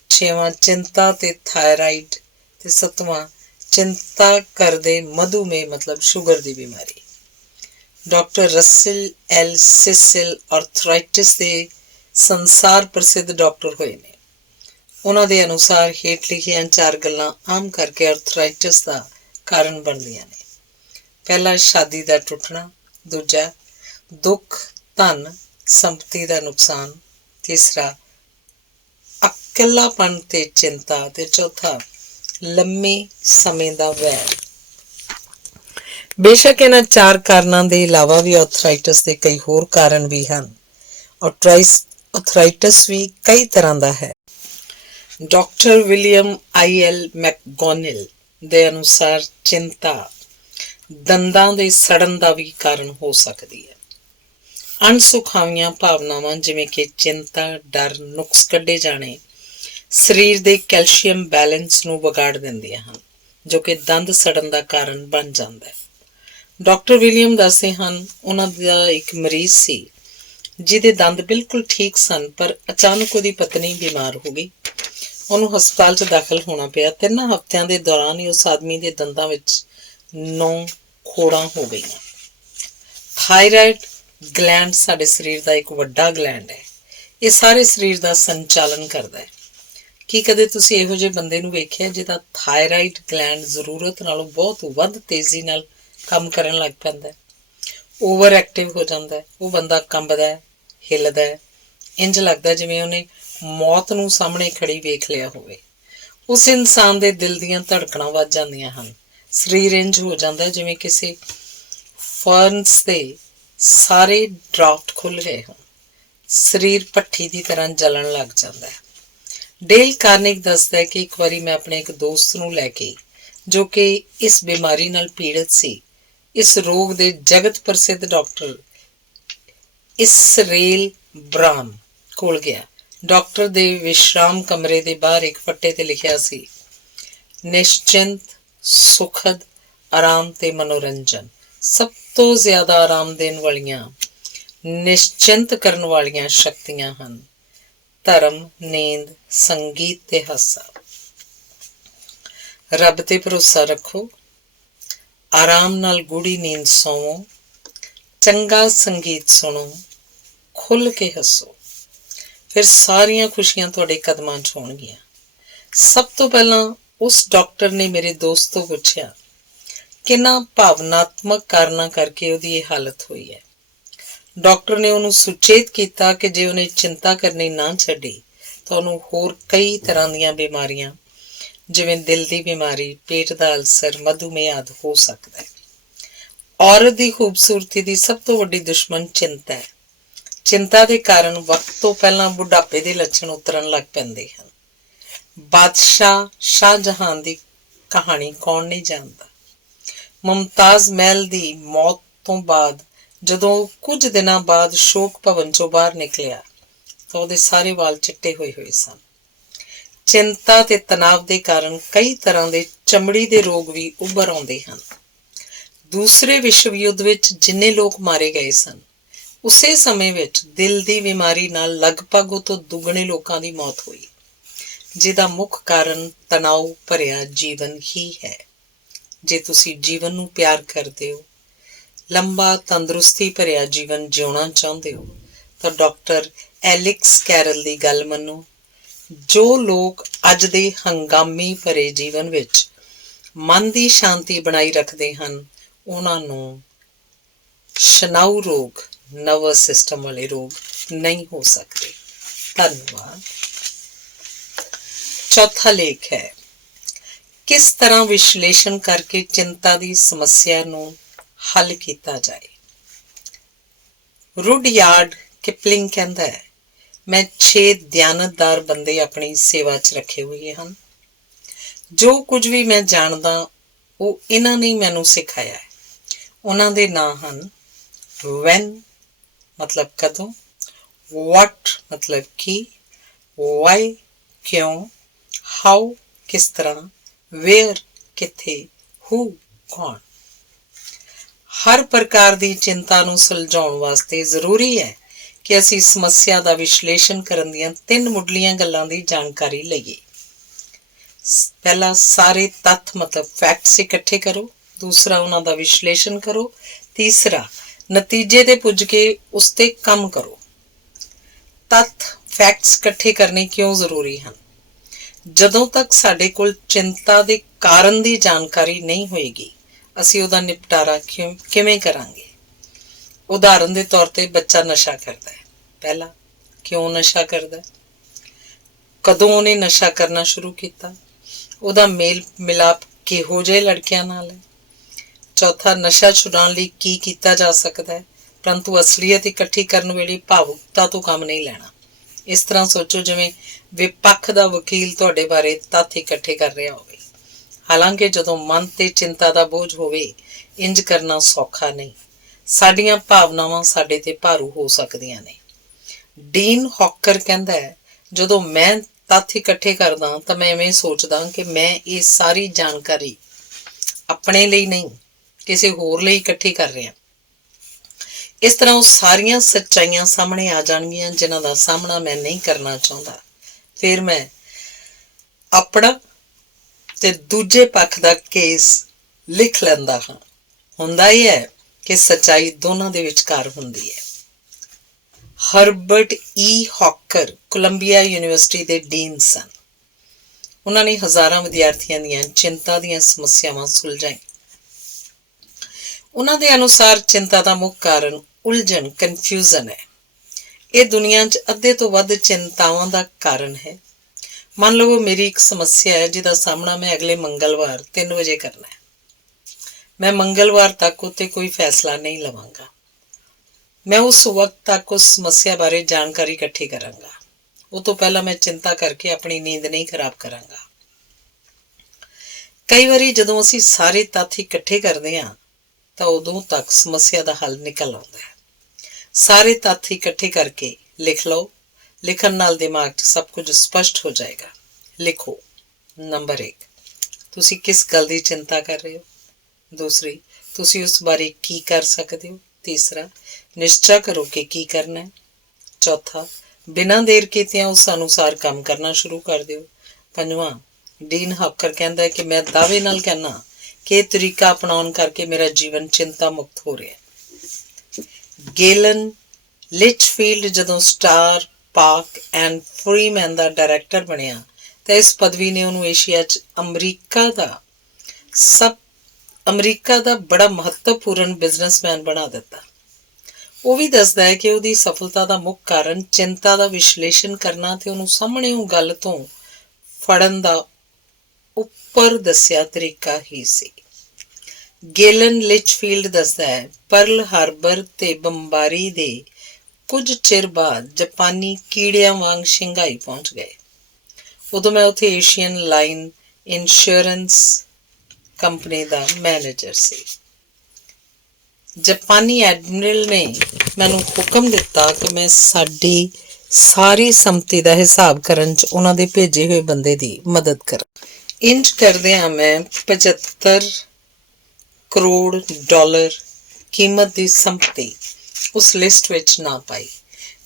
ਛੇਵਾਂ, ਚਿੰਤਾ ਤੇ ਥਾਇਰਾਇਡ। ਤੇ ਸੱਤਵਾਂ, ਚਿੰਤਾ ਕਰਦੇ ਮਧੂਮੇਹ ਮਤਲਬ ਸ਼ੂਗਰ ਦੀ ਬਿਮਾਰੀ। ਡਾਕਟਰ ਰਸਲ ਐਲ ਸਿਸਿਲ ਆਰਥਰਾਈਟਿਸ ਦੇ ਸੰਸਾਰ ਪ੍ਰਸਿੱਧ ਡਾਕਟਰ ਹੋਏ ਨੇ। ਉਹਨਾਂ ਦੇ ਅਨੁਸਾਰ ਹੇਠ ਲਿਖੀਆਂ 4 ਗੱਲਾਂ ਆਮ ਕਰਕੇ ਆਰਥਰਾਈਟਿਸ ਦਾ ਕਾਰਨ ਬਣਦੀਆਂ ਨੇ। ਪਹਿਲਾ, ਸ਼ਾਦੀ ਦਾ ਟੁੱਟਣਾ। ਦੂਜਾ, ਦੁੱਖ, ਧਨ ਸੰਪਤੀ ਦਾ ਨੁਕਸਾਨ, ਤੀਸਰਾ ਇਕੱਲਾਪਣ ਤੇ ਚਿੰਤਾ, ਤੇ ਚੌਥਾ ਲੰਮੇ ਸਮੇਂ ਦਾ ਵੈਰ। ਬੇਸ਼ੱਕ ਇਹਨਾਂ 4 ਕਾਰਨਾਂ ਦੇ ਇਲਾਵਾ ਵੀ ਆਰਥਰਾਈਟਸ ਦੇ ਕਈ ਹੋਰ ਕਾਰਨ ਵੀ ਹਨ। ਆਰਥਰਾਈਟਸ ਵੀ ਕਈ ਤਰ੍ਹਾਂ ਦਾ ਹੈ। Doctor William ਆਈ.ਐਲ. ਮੈਕਗੋਨਿਲ ਦੇ ਅਨੁਸਾਰ ਚਿੰਤਾ ਦੰਦਾਂ ਦੇ ਸੜਨ ਦਾ ਵੀ ਕਾਰਨ ਹੋ ਸਕਦੀ ਹੈ। ਅਣਸੁਖਾਵੀਆਂ ਭਾਵਨਾਵਾਂ ਜਿਵੇਂ ਕਿ ਚਿੰਤਾ, ਡਰ, ਨੁਕਸ ਕੱਢੇ ਜਾਣੇ ਸਰੀਰ ਦੇ ਕੈਲਸ਼ੀਅਮ ਬੈਲੈਂਸ ਨੂੰ ਵਿਗਾੜ ਦਿੰਦੀਆਂ ਹਨ, ਜੋ ਕਿ ਦੰਦ ਸੜਨ ਦਾ ਕਾਰਨ ਬਣ ਜਾਂਦਾ ਹੈ। ਡਾਕਟਰ ਵਿਲੀਅਮ ਦੱਸਦੇ ਹਨ, ਉਹਨਾਂ ਦਾ ਇੱਕ ਮਰੀਜ਼ ਸੀ ਜਿਹਦੇ ਦੰਦ ਬਿਲਕੁਲ ਠੀਕ ਸਨ, ਪਰ ਅਚਾਨਕ ਉਹਦੀ ਪਤਨੀ ਬਿਮਾਰ ਹੋ ਗਈ। ਉਹਨੂੰ ਹਸਪਤਾਲ 'ਚ ਦਾਖਲ ਹੋਣਾ ਪਿਆ। 3 ਹਫ਼ਤਿਆਂ ਦੇ ਦੌਰਾਨ ਹੀ ਉਸ ਆਦਮੀ ਦੇ ਦੰਦਾਂ ਵਿੱਚ 9 ਖੋੜਾਂ ਹੋ ਗਈਆਂ। ਥਾਇਰਾਇਡ ਗਲੈਂਡ ਸਾਡੇ ਸਰੀਰ ਦਾ ਇੱਕ ਵੱਡਾ ਗਲੈਂਡ ਹੈ। ਇਹ ਸਾਰੇ ਸਰੀਰ ਦਾ ਸੰਚਾਲਨ ਕਰਦਾ ਹੈ। ਕੀ ਕਦੇ ਤੁਸੀਂ ਇਹੋ ਜਿਹੇ ਬੰਦੇ ਨੂੰ ਵੇਖਿਆ ਜਿਹਦਾ ਥਾਇਰਾਇਡ ਗਲੈਂਡ ਜ਼ਰੂਰਤ ਨਾਲੋਂ ਬਹੁਤ ਵੱਧ ਤੇਜ਼ੀ ਨਾਲ ਕੰਮ ਕਰਨ ਲੱਗ ਪੈਂਦਾ, ਓਵਰ ਐਕਟਿਵ ਹੋ ਜਾਂਦਾ? ਉਹ ਬੰਦਾ ਕੰਬਦਾ, ਹਿੱਲਦਾ, ਇੰਝ ਲੱਗਦਾ ਜਿਵੇਂ ਉਹਨੇ ਮੌਤ ਨੂੰ ਸਾਹਮਣੇ ਖੜੀ ਵੇਖ ਲਿਆ ਹੋਵੇ। ਉਸ ਇਨਸਾਨ ਦੇ ਦਿਲ ਦੀਆਂ ਧੜਕਣਾਂ ਵੱਧ ਜਾਂਦੀਆਂ ਹਨ। ਸਰੀਰ ਇੰਝ ਹੋ ਜਾਂਦਾ ਜਿਵੇਂ ਕਿਸੇ ਫਰਨਸ ਦੇ ਸਾਰੇ ਡਰਾਫਟ ਖੁੱਲ੍ਹ ਗਏ ਹੋਣ। ਸਰੀਰ ਭੱਠੀ ਦੀ ਤਰ੍ਹਾਂ ਜਲਣ ਲੱਗ ਜਾਂਦਾ ਹੈ। ਡੇਲ ਕਾਰਨੇਗ ਦੱਸਦਾ ਹੈ ਕਿ ਇੱਕ ਵਾਰੀ ਮੈਂ ਆਪਣੇ ਇੱਕ ਦੋਸਤ ਨੂੰ ਲੈ ਕੇ, ਜੋ ਕਿ ਇਸ ਬਿਮਾਰੀ ਨਾਲ ਪੀੜਤ ਸੀ, ਇਸ ਰੋਗ ਦੇ ਜਗਤ ਪ੍ਰਸਿੱਧ ਡਾਕਟਰ ਇਸਰੇਲ ਬ੍ਰਾਮ ਕੋਲ ਗਿਆ। ਡਾਕਟਰ ਦੇ ਵਿਸ਼ਰਾਮ ਕਮਰੇ ਦੇ ਬਾਹਰ ਇੱਕ ਫੱਟੇ ਤੇ ਲਿਖਿਆ ਸੀ, ਨਿਸ਼ਚਿੰਤ, ਸੁਖਦ, ਆਰਾਮ ਤੇ ਮਨੋਰੰਜਨ। ਸਭ ਤੋਂ ਜ਼ਿਆਦਾ ਆਰਾਮ ਦੇਣ ਵਾਲੀਆਂ, ਨਿਸ਼ਚਿੰਤ ਕਰਨ ਵਾਲੀਆਂ ਸ਼ਕਤੀਆਂ ਹਨ ਧਰਮ, ਨੀਂਦ, ਸੰਗੀਤ ਤੇ ਹਾਸਾ। ਰੱਬ ਤੇ ਭਰੋਸਾ ਰੱਖੋ, ਆਰਾਮ ਨਾਲ ਗੂੜੀ ਨੀਂਦ ਸੌਵੋ, ਚੰਗਾ ਸੰਗੀਤ ਸੁਣੋ, ਖੁੱਲ੍ਹ ਕੇ ਹੱਸੋ, ਫਿਰ ਸਾਰੀਆਂ ਖੁਸ਼ੀਆਂ ਤੁਹਾਡੇ ਕਦਮਾਂ 'ਚ ਹੋਣਗੀਆਂ। ਸਭ ਤੋਂ ਪਹਿਲਾਂ ਉਸ ਡਾਕਟਰ ਨੇ ਮੇਰੇ ਦੋਸਤ ਤੋਂ ਪੁੱਛਿਆ, ਕਿੰਨਾ ਭਾਵਨਾਤਮਕ ਕਾਰਨਾਂ ਕਰਕੇ ਉਹਦੀ ਇਹ ਹਾਲਤ ਹੋਈ ਹੈ। ਡਾਕਟਰ ਨੇ ਉਹਨੂੰ ਸੁਚੇਤ ਕੀਤਾ ਕਿ ਜੇ ਉਹਨੇ ਚਿੰਤਾ ਕਰਨੀ ਨਾ ਛੱਡੀ ਤਾਂ ਉਹਨੂੰ ਹੋਰ ਕਈ ਤਰ੍ਹਾਂ ਦੀਆਂ ਬਿਮਾਰੀਆਂ, ਜਿਵੇਂ ਦਿਲ ਦੀ ਬਿਮਾਰੀ, ਪੇਟ ਦਾ ਅਲਸਰ, ਮਧੂਮੇਹ ਆਦਿ ਹੋ ਸਕਦਾ ਹੈ। ਔਰਤ ਦੀ ਖੂਬਸੂਰਤੀ ਦੀ ਸਭ ਤੋਂ ਵੱਡੀ ਦੁਸ਼ਮਣ ਚਿੰਤਾ ਹੈ। ਚਿੰਤਾ ਦੇ ਕਾਰਨ ਵਕਤ ਤੋਂ ਪਹਿਲਾਂ ਬੁਢਾਪੇ ਦੇ ਲੱਛਣ ਉਤਰਨ ਲੱਗ ਪੈਂਦੇ ਹਨ। ਬਾਦਸ਼ਾਹ ਸ਼ਾਹਜਹਾਨ ਦੀ ਕਹਾਣੀ ਕੌਣ ਨਹੀਂ ਜਾਣਦਾ? ਮੁਮਤਾਜ਼ ਮਹਿਲ ਦੀ ਮੌਤ ਤੋਂ ਬਾਅਦ ਜਦੋਂ ਕੁਝ ਦਿਨਾਂ ਬਾਅਦ ਸ਼ੋਕ ਭਵਨ 'ਚੋਂ ਬਾਹਰ ਨਿਕਲਿਆ ਤਾਂ ਉਹਦੇ ਸਾਰੇ ਵਾਲ ਚਿੱਟੇ ਹੋਏ ਹੋਏ ਸਨ। ਚਿੰਤਾ ਤੇ ਤਣਾਅ ਦੇ ਕਾਰਨ ਕਈ ਤਰ੍ਹਾਂ ਦੇ ਚਮੜੀ ਦੇ ਰੋਗ ਵੀ ਉੱਭਰ ਆਉਂਦੇ ਹਨ। ਦੂਸਰੇ ਵਿਸ਼ਵ ਯੁੱਧ ਵਿੱਚ ਜਿੰਨੇ ਲੋਕ ਮਾਰੇ ਗਏ ਸਨ, ਉਸੇ ਸਮੇਂ ਵਿੱਚ ਦਿਲ ਦੀ ਬਿਮਾਰੀ ਨਾਲ ਲਗਭਗ ਉਹ ਤੋਂ ਦੁੱਗਣੇ ਲੋਕਾਂ ਦੀ ਮੌਤ ਹੋਈ, ਜਿਹਦਾ ਮੁੱਖ ਕਾਰਨ ਤਣਾਅ ਭਰਿਆ ਜੀਵਨ ਹੀ ਹੈ। ਜੇ ਤੁਸੀਂ ਜੀਵਨ ਨੂੰ ਪਿਆਰ ਕਰਦੇ ਹੋ, ਲੰਬਾ ਤੰਦਰੁਸਤੀ ਭਰਿਆ ਜੀਵਨ ਜਿਉਣਾ ਚਾਹੁੰਦੇ ਹੋ, ਤਾਂ ਡਾਕਟਰ ਐਲਿਕਸ ਕੈਰਲ ਦੀ ਗੱਲ ਮੰਨੋ। ਜੋ ਲੋਕ ਅੱਜ ਦੇ ਹੰਗਾਮੀ ਭਰੇ ਜੀਵਨ ਵਿੱਚ ਮਨ ਦੀ ਸ਼ਾਂਤੀ ਬਣਾਈ ਰੱਖਦੇ ਹਨ, ਉਹਨਾਂ ਨੂੰ ਸ਼ਨਾਊ ਰੋਗ, ਨਰਵਸ ਸਿਸਟਮ ਵਾਲੇ ਰੋਗ ਨਹੀਂ ਹੋ ਸਕਦੇ। ਧੰਨਵਾਦ। ਚੌਥਾ ਲੇਖ ਹੈ, ਕਿਸ ਤਰ੍ਹਾਂ ਵਿਸ਼ਲੇਸ਼ਣ ਕਰਕੇ ਚਿੰਤਾ ਦੀ ਸਮੱਸਿਆ ਨੂੰ ਹੱਲ ਕੀਤਾ ਜਾਏ। ਰੁਡਯਾਰਡ ਕਿਪਲਿੰਗ ਕਹਿੰਦਾ ਹੈ, ਮੈਂ 6 ਦਿਆਨਤਦਾਰ ਬੰਦੇ ਆਪਣੀ ਸੇਵਾ 'ਚ ਰੱਖੇ ਹੋਏ ਹਨ। ਜੋ ਕੁਝ ਵੀ ਮੈਂ ਜਾਣਦਾ ਉਹ ਇਹਨਾਂ ਨੇ ਮੈਨੂੰ ਸਿਖਾਇਆ ਹੈ। ਉਹਨਾਂ ਦੇ ਨਾਂ ਹਨ when ਮਤਲਬ ਕਦੋਂ, what ਮਤਲਬ ਕੀ, why ਕਿਉਂ, how ਕਿਸ ਤਰ੍ਹਾਂ, where ਕਿੱਥੇ, who ਕੌਣ। ਹਰ ਪ੍ਰਕਾਰ ਦੀ ਚਿੰਤਾ ਨੂੰ ਸੁਲਝਾਉਣ ਵਾਸਤੇ ਜ਼ਰੂਰੀ ਹੈ ਕਿ ਅਸੀਂ ਸਮੱਸਿਆ ਦਾ ਵਿਸ਼ਲੇਸ਼ਣ ਕਰਨ ਦੀਆਂ 3 ਮੁੱਢਲੀਆਂ ਗੱਲਾਂ ਦੀ ਜਾਣਕਾਰੀ ਲਈਏ। ਪਹਿਲਾ, ਸਾਰੇ ਤੱਥ ਮਤਲਬ ਫੈਕਟਸ ਇਕੱਠੇ ਕਰੋ। ਦੂਸਰਾ, ਉਹਨਾਂ ਦਾ ਵਿਸ਼ਲੇਸ਼ਣ ਕਰੋ। ਤੀਸਰਾ, ਨਤੀਜੇ ਤੇ ਪੁੱਜ ਕੇ ਉਸ ਤੇ ਕੰਮ ਕਰੋ। ਤੱਥ, ਫੈਕਟਸ ਇਕੱਠੇ ਕਰਨੇ ਕਿਉਂ ਜ਼ਰੂਰੀ ਹਨ? ਜਦੋਂ ਤੱਕ ਸਾਡੇ ਕੋਲ ਚਿੰਤਾ ਦੇ ਕਾਰਨ ਦੀ ਜਾਣਕਾਰੀ ਨਹੀਂ ਹੋਏਗੀ, ਅਸੀਂ ਉਹਦਾ ਨਿਪਟਾਰਾ ਕਿਵੇਂ ਕਰਾਂਗੇ? ਉਦਾਹਰਨ ਦੇ ਤੌਰ ਤੇ ਬੱਚਾ ਨਸ਼ਾ ਕਰਦਾ ਹੈ। ਪਹਿਲਾ, ਕਿਉਂ ਨਸ਼ਾ ਕਰਦਾ, ਕਦੋਂ ਉਹਨੇ ਨਸ਼ਾ ਕਰਨਾ ਸ਼ੁਰੂ ਕੀਤਾ, ਉਹਦਾ ਮੇਲ ਮਿਲਾਪ ਕਿਹੋ ਜਿਹੇ ਲੜਕਿਆਂ ਨਾਲ ਹੈ। ਚੌਥਾ, ਨਸ਼ਾ ਛੁਡਾਉਣ ਲਈ ਕੀ ਕੀਤਾ ਜਾ ਸਕਦਾ ਹੈ, ਪਰੰਤੂ ਅਸਲੀਅਤ ਇਕੱਠੀ ਕਰਨ ਵੇਲੇ ਭਾਵੁਕਤਾ ਤੋਂ ਕੰਮ ਨਹੀਂ ਲੈਣਾ। ਇਸ ਤਰ੍ਹਾਂ ਸੋਚੋ ਜਿਵੇਂ ਵਿਪੱਖ ਦਾ ਵਕੀਲ ਤੁਹਾਡੇ ਬਾਰੇ ਤੱਥ ਇਕੱਠੇ ਕਰ ਰਿਹਾ ਹੋਵੇ। ਹਾਲਾਂਕਿ ਜਦੋਂ ਮਨ ਤੇ ਚਿੰਤਾ ਦਾ ਬੋਝ ਹੋਵੇ, ਇੰਜ ਕਰਨਾ ਸੌਖਾ ਨਹੀਂ। ਸਾਡੀਆਂ ਭਾਵਨਾਵਾਂ ਸਾਡੇ ਤੇ ਭਾਰੂ ਹੋ ਸਕਦੀਆਂ ਨੇ। ਡੀਨ ਹੌਕਰ ਕਹਿੰਦਾ ਹੈ, ਜਦੋਂ ਮੈਂ ਤੱਥ ਇਕੱਠੇ ਕਰਦਾ ਤਾਂ ਮੈਂ ਐਵੇਂ ਸੋਚਦਾ ਕਿ ਮੈਂ ਇਹ ਸਾਰੀ ਜਾਣਕਾਰੀ ਆਪਣੇ ਲਈ ਨਹੀਂ, ਕਿਸੇ ਹੋਰ ਲਈ ਇਕੱਠੀ ਕਰ ਰਿਹਾ। ਇਸ ਤਰ੍ਹਾਂ ਉਹ ਸਾਰੀਆਂ ਸੱਚਾਈਆਂ ਸਾਹਮਣੇ ਆ ਜਾਣਗੀਆਂ ਜਿਨ੍ਹਾਂ ਦਾ ਸਾਹਮਣਾ ਮੈਂ ਨਹੀਂ ਕਰਨਾ ਚਾਹੁੰਦਾ। ਫਿਰ ਮੈਂ ਆਪਣਾ ਤੇ ਦੂਜੇ ਪੱਖ ਦਾ ਕੇਸ ਲਿਖ ਲੈਂਦਾ ਹਾਂ। ਹੁੰਦਾ ਇਹ ਹੈ ਕਿ ਸੱਚਾਈ ਦੋਨਾਂ ਦੇ ਵਿਚਕਾਰ ਹੁੰਦੀ ਹੈ। ਹਰਬਰਟ ਈ ਹੌਕਰ ਕੋਲੰਬੀਆ ਯੂਨੀਵਰਸਿਟੀ ਦੇ ਡੀਨ ਸਨ। ਉਹਨਾਂ ਨੇ ਹਜ਼ਾਰਾਂ ਵਿਦਿਆਰਥੀਆਂ ਦੀਆਂ ਚਿੰਤਾ ਦੀਆਂ ਸਮੱਸਿਆਵਾਂ ਸੁਲਝਾਈਆਂ। ਉਹਨਾਂ ਦੇ ਅਨੁਸਾਰ ਚਿੰਤਾ ਦਾ ਮੁੱਖ ਕਾਰਨ ਉਲਝਣ, ਕਨਫਿਊਜ਼ਨ ਹੈ। ਇਹ ਦੁਨੀਆ 'ਚ ਅੱਧੇ ਤੋਂ ਵੱਧ ਚਿੰਤਾਵਾਂ ਦਾ ਕਾਰਨ ਹੈ। ਮੰਨ ਲਵੋ ਮੇਰੀ ਇੱਕ ਸਮੱਸਿਆ ਹੈ ਜਿਹਦਾ ਸਾਹਮਣਾ ਮੈਂ ਅਗਲੇ ਮੰਗਲਵਾਰ 3 ਵਜੇ ਕਰਨਾ ਹੈ। ਮੈਂ ਮੰਗਲਵਾਰ ਤੱਕ ਉੱਤੇ ਕੋਈ ਫੈਸਲਾ ਨਹੀਂ ਲਵਾਂਗਾ। ਮੈਂ ਉਸ ਵਕਤ ਤੱਕ ਉਸ ਸਮੱਸਿਆ ਬਾਰੇ ਜਾਣਕਾਰੀ ਇਕੱਠੀ ਕਰਾਂਗਾ। ਉਹ ਤੋਂ ਪਹਿਲਾਂ ਮੈਂ ਚਿੰਤਾ ਕਰਕੇ ਆਪਣੀ ਨੀਂਦ ਨਹੀਂ ਖਰਾਬ ਕਰਾਂਗਾ। ਕਈ ਵਾਰੀ ਜਦੋਂ ਅਸੀਂ ਸਾਰੇ ਤੱਥ ਇਕੱਠੇ ਕਰਦੇ ਹਾਂ ਤਾਂ ਉਦੋਂ ਤੱਕ ਸਮੱਸਿਆ ਦਾ ਹੱਲ ਨਿਕਲ ਆਉਂਦਾ ਹੈ। ਸਾਰੇ ਤੱਥ ਇਕੱਠੇ ਕਰਕੇ ਲਿਖ ਲਓ। ਲਿਖਣ ਨਾਲ ਦਿਮਾਗ 'ਚ ਸਭ ਕੁਝ ਸਪਸ਼ਟ ਹੋ ਜਾਏਗਾ। ਲਿਖੋ। ਨੰਬਰ 1, ਤੁਸੀਂ ਕਿਸ ਗੱਲ ਦੀ ਚਿੰਤਾ ਕਰ ਰਹੇ ਹੋ। ਦੂਸਰੀ, ਤੁਸੀਂ ਉਸ ਬਾਰੇ ਕੀ ਕਰ ਸਕਦੇ ਹੋ। ਤੀਸਰਾ, ਨਿਸ਼ਚਾ ਕਰੋ ਕਿ ਕੀ ਕਰਨਾ ਹੈ। ਚੌਥਾ, ਬਿਨਾਂ ਦੇਰ ਕੀਤਿਆਂ ਉਸ ਅਨੁਸਾਰ ਕੰਮ ਕਰਨਾ ਸ਼ੁਰੂ ਕਰ ਦਿਓ। ਪੰਜਵਾਂ, ਡੀਨ ਹੌਕਰ ਕਹਿੰਦਾ ਹੈ ਕਿ ਮੈਂ ਦਾਅਵੇ ਨਾਲ ਕਹਿੰਦਾ ਕਿ ਇਹ ਤਰੀਕਾ ਅਪਣਾਉਣ ਕਰਕੇ ਮੇਰਾ ਜੀਵਨ ਚਿੰਤਾ ਮੁਕਤ ਹੋ ਰਿਹਾ। ਗੇਲਨ ਲਿਚਫੀਲਡ ਜਦੋਂ ਸਟਾਰ ਪਾਰਕ ਐਂਡ ਫਰੀਮੈਨ ਦਾ ਡਾਇਰੈਕਟਰ ਬਣਿਆ ਤਾਂ ਇਸ ਪਦਵੀ ਨੇ ਉਹਨੂੰ ਏਸ਼ੀਆ 'ਚ ਅਮਰੀਕਾ ਦਾ ਬੜਾ ਮਹੱਤਵਪੂਰਨ ਬਿਜ਼ਨਸਮੈਨ ਬਣਾ ਦਿੱਤਾ। ਉਹ ਵੀ ਦੱਸਦਾ ਹੈ ਕਿ ਉਹਦੀ ਸਫਲਤਾ ਦਾ ਮੁੱਖ ਕਾਰਨ ਚਿੰਤਾ ਦਾ ਵਿਸ਼ਲੇਸ਼ਣ ਕਰਨਾ ਤੇ ਉਹਨੂੰ ਸਾਹਮਣੇ ਉਹ ਗੱਲ ਤੋਂ ਫੜਨ ਦਾ ਉੱਪਰ ਦੱਸਿਆ ਤਰੀਕਾ ਹੀ ਸੀ। ਗੇਲਨ ਲਿਚਫੀਲਡ ਦੱਸਦਾ ਹੈ, ਪਰਲ ਹਾਰਬਰ ਤੇ ਬੰਬਾਰੀ ਦੇ ਕੁਝ ਚਿਰ ਬਾਅਦ ਜਾਪਾਨੀ ਕੀੜਿਆਂ ਵਾਂਗ ਸ਼ੰਘਾਈ ਪਹੁੰਚ ਗਏ। ਉਦੋਂ ਮੈਂ ਉੱਥੇ ਏਸ਼ੀਅਨ ਲਾਈਨ ਇੰਸ਼ੋਰੈਂਸ ਕੰਪਨੀ ਦਾ ਮੈਨੇਜਰ ਸੀ। ਜਾਪਾਨੀ ਐਡਮਿਰਲ ਨੇ ਮੈਨੂੰ ਹੁਕਮ ਦਿੱਤਾ ਕਿ ਮੈਂ ਸਾਡੀ ਸਾਰੀ ਸੰਪਤੀ ਦਾ ਹਿਸਾਬ ਕਰਨ 'ਚ ਉਹਨਾਂ ਦੇ ਭੇਜੇ ਹੋਏ ਬੰਦੇ ਦੀ ਮਦਦ ਕਰਾਂ। ਇੰਜ ਕਰਦਿਆਂ ਮੈਂ 75 ਕਰੋੜ ਡਾਲਰ ਕੀਮਤ ਦੀ ਸੰਪਤੀ ਉਸ ਲਿਸਟ ਵਿੱਚ ਨਾ ਪਾਈ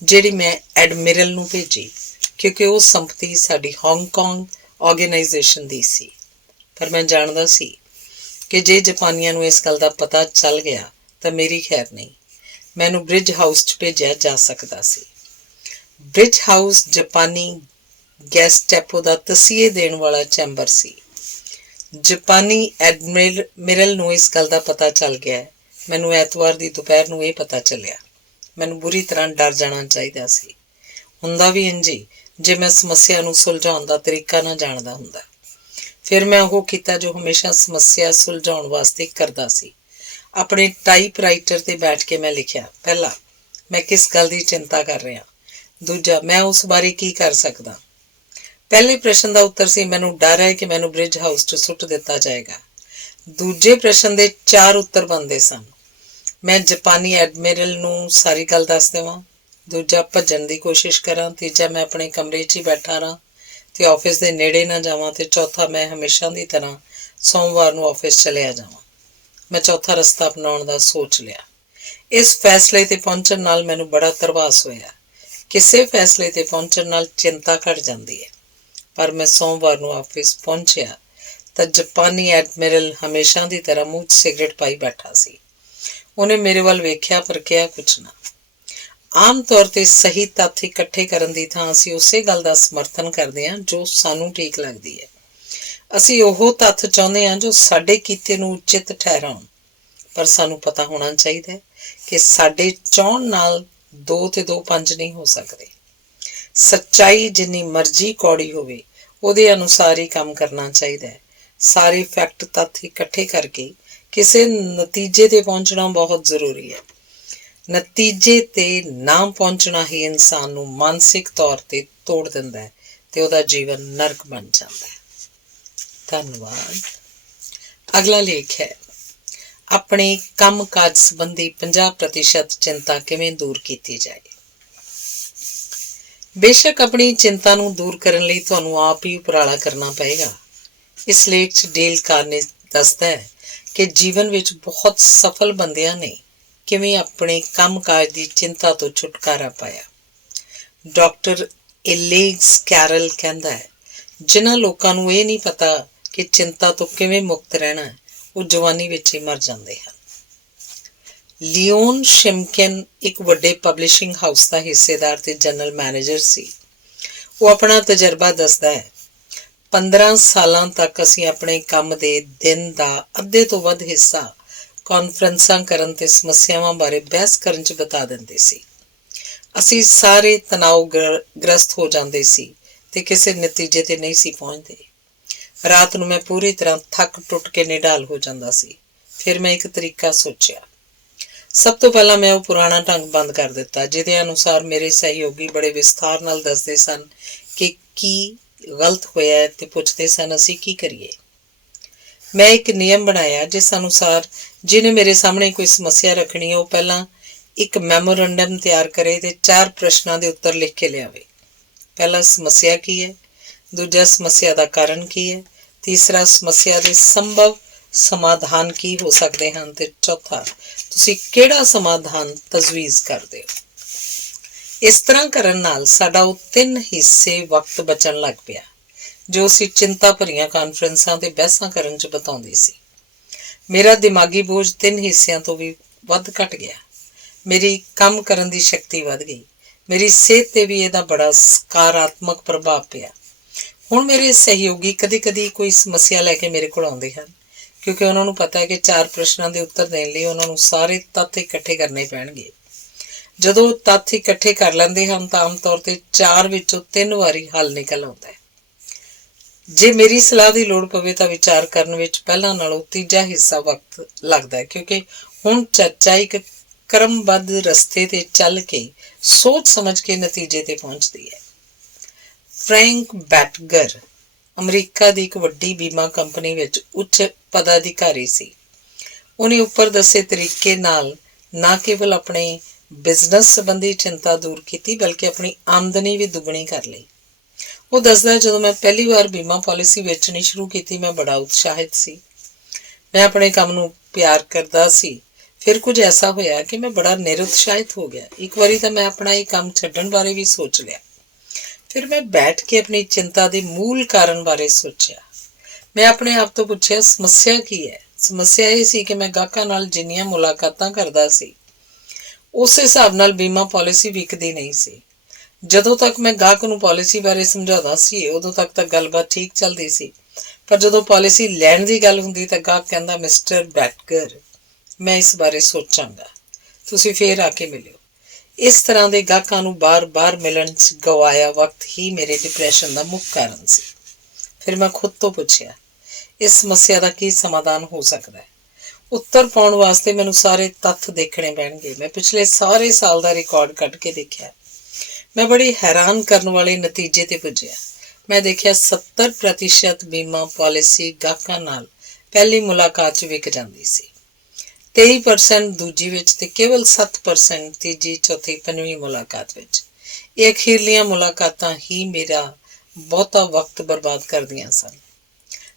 ਜਿਹੜੀ ਮੈਂ ਐਡਮਿਰਲ ਨੂੰ ਭੇਜੀ, ਕਿਉਂਕਿ ਉਹ ਸੰਪਤੀ ਸਾਡੀ ਹਾਂਗਕਾਂਗ ਆਰਗੇਨਾਈਜੇਸ਼ਨ ਦੀ ਸੀ। ਪਰ ਮੈਂ ਜਾਣਦਾ ਸੀ ਕਿ ਜੇ ਜਾਪਾਨੀਆਂ ਨੂੰ ਇਸ ਗੱਲ ਦਾ ਪਤਾ ਚੱਲ ਗਿਆ ਤਾਂ ਮੇਰੀ ਖੈਰ ਨਹੀਂ। ਮੈਨੂੰ ਬ੍ਰਿਜ ਹਾਊਸ 'ਚ ਭੇਜਿਆ ਜਾ ਸਕਦਾ ਸੀ। ਬ੍ਰਿਜ ਹਾਊਸ ਜਾਪਾਨੀ ਗੈਸਟੈਪੋ ਦਾ ਤਸੀਹੇ ਦੇਣ ਵਾਲਾ ਚੈਂਬਰ ਸੀ। ਜਾਪਾਨੀ ਐਡਮਿਰਲ ਨੂੰ ਇਸ ਗੱਲ ਦਾ ਪਤਾ ਚੱਲ ਗਿਆ। ਮੈਨੂੰ ਐਤਵਾਰ ਦੀ ਦੁਪਹਿਰ ਨੂੰ ਇਹ ਪਤਾ ਚੱਲਿਆ। ਮੈਨੂੰ ਬੁਰੀ ਤਰ੍ਹਾਂ ਡਰ ਜਾਣਾ ਚਾਹੀਦਾ ਸੀ। ਹੁੰਦਾ ਵੀ ਇੰਜੀ ਜੇ ਮੈਂ ਸਮੱਸਿਆ ਨੂੰ ਸੁਲਝਾਉਣ ਦਾ ਤਰੀਕਾ ਨਾ ਜਾਣਦਾ ਹੁੰਦਾ। ਫਿਰ ਮੈਂ ਉਹ ਕੀਤਾ ਜੋ ਹਮੇਸ਼ਾ ਸਮੱਸਿਆ ਸੁਲਝਾਉਣ ਵਾਸਤੇ ਕਰਦਾ ਸੀ। ਆਪਣੇ ਟਾਈਪਰਾਈਟਰ ਤੇ ਬੈਠ ਕੇ ਮੈਂ ਲਿਖਿਆ, ਪਹਿਲਾ, ਮੈਂ ਕਿਸ ਗੱਲ ਦੀ ਚਿੰਤਾ ਕਰ ਰਿਹਾ। ਦੂਜਾ, ਮੈਂ ਉਸ ਬਾਰੇ ਕੀ ਕਰ ਸਕਦਾ। ਪਹਿਲੇ ਪ੍ਰਸ਼ਨ ਦਾ ਉੱਤਰ ਸੀ, ਮੈਨੂੰ ਡਰ ਹੈ ਕਿ ਮੈਨੂੰ ਬ੍ਰਿਜ ਹਾਊਸ 'ਚ ਸੁੱਟ ਦਿੱਤਾ ਜਾਏਗਾ। ਦੂਜੇ ਪ੍ਰਸ਼ਨ ਦੇ 4 ਉੱਤਰ ਬਣਦੇ ਸਨ। ਮੈਂ ਜਾਪਾਨੀ ਐਡਮਿਰਲ ਨੂੰ ਸਾਰੀ ਗੱਲ ਦੱਸ ਦੇਵਾਂ। ਦੂਜਾ, ਭੱਜਣ ਦੀ ਕੋਸ਼ਿਸ਼ ਕਰਾਂ। ਤੀਜਾ, ਮੈਂ ਆਪਣੇ ਕਮਰੇ 'ਚ ਹੀ ਬੈਠਾ ਰਹਾਂ ਤੇ ਆਫਿਸ ਦੇ ਨੇੜੇ ਨਾ ਜਾਵਾਂ। ਤੇ ਚੌਥਾ, ਮੈਂ ਹਮੇਸ਼ਾ ਦੀ ਤਰ੍ਹਾਂ ਸੋਮਵਾਰ ਨੂੰ ਆਫਿਸ ਚਲਿਆ ਜਾਵਾਂ। ਮੈਂ ਚੌਥਾ ਰਸਤਾ ਅਪਣਾਉਣ ਦਾ ਸੋਚ ਲਿਆ। ਇਸ ਫੈਸਲੇ ਤੇ ਪਹੁੰਚਣ ਨਾਲ ਮੈਨੂੰ ਬੜਾ ਧਰਵਾਸ ਹੋਇਆ। ਕਿਸੇ ਫੈਸਲੇ ਤੇ ਪਹੁੰਚਣ ਨਾਲ ਚਿੰਤਾ ਘਟ ਜਾਂਦੀ ਹੈ। ਪਰ ਮੈਂ ਸੋਮਵਾਰ ਨੂੰ ਆਫਿਸ ਪਹੁੰਚਿਆ ਤਾਂ ਜਾਪਾਨੀ ਐਡਮਿਰਲ ਹਮੇਸ਼ਾ ਦੀ ਤਰ੍ਹਾਂ ਮੂੰਹ 'ਚ ਸਿਗਰਟ ਪਾਈ ਬੈਠਾ ਸੀ। ਉਹਨੇ ਮੇਰੇ ਵੱਲ ਵੇਖਿਆ ਪਰ ਕਿਹਾ ਕੁਛ ਨਾ। ਆਮ ਤੌਰ ਤੇ ਸਹੀ ਤੱਥ ਇਕੱਠੇ ਕਰਨ ਦੀ ਥਾਂ ਅਸੀਂ ਉਸੇ ਗੱਲ ਦਾ ਸਮਰਥਨ ਕਰਦੇ ਹਾਂ ਜੋ ਸਾਨੂੰ ਠੀਕ ਲੱਗਦੀ ਹੈ। ਅਸੀਂ ਉਹ ਤੱਥ ਚਾਹੁੰਦੇ ਹਾਂ ਜੋ ਸਾਡੇ ਕੀਤੇ ਨੂੰ ਉਚਿਤ ਠਹਿਰਾਉਣ। ਪਰ ਸਾਨੂੰ ਪਤਾ ਹੋਣਾ ਚਾਹੀਦਾ ਹੈ ਕਿ ਸਾਡੇ ਚਾਹੁਣ ਨਾਲ 2 ਤੇ 2 5 ਨਹੀਂ ਹੋ ਸਕਦੇ। ਸੱਚਾਈ ਜਿੰਨੀ ਮਰਜ਼ੀ ਕੌੜੀ ਹੋਵੇ ਉਹਦੇ ਅਨੁਸਾਰ ਹੀ ਕੰਮ ਕਰਨਾ ਚਾਹੀਦਾ ਹੈ। ਸਾਰੇ ਫੈਕਟ ਤੱਥ ਇਕੱਠੇ ਕਰਕੇ ਕਿਸੇ ਨਤੀਜੇ ਤੇ ਪਹੁੰਚਣਾ ਬਹੁਤ ਜ਼ਰੂਰੀ ਹੈ। ਨਤੀਜੇ ਤੇ ਨਾ ਪਹੁੰਚਣਾ ਹੀ ਇਨਸਾਨ ਨੂੰ ਮਾਨਸਿਕ ਤੌਰ ਤੇ ਤੋੜ ਦਿੰਦਾ ਹੈ ਤੇ ਉਹਦਾ ਜੀਵਨ ਨਰਕ ਬਣ ਜਾਂਦਾ ਹੈ। ਧੰਨਵਾਦ। ਅਗਲਾ ਲੇਖ ਹੈ, ਆਪਣੇ ਕੰਮ ਕਾਜ ਸੰਬੰਧੀ 50% ਚਿੰਤਾ ਕਿਵੇਂ ਦੂਰ ਕੀਤੀ ਜਾਏ। ਬੇਸ਼ੱਕ ਆਪਣੀ ਚਿੰਤਾ ਨੂੰ ਦੂਰ ਕਰਨ ਲਈ ਤੁਹਾਨੂੰ ਆਪ ਹੀ ਉਪਰਾਲਾ ਕਰਨਾ ਪਏਗਾ। ਇਸ ਲੇਖ 'ਚ ਡੇਲ ਕਾਰਨੇ ਦੱਸਦਾ ਹੈ ਕਿ ਜੀਵਨ ਵਿੱਚ ਬਹੁਤ ਸਫਲ ਬੰਦਿਆਂ ਨੇ ਕਿਵੇਂ ਆਪਣੇ ਕੰਮ ਕਾਜ ਦੀ ਚਿੰਤਾ ਤੋਂ ਛੁਟਕਾਰਾ ਪਾਇਆ। ਡਾਕਟਰ ਇਲੇਗਸ ਕੈਰਲ ਕਹਿੰਦਾ ਹੈ, ਜਿਨ੍ਹਾਂ ਲੋਕਾਂ ਨੂੰ ਇਹ ਨਹੀਂ ਪਤਾ ਕਿ ਚਿੰਤਾ ਤੋਂ ਕਿਵੇਂ ਮੁਕਤ ਰਹਿਣਾ ਹੈ, ਉਹ ਜਵਾਨੀ ਵਿੱਚ ਹੀ ਮਰ ਜਾਂਦੇ ਹਨ। ਲਿਓਨ ਸ਼ਿਮਕਨ ਇੱਕ ਵੱਡੇ ਪਬਲਿਸ਼ਿੰਗ ਹਾਊਸ ਦਾ ਹਿੱਸੇਦਾਰ ਤੇ ਜਨਰਲ ਮੈਨੇਜਰ ਸੀ। ਉਹ ਆਪਣਾ ਤਜਰਬਾ ਦੱਸਦਾ ਹੈ, 15 ਸਾਲਾਂ ਤੱਕ ਅਸੀਂ ਆਪਣੇ ਕੰਮ ਦੇ ਦਿਨ ਦਾ ਅੱਧੇ ਤੋਂ ਵੱਧ ਹਿੱਸਾ ਕਾਨਫਰੰਸਾਂ ਕਰਨ ਤੇ ਸਮੱਸਿਆਵਾਂ ਬਾਰੇ ਬਹਿਸ ਕਰਨ 'ਚ ਬਿਤਾ ਦਿੰਦੇ ਸੀ। ਅਸੀਂ ਸਾਰੇ ਤਣਾਅ ਗ੍ਰਸਤ ਹੋ ਜਾਂਦੇ ਸੀ ਤੇ ਕਿਸੇ ਨਤੀਜੇ ਤੇ ਨਹੀਂ ਸੀ ਪਹੁੰਚਦੇ। ਰਾਤ ਨੂੰ ਮੈਂ ਪੂਰੀ ਤਰ੍ਹਾਂ ਥੱਕ ਟੁੱਟ ਕੇ ਨਿਢਾਲ ਹੋ ਜਾਂਦਾ ਸੀ। ਫਿਰ ਮੈਂ ਇੱਕ ਤਰੀਕਾ ਸੋਚਿਆ। ਸਭ ਤੋਂ ਪਹਿਲਾਂ ਮੈਂ ਉਹ ਪੁਰਾਣਾ ਢੰਗ ਬੰਦ ਕਰ ਦਿੱਤਾ ਜਿਹਦੇ ਅਨੁਸਾਰ ਮੇਰੇ ਸਹਿਯੋਗੀ ਬੜੇ ਵਿਸਥਾਰ ਨਾਲ ਦੱਸਦੇ ਸਨ ਕਿ ਕੀ ਗਲਤ ਹੋਇਆ ਤੇ ਪੁੱਛਦੇ ਸਨ ਅਸੀਂ ਕੀ ਕਰੀਏ। ਮੈਂ ਇੱਕ ਨਿਯਮ ਬਣਾਇਆ ਜਿਸ ਅਨੁਸਾਰ ਜਿਹਨੇ ਮੇਰੇ ਸਾਹਮਣੇ ਕੋਈ ਸਮੱਸਿਆ ਰੱਖਣੀ ਹੈ ਉਹ ਪਹਿਲਾਂ ਇੱਕ ਮੈਮੋਰੰਡਮ ਤਿਆਰ ਕਰੇ ਤੇ 4 ਪ੍ਰਸ਼ਨਾਂ ਦੇ ਉੱਤਰ ਲਿਖ ਕੇ ਲਿਆਵੇ। ਪਹਿਲਾ, ਸਮੱਸਿਆ ਕੀ ਹੈ। ਦੂਜਾ, ਸਮੱਸਿਆ ਦਾ ਕਾਰਨ ਕੀ ਹੈ। ਤੀਸਰਾ, ਸਮੱਸਿਆ ਦੇ ਸੰਭਵ ਸਮਾਧਾਨ ਕੀ ਹੋ ਸਕਦੇ ਹਨ ਤੇ ਚੌਥਾ, ਤੁਸੀਂ ਕਿਹੜਾ ਸਮਾਧਾਨ ਤਜਵੀਜ਼ ਕਰਦੇ ਹੋ। ਇਸ ਤਰ੍ਹਾਂ ਕਰਨ ਨਾਲ ਸਾਡਾ ਉਹ 3 ਹਿੱਸੇ ਵਕਤ ਬਚਣ ਲੱਗ ਪਿਆ ਜੋ ਅਸੀਂ ਚਿੰਤਾ ਭਰੀਆਂ ਕਾਨਫਰੰਸਾਂ ਤੇ ਬਹਿਸਾਂ ਕਰਨ 'ਚ ਬਿਤਾਉਂਦੇ ਸੀ। ਮੇਰਾ ਦਿਮਾਗੀ ਬੋਝ 3 ਹਿੱਸਿਆਂ ਤੋਂ ਵੀ ਵੱਧ ਘਟ ਗਿਆ। ਮੇਰੀ ਕੰਮ ਕਰਨ ਦੀ ਸ਼ਕਤੀ ਵੱਧ ਗਈ। ਮੇਰੀ ਸਿਹਤ ਤੇ ਵੀ ਇਹਦਾ ਬੜਾ ਸਕਾਰਾਤਮਕ ਪ੍ਰਭਾਵ ਪਿਆ। ਹੁਣ ਮੇਰੇ ਸਹਿਯੋਗੀ ਕਦੇ-ਕਦੇ ਕੋਈ ਸਮੱਸਿਆ ਲੈ ਕੇ ਮੇਰੇ ਕੋਲ ਆਉਂਦੇ ਹਨ ਕਿਉਂਕਿ ਉਹਨਾਂ ਨੂੰ ਪਤਾ ਹੈ ਕਿ 4 ਪ੍ਰਸ਼ਨਾਂ ਦੇ ਉੱਤਰ ਦੇਣ ਲਈ ਉਹਨਾਂ ਨੂੰ ਸਾਰੇ ਤੱਥ ਇਕੱਠੇ ਕਰਨੇ ਪੈਣਗੇ। ਜਦੋਂ ਉਹ ਤੱਥ ਇਕੱਠੇ ਕਰ ਲੈਂਦੇ ਹਨ ਤਾਂ ਆਮ ਤੌਰ ਤੇ 4 ਵਿੱਚੋਂ 3 ਵਾਰੀ ਹੱਲ ਨਿਕਲ ਆਉਂਦਾ ਹੈ। ਜੇ ਮੇਰੀ ਸਲਾਹ ਦੀ ਲੋੜ ਪਵੇ ਤਾਂ ਵਿਚਾਰ ਕਰਨ ਵਿੱਚ ਪਹਿਲਾਂ ਨਾਲੋਂ ਤੀਜਾ ਹਿੱਸਾ ਵਕਤ ਲੱਗਦਾ ਹੈ ਕਿਉਂਕਿ ਹੁਣ ਚਰਚਾ ਇੱਕ ਕ੍ਰਮਬੱਧ ਰਸਤੇ ਤੇ ਚੱਲ ਕੇ ਸੋਚ ਸਮਝ ਕੇ ਨਤੀਜੇ ਤੇ ਪਹੁੰਚਦੀ ਹੈ। ਫਰੈਂਕ ਬੈਟਗਰ ਅਮਰੀਕਾ ਦੀ ਇੱਕ ਵੱਡੀ ਬੀਮਾ ਕੰਪਨੀ ਵਿੱਚ ਉੱਚ ਪਦਾਧਿਕਾਰੀ ਸੀ। ਉਹਨੇ ਉੱਪਰ ਦੱਸੇ ਤਰੀਕੇ ਨਾਲ ਨਾ ਕੇਵਲ ਆਪਣੇ ਬਿਜ਼ਨਸ ਸੰਬੰਧੀ ਚਿੰਤਾ ਦੂਰ ਕੀਤੀ ਬਲਕਿ ਆਪਣੀ ਆਮਦਨੀ ਵੀ ਦੁੱਗਣੀ ਕਰ ਲਈ। ਉਹ ਦੱਸਦਾ, ਜਦੋਂ ਮੈਂ ਪਹਿਲੀ ਵਾਰ ਬੀਮਾ ਪਾਲਿਸੀ ਵੇਚਣੀ ਸ਼ੁਰੂ ਕੀਤੀ ਮੈਂ ਬੜਾ ਉਤਸ਼ਾਹਿਤ ਸੀ। ਮੈਂ ਆਪਣੇ ਕੰਮ ਨੂੰ ਪਿਆਰ ਕਰਦਾ ਸੀ। ਫਿਰ ਕੁਝ ਐਸਾ ਹੋਇਆ ਕਿ ਮੈਂ ਬੜਾ ਨਿਰਉਤਸ਼ਾਹਿਤ ਹੋ ਗਿਆ। ਇੱਕ ਵਾਰੀ ਤਾਂ ਮੈਂ ਆਪਣਾ ਇਹ ਕੰਮ ਛੱਡਣ ਬਾਰੇ ਵੀ ਸੋਚ ਲਿਆ। ਫਿਰ ਮੈਂ ਬੈਠ ਕੇ ਆਪਣੀ ਚਿੰਤਾ ਦੇ ਮੂਲ ਕਾਰਨ ਬਾਰੇ ਸੋਚਿਆ। ਮੈਂ ਆਪਣੇ ਆਪ ਤੋਂ ਪੁੱਛਿਆ, ਸਮੱਸਿਆ ਕੀ ਹੈ। ਸਮੱਸਿਆ ਇਹ ਸੀ ਕਿ ਮੈਂ ਗਾਹਕਾਂ ਨਾਲ ਜਿੰਨੀਆਂ ਮੁਲਾਕਾਤਾਂ ਕਰਦਾ ਸੀ ਉਸ ਹਿਸਾਬ ਨਾਲ ਬੀਮਾ ਪਾਲਿਸੀ ਵਿਕਦੀ ਨਹੀਂ ਸੀ। ਜਦੋਂ ਤੱਕ ਮੈਂ ਗਾਹਕ ਨੂੰ ਪਾਲਿਸੀ ਬਾਰੇ ਸਮਝਾਉਂਦਾ ਸੀ ਉਦੋਂ ਤੱਕ ਤਾਂ ਗੱਲਬਾਤ ਠੀਕ ਚੱਲਦੀ ਸੀ, ਪਰ ਜਦੋਂ ਪਾਲਿਸੀ ਲੈਣ ਦੀ ਗੱਲ ਹੁੰਦੀ ਤਾਂ ਗਾਹਕ ਕਹਿੰਦਾ, ਮਿਸਟਰ ਬੈਟਗਰ ਮੈਂ ਇਸ ਬਾਰੇ ਸੋਚਾਂਗਾ, ਤੁਸੀਂ ਫੇਰ ਆ ਕੇ ਮਿਲਿਓ। ਇਸ ਤਰ੍ਹਾਂ ਦੇ ਗਾਹਕਾਂ ਨੂੰ ਬਾਰ-ਬਾਰ ਮਿਲਣ 'ਚ ਗਵਾਇਆ ਵਕਤ ਹੀ ਮੇਰੇ ਡਿਪਰੈਸ਼ਨ ਦਾ ਮੁੱਖ ਕਾਰਨ ਸੀ। ਫਿਰ ਮੈਂ ਖੁਦ ਤੋਂ ਪੁੱਛਿਆ, ਇਸ ਸਮੱਸਿਆ ਦਾ ਕੀ ਸਮਾਧਾਨ ਹੋ ਸਕਦਾ ਹੈ। ਉੱਤਰ ਪਾਉਣ ਵਾਸਤੇ ਮੈਨੂੰ ਸਾਰੇ ਤੱਥ ਦੇਖਣੇ ਪੈਣਗੇ। ਮੈਂ ਪਿਛਲੇ ਸਾਰੇ ਸਾਲ ਦਾ ਰਿਕਾਰਡ ਕੱਢ ਕੇ ਦੇਖਿਆ। ਮੈਂ ਬੜੀ ਹੈਰਾਨ ਕਰਨ ਵਾਲੇ ਨਤੀਜੇ ਤੇ ਪੁੱਜਿਆ। ਮੈਂ ਦੇਖਿਆ 70% ਬੀਮਾ ਪਾਲਿਸੀ ਗਾਹਕਾਂ ਨਾਲ ਪਹਿਲੀ ਮੁਲਾਕਾਤ 'ਚ ਵਿਕ ਜਾਂਦੀ ਸੀ, 23% ਦੂਜੀ ਵਿੱਚ ਤੇ ਕੇਵਲ 7% ਤੀਜੀ, ਚੌਥੀ, ਪੰਜਵੀਂ ਮੁਲਾਕਾਤ ਵਿੱਚ। ਇਹ ਅਖੀਰਲੀਆਂ ਮੁਲਾਕਾਤਾਂ ਹੀ ਮੇਰਾ ਬਹੁਤਾ ਵਕਤ ਬਰਬਾਦ ਕਰਦੀਆਂ ਸਨ,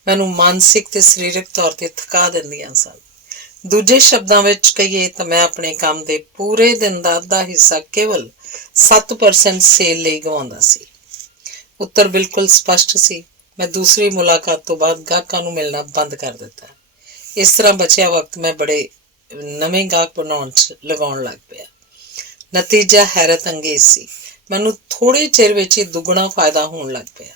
ਮੈਨੂੰ ਮਾਨਸਿਕ ਤੇ ਸਰੀਰਕ ਤੌਰ ਤੇ ਥਕਾ ਦਿੰਦੀਆਂ ਸਨ। ਦੂਜੇ ਸ਼ਬਦਾਂ ਵਿੱਚ ਕਹੀਏ ਤਾਂ ਮੈਂ ਆਪਣੇ ਕੰਮ ਦੇ ਪੂਰੇ ਦਿਨ ਦਾ ਅੱਧਾ ਹਿੱਸਾ ਕੇਵਲ 7% ਸੇਲ ਲਈ ਗਵਾਉਂਦਾ ਸੀ। ਉੱਤਰ ਬਿਲਕੁਲ ਸਪਸ਼ਟ ਸੀ। ਮੈਂ ਦੂਸਰੀ ਮੁਲਾਕਾਤ ਤੋਂ ਬਾਅਦ ਗਾਹਕਾਂ ਨੂੰ ਮਿਲਣਾ ਬੰਦ ਕਰ ਦਿੱਤਾ। ਇਸ ਤਰ੍ਹਾਂ ਬਚਿਆ ਵਕਤ ਮੈਂ ਬੜੇ ਨਵੇਂ ਗਾਹਕ ਬਣਾਉਣ 'ਚ ਲਗਾਉਣ ਲੱਗ ਪਿਆ। ਨਤੀਜਾ ਹੈਰਤ ਅੰਗੇਜ਼ ਸੀ। ਮੈਨੂੰ ਥੋੜ੍ਹੇ ਚਿਰ ਵਿੱਚ ਹੀ ਦੁੱਗਣਾ ਫਾਇਦਾ ਹੋਣ ਲੱਗ ਪਿਆ।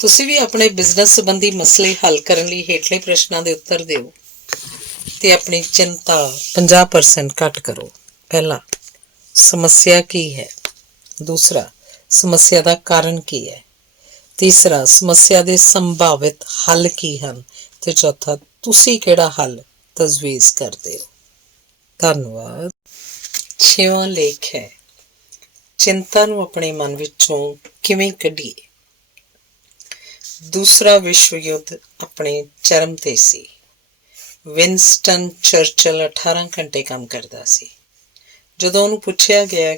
ਤੁਸੀਂ ਵੀ ਆਪਣੇ ਬਿਜ਼ਨਸ ਸੰਬੰਧੀ ਮਸਲੇ ਹੱਲ ਕਰਨ ਲਈ ਹੇਠਲੇ ਪ੍ਰਸ਼ਨਾਂ ਦੇ ਉੱਤਰ ਦਿਓ ਤੇ ਆਪਣੀ ਚਿੰਤਾ 50% ਘੱਟ ਕਰੋ। ਪਹਿਲਾ, ਸਮੱਸਿਆ ਕੀ ਹੈ। ਦੂਸਰਾ, ਸਮੱਸਿਆ ਦਾ ਕਾਰਨ ਕੀ ਹੈ। ਤੀਸਰਾ, ਸਮੱਸਿਆ ਦੇ ਸੰਭਾਵਿਤ ਹੱਲ ਕੀ ਹਨ। ਤੇ ਚੌਥਾ, ਤੁਸੀਂ ਕਿਹੜਾ ਹੱਲ ਤਜਵੀਜ਼ ਕਰਦੇ ਹੋ। ਧੰਨਵਾਦ। 6ਵਾਂ ਲੇਖ ਹੈ, ਚਿੰਤਾ ਨੂੰ ਆਪਣੇ ਮਨ ਵਿੱਚੋਂ ਕਿਵੇਂ ਕੱਢੀਏ। ਦੂਸਰਾ ਵਿਸ਼ਵ ਯੁੱਧ ਆਪਣੇ ਚਰਮ ਤੇ ਸੀ। ਵਿੰਸਟਨ ਚਰਚਲ 18 ਘੰਟੇ ਕੰਮ ਕਰਦਾ ਸੀ। ਜਦੋਂ ਉਹਨੂੰ ਪੁੱਛਿਆ ਗਿਆ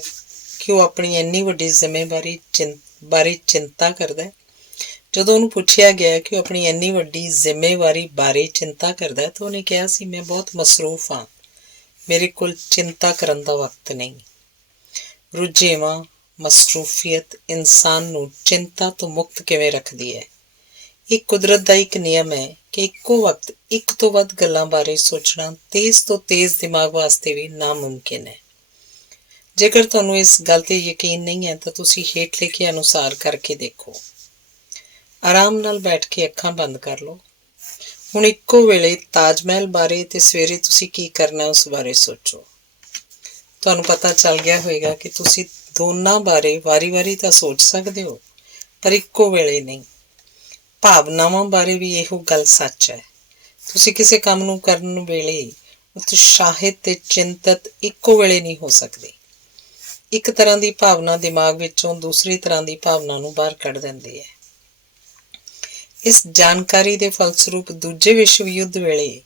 ਕਿ ਉਹ ਆਪਣੀ ਇੰਨੀ ਵੱਡੀ ਜ਼ਿੰਮੇਵਾਰੀ ਬਾਰੇ ਚਿੰਤਾ ਕਰਦਾ ਹੈ, ਤਾਂ ਉਹਨੇ ਕਿਹਾ ਸੀ, ਮੈਂ ਬਹੁਤ ਮਸਰੂਫ ਹਾਂ, ਮੇਰੇ ਕੋਲ ਚਿੰਤਾ ਕਰਨ ਦਾ ਵਕਤ ਨਹੀਂ। ਰੁਝੇਵਾਂ ਮਸਰੂਫੀਅਤ ਇਨਸਾਨ ਨੂੰ ਚਿੰਤਾ ਤੋਂ ਮੁਕਤ ਕਿਵੇਂ ਰੱਖਦੀ ਹੈ। ਇਹ ਕੁਦਰਤ ਦਾ ਇੱਕ ਨਿਯਮ ਹੈ ਕਿ ਇੱਕੋ ਵਕਤ ਇੱਕ ਤੋਂ ਵੱਧ ਗੱਲਾਂ ਬਾਰੇ ਸੋਚਣਾ ਤੇਜ਼ ਤੋਂ ਤੇਜ਼ ਦਿਮਾਗ ਵਾਸਤੇ ਵੀ ਨਾਮੁਮਕਿਨ ਹੈ। ਜੇਕਰ ਤੁਹਾਨੂੰ ਇਸ ਗੱਲ ਤੇ ਯਕੀਨ ਨਹੀਂ ਹੈ ਤਾਂ ਤੁਸੀਂ ਹੇਠ ਲਿਖੇ ਅਨੁਸਾਰ ਕਰਕੇ ਦੇਖੋ। ਆਰਾਮ ਨਾਲ ਬੈਠ ਕੇ ਅੱਖਾਂ ਬੰਦ ਕਰ ਲਓ। ਹੁਣ ਇੱਕੋ ਵੇਲੇ ਤਾਜ ਮਹਿਲ ਬਾਰੇ ਤੇ ਸਵੇਰੇ ਤੁਸੀਂ ਕੀ ਕਰਨਾ ਉਸ ਬਾਰੇ ਸੋਚੋ। ਤੁਹਾਨੂੰ ਪਤਾ ਚੱਲ ਗਿਆ ਹੋਵੇਗਾ ਕਿ ਤੁਸੀਂ ਦੋਨਾਂ ਬਾਰੇ ਵਾਰੀ-ਵਾਰੀ ਤਾਂ ਸੋਚ ਸਕਦੇ ਹੋ, ਪਰ ਇੱਕੋ ਵੇਲੇ ਨਹੀਂ। ਭਾਵਨਾਵਾਂ ਬਾਰੇ ਵੀ ਇਹੋ ਗੱਲ ਸੱਚ ਹੈ। ਤੁਸੀਂ ਕਿਸੇ ਕੰਮ ਨੂੰ ਕਰਨ ਵੇਲੇ ਉਤਸ਼ਾਹਿਤ ਤੇ ਚਿੰਤਤ ਇੱਕੋ ਵੇਲੇ ਨਹੀਂ ਹੋ ਸਕਦੇ। ਇੱਕ ਤਰ੍ਹਾਂ ਦੀ ਭਾਵਨਾ ਦਿਮਾਗ ਵਿੱਚੋਂ ਦੂਸਰੀ ਤਰ੍ਹਾਂ ਦੀ ਭਾਵਨਾ ਨੂੰ ਬਾਹਰ ਕੱਢ ਦਿੰਦੀ ਹੈ। ਇਸ ਜਾਣਕਾਰੀ ਦੇ ਫਲਸਰੂਪ ਦੂਜੇ ਵਿਸ਼ਵ ਯੁੱਧ ਵੇਲੇ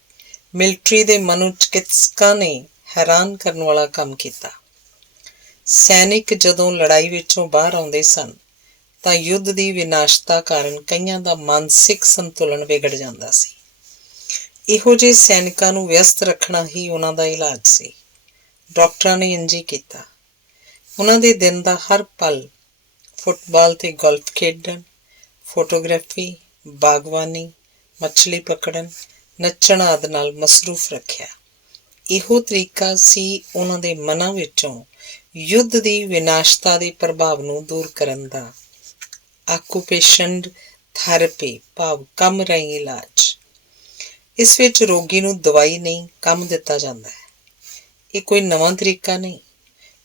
ਮਿਲਟਰੀ ਦੇ ਮਨੋਚਿਕਿਤਸਕਾਂ ਨੇ ਹੈਰਾਨ ਕਰਨ ਵਾਲਾ ਕੰਮ ਕੀਤਾ। ਸੈਨਿਕ ਜਦੋਂ ਲੜਾਈ ਵਿੱਚੋਂ ਬਾਹਰ ਆਉਂਦੇ ਸਨ ਤਾਂ ਯੁੱਧ ਦੀ ਵਿਨਾਸ਼ਤਾ ਕਾਰਨ ਕਈਆਂ ਦਾ ਮਾਨਸਿਕ ਸੰਤੁਲਨ ਵਿਗੜ ਜਾਂਦਾ ਸੀ। ਇਹੋ ਜਿਹੇ ਸੈਨਿਕਾਂ ਨੂੰ ਵਿਅਸਤ ਰੱਖਣਾ ਹੀ ਉਹਨਾਂ ਦਾ ਇਲਾਜ ਸੀ। ਡਾਕਟਰਾਂ ਨੇ ਇੰਝ ਹੀ ਕੀਤਾ। ਉਹਨਾਂ ਦੇ ਦਿਨ ਦਾ ਹਰ ਪਲ ਫੁੱਟਬਾਲ ਤੇ ਗੋਲਫ ਖੇਡਣ, ਫੋਟੋਗ੍ਰਾਫੀ, ਬਾਗਵਾਨੀ, ਮੱਛਲੀ ਪਕੜਨ, ਨੱਚਣ ਆਦਿ ਨਾਲ ਮਸਰੂਫ ਰੱਖਿਆ। ਇਹੋ ਤਰੀਕਾ ਸੀ ਉਹਨਾਂ ਦੇ ਮਨਾਂ ਵਿੱਚੋਂ ਯੁੱਧ ਦੀ ਵਿਨਾਸ਼ਤਾ ਦੇ ਪ੍ਰਭਾਵ ਨੂੰ ਦੂਰ ਕਰਨ ਦਾ। ਆਕੂਪੇਸ਼ਨ ਥੈਰੇਪੀ ਭਾਵ ਕੰਮ ਰਾਹੀਂ ਇਲਾਜ। ਇਸ ਵਿੱਚ ਰੋਗੀ ਨੂੰ ਦਵਾਈ ਨਹੀਂ, ਕੰਮ ਦਿੱਤਾ ਜਾਂਦਾ ਹੈ। ਇਹ ਕੋਈ ਨਵਾਂ ਤਰੀਕਾ ਨਹੀਂ।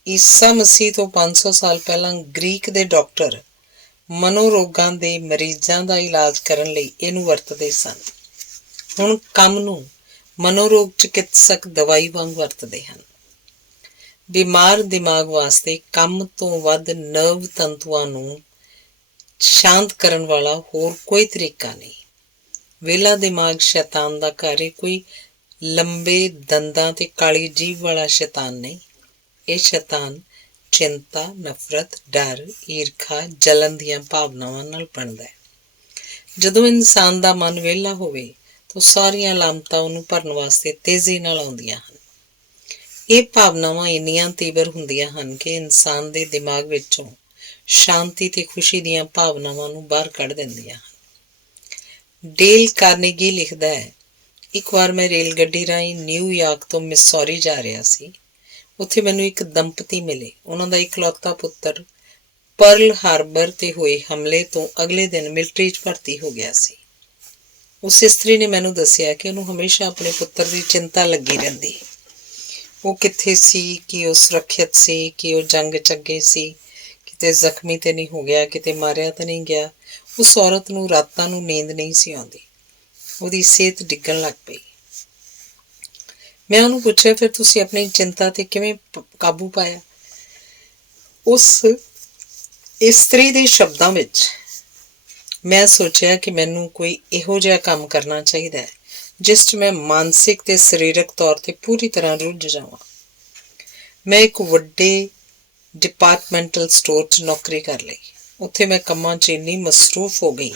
ਈਸਾ ਮਸੀਹ ਤੋਂ 500 ਸਾਲ ਪਹਿਲਾਂ ਗ੍ਰੀਕ ਦੇ ਡਾਕਟਰ ਮਨੋਰੋਗਾਂ ਦੇ ਮਰੀਜ਼ਾਂ ਦਾ ਇਲਾਜ ਕਰਨ ਲਈ ਇਹਨੂੰ ਵਰਤਦੇ ਸਨ। ਹੁਣ ਕੰਮ ਨੂੰ ਮਨੋਰੋਗ ਚਿਕਿਤਸਕ ਦਵਾਈ ਵਾਂਗ ਵਰਤਦੇ ਹਨ। ਬਿਮਾਰ ਦਿਮਾਗ ਵਾਸਤੇ ਕੰਮ ਤੋਂ ਵੱਧ ਨਰਵ ਤੰਤੂਆਂ ਨੂੰ ਸ਼ਾਂਤ ਕਰਨ ਵਾਲਾ ਹੋਰ ਕੋਈ ਤਰੀਕਾ ਨਹੀਂ। ਵਿਹਲਾ ਦਿਮਾਗ ਸ਼ੈਤਾਨ ਦਾ ਘਰ ਹੈ। ਕੋਈ ਲੰਬੇ ਦੰਦਾਂ ਤੇ ਕਾਲੀ ਜੀਭ ਵਾਲਾ ਸ਼ੈਤਾਨ ਨਹੀਂ। ਇਹ ਸ਼ੈਤਾਨ ਚਿੰਤਾ, ਨਫ਼ਰਤ, ਡਰ, ਈਰਖਾ, ਜਲਨ ਦੀਆਂ ਭਾਵਨਾਵਾਂ ਨਾਲ ਬਣਦਾ ਹੈ। ਜਦੋਂ ਇਨਸਾਨ ਦਾ ਮਨ ਵਿਹਲਾ ਹੋਵੇ ਤਾਂ ਸਾਰੀਆਂ ਅਲਾਮਤਾਂ ਉਹਨੂੰ ਭਰਨ ਵਾਸਤੇ ਤੇਜ਼ੀ ਨਾਲ ਆਉਂਦੀਆਂ ਹਨ। ਇਹ ਭਾਵਨਾਵਾਂ ਇੰਨੀਆਂ ਤੀਬਰ ਹੁੰਦੀਆਂ ਹਨ ਕਿ ਇਨਸਾਨ ਦੇ ਦਿਮਾਗ ਵਿੱਚੋਂ ਸ਼ਾਂਤੀ ਤੇ ਖੁਸ਼ੀ ਦੀਆਂ ਭਾਵਨਾਵਾਂ ਨੂੰ ਬਾਹਰ ਕੱਢ ਦਿੰਦੀਆਂ ਹਨ। ਡੇਲ ਕਾਰਨੇਗੀ ਲਿਖਦਾ ਹੈ, ਇੱਕ ਵਾਰ ਮੈਂ ਰੇਲ ਗੱਡੀ ਰਾਹੀਂ ਨਿਊਯਾਰਕ ਤੋਂ ਮਿਸੌਰੀ ਜਾ ਰਿਹਾ ਸੀ। ਉੱਥੇ ਮੈਨੂੰ ਇੱਕ ਦੰਪਤੀ ਮਿਲੇ। ਉਹਨਾਂ ਦਾ ਇਕਲੌਤਾ ਪੁੱਤਰ ਪਰਲ ਹਾਰਬਰ ਤੇ ਹੋਏ ਹਮਲੇ ਤੋਂ ਅਗਲੇ ਦਿਨ ਮਿਲਟਰੀ 'ਚ ਭਰਤੀ ਹੋ ਗਿਆ ਸੀ। ਉਸ ਇਸਤਰੀ ਨੇ ਮੈਨੂੰ ਦੱਸਿਆ ਕਿ ਉਹਨੂੰ ਹਮੇਸ਼ਾ ਆਪਣੇ ਪੁੱਤਰ ਦੀ ਚਿੰਤਾ ਲੱਗੀ ਰਹਿੰਦੀ। ਉਹ ਕਿੱਥੇ ਸੀ, ਕਿ ਉਹ ਸੁਰੱਖਿਅਤ ਸੀ, ਕਿ ਉਹ ਜੰਗ 'ਚ ਅੱਗੇ ਸੀ, ਕਿਤੇ ਜ਼ਖਮੀ ਤੇ ਨਹੀਂ ਹੋ ਗਿਆ, ਕਿਤੇ ਮਾਰਿਆ ਤਾਂ ਨਹੀਂ ਗਿਆ। ਉਸ ਔਰਤ ਨੂੰ ਰਾਤਾਂ ਨੂੰ ਨੀਂਦ ਨਹੀਂ ਸੀ ਆਉਂਦੀ। ਉਹਦੀ ਸਿਹਤ ਡਿੱਗਣ ਲੱਗ ਪਈ। ਮੈਂ ਉਹਨੂੰ ਪੁੱਛਿਆ, ਫਿਰ ਤੁਸੀਂ ਆਪਣੀ ਚਿੰਤਾ ਤੇ ਕਿਵੇਂ ਕਾਬੂ ਪਾਇਆ। ਉਸ ਇਸਤਰੀ ਦੇ ਸ਼ਬਦਾਂ ਵਿੱਚ, ਮੈਂ ਸੋਚਿਆ ਕਿ ਮੈਨੂੰ ਕੋਈ ਇਹੋ ਜਿਹਾ ਕੰਮ ਕਰਨਾ ਚਾਹੀਦਾ ਹੈ ਜਿਸ 'ਚ ਮੈਂ ਮਾਨਸਿਕ ਤੇ ਸਰੀਰਕ ਤੌਰ ਤੇ ਪੂਰੀ ਤਰ੍ਹਾਂ ਰੁੱਝ ਜਾਵਾਂ। ਮੈਂ ਇੱਕ ਵੱਡੇ ਡਿਪਾਰਟਮੈਂਟਲ ਸਟੋਰ 'ਚ ਨੌਕਰੀ ਕਰ ਲਈ। ਉੱਥੇ ਮੈਂ ਕੰਮਾਂ 'ਚ ਇੰਨੀ ਮਸਰੂਫ ਹੋ ਗਈ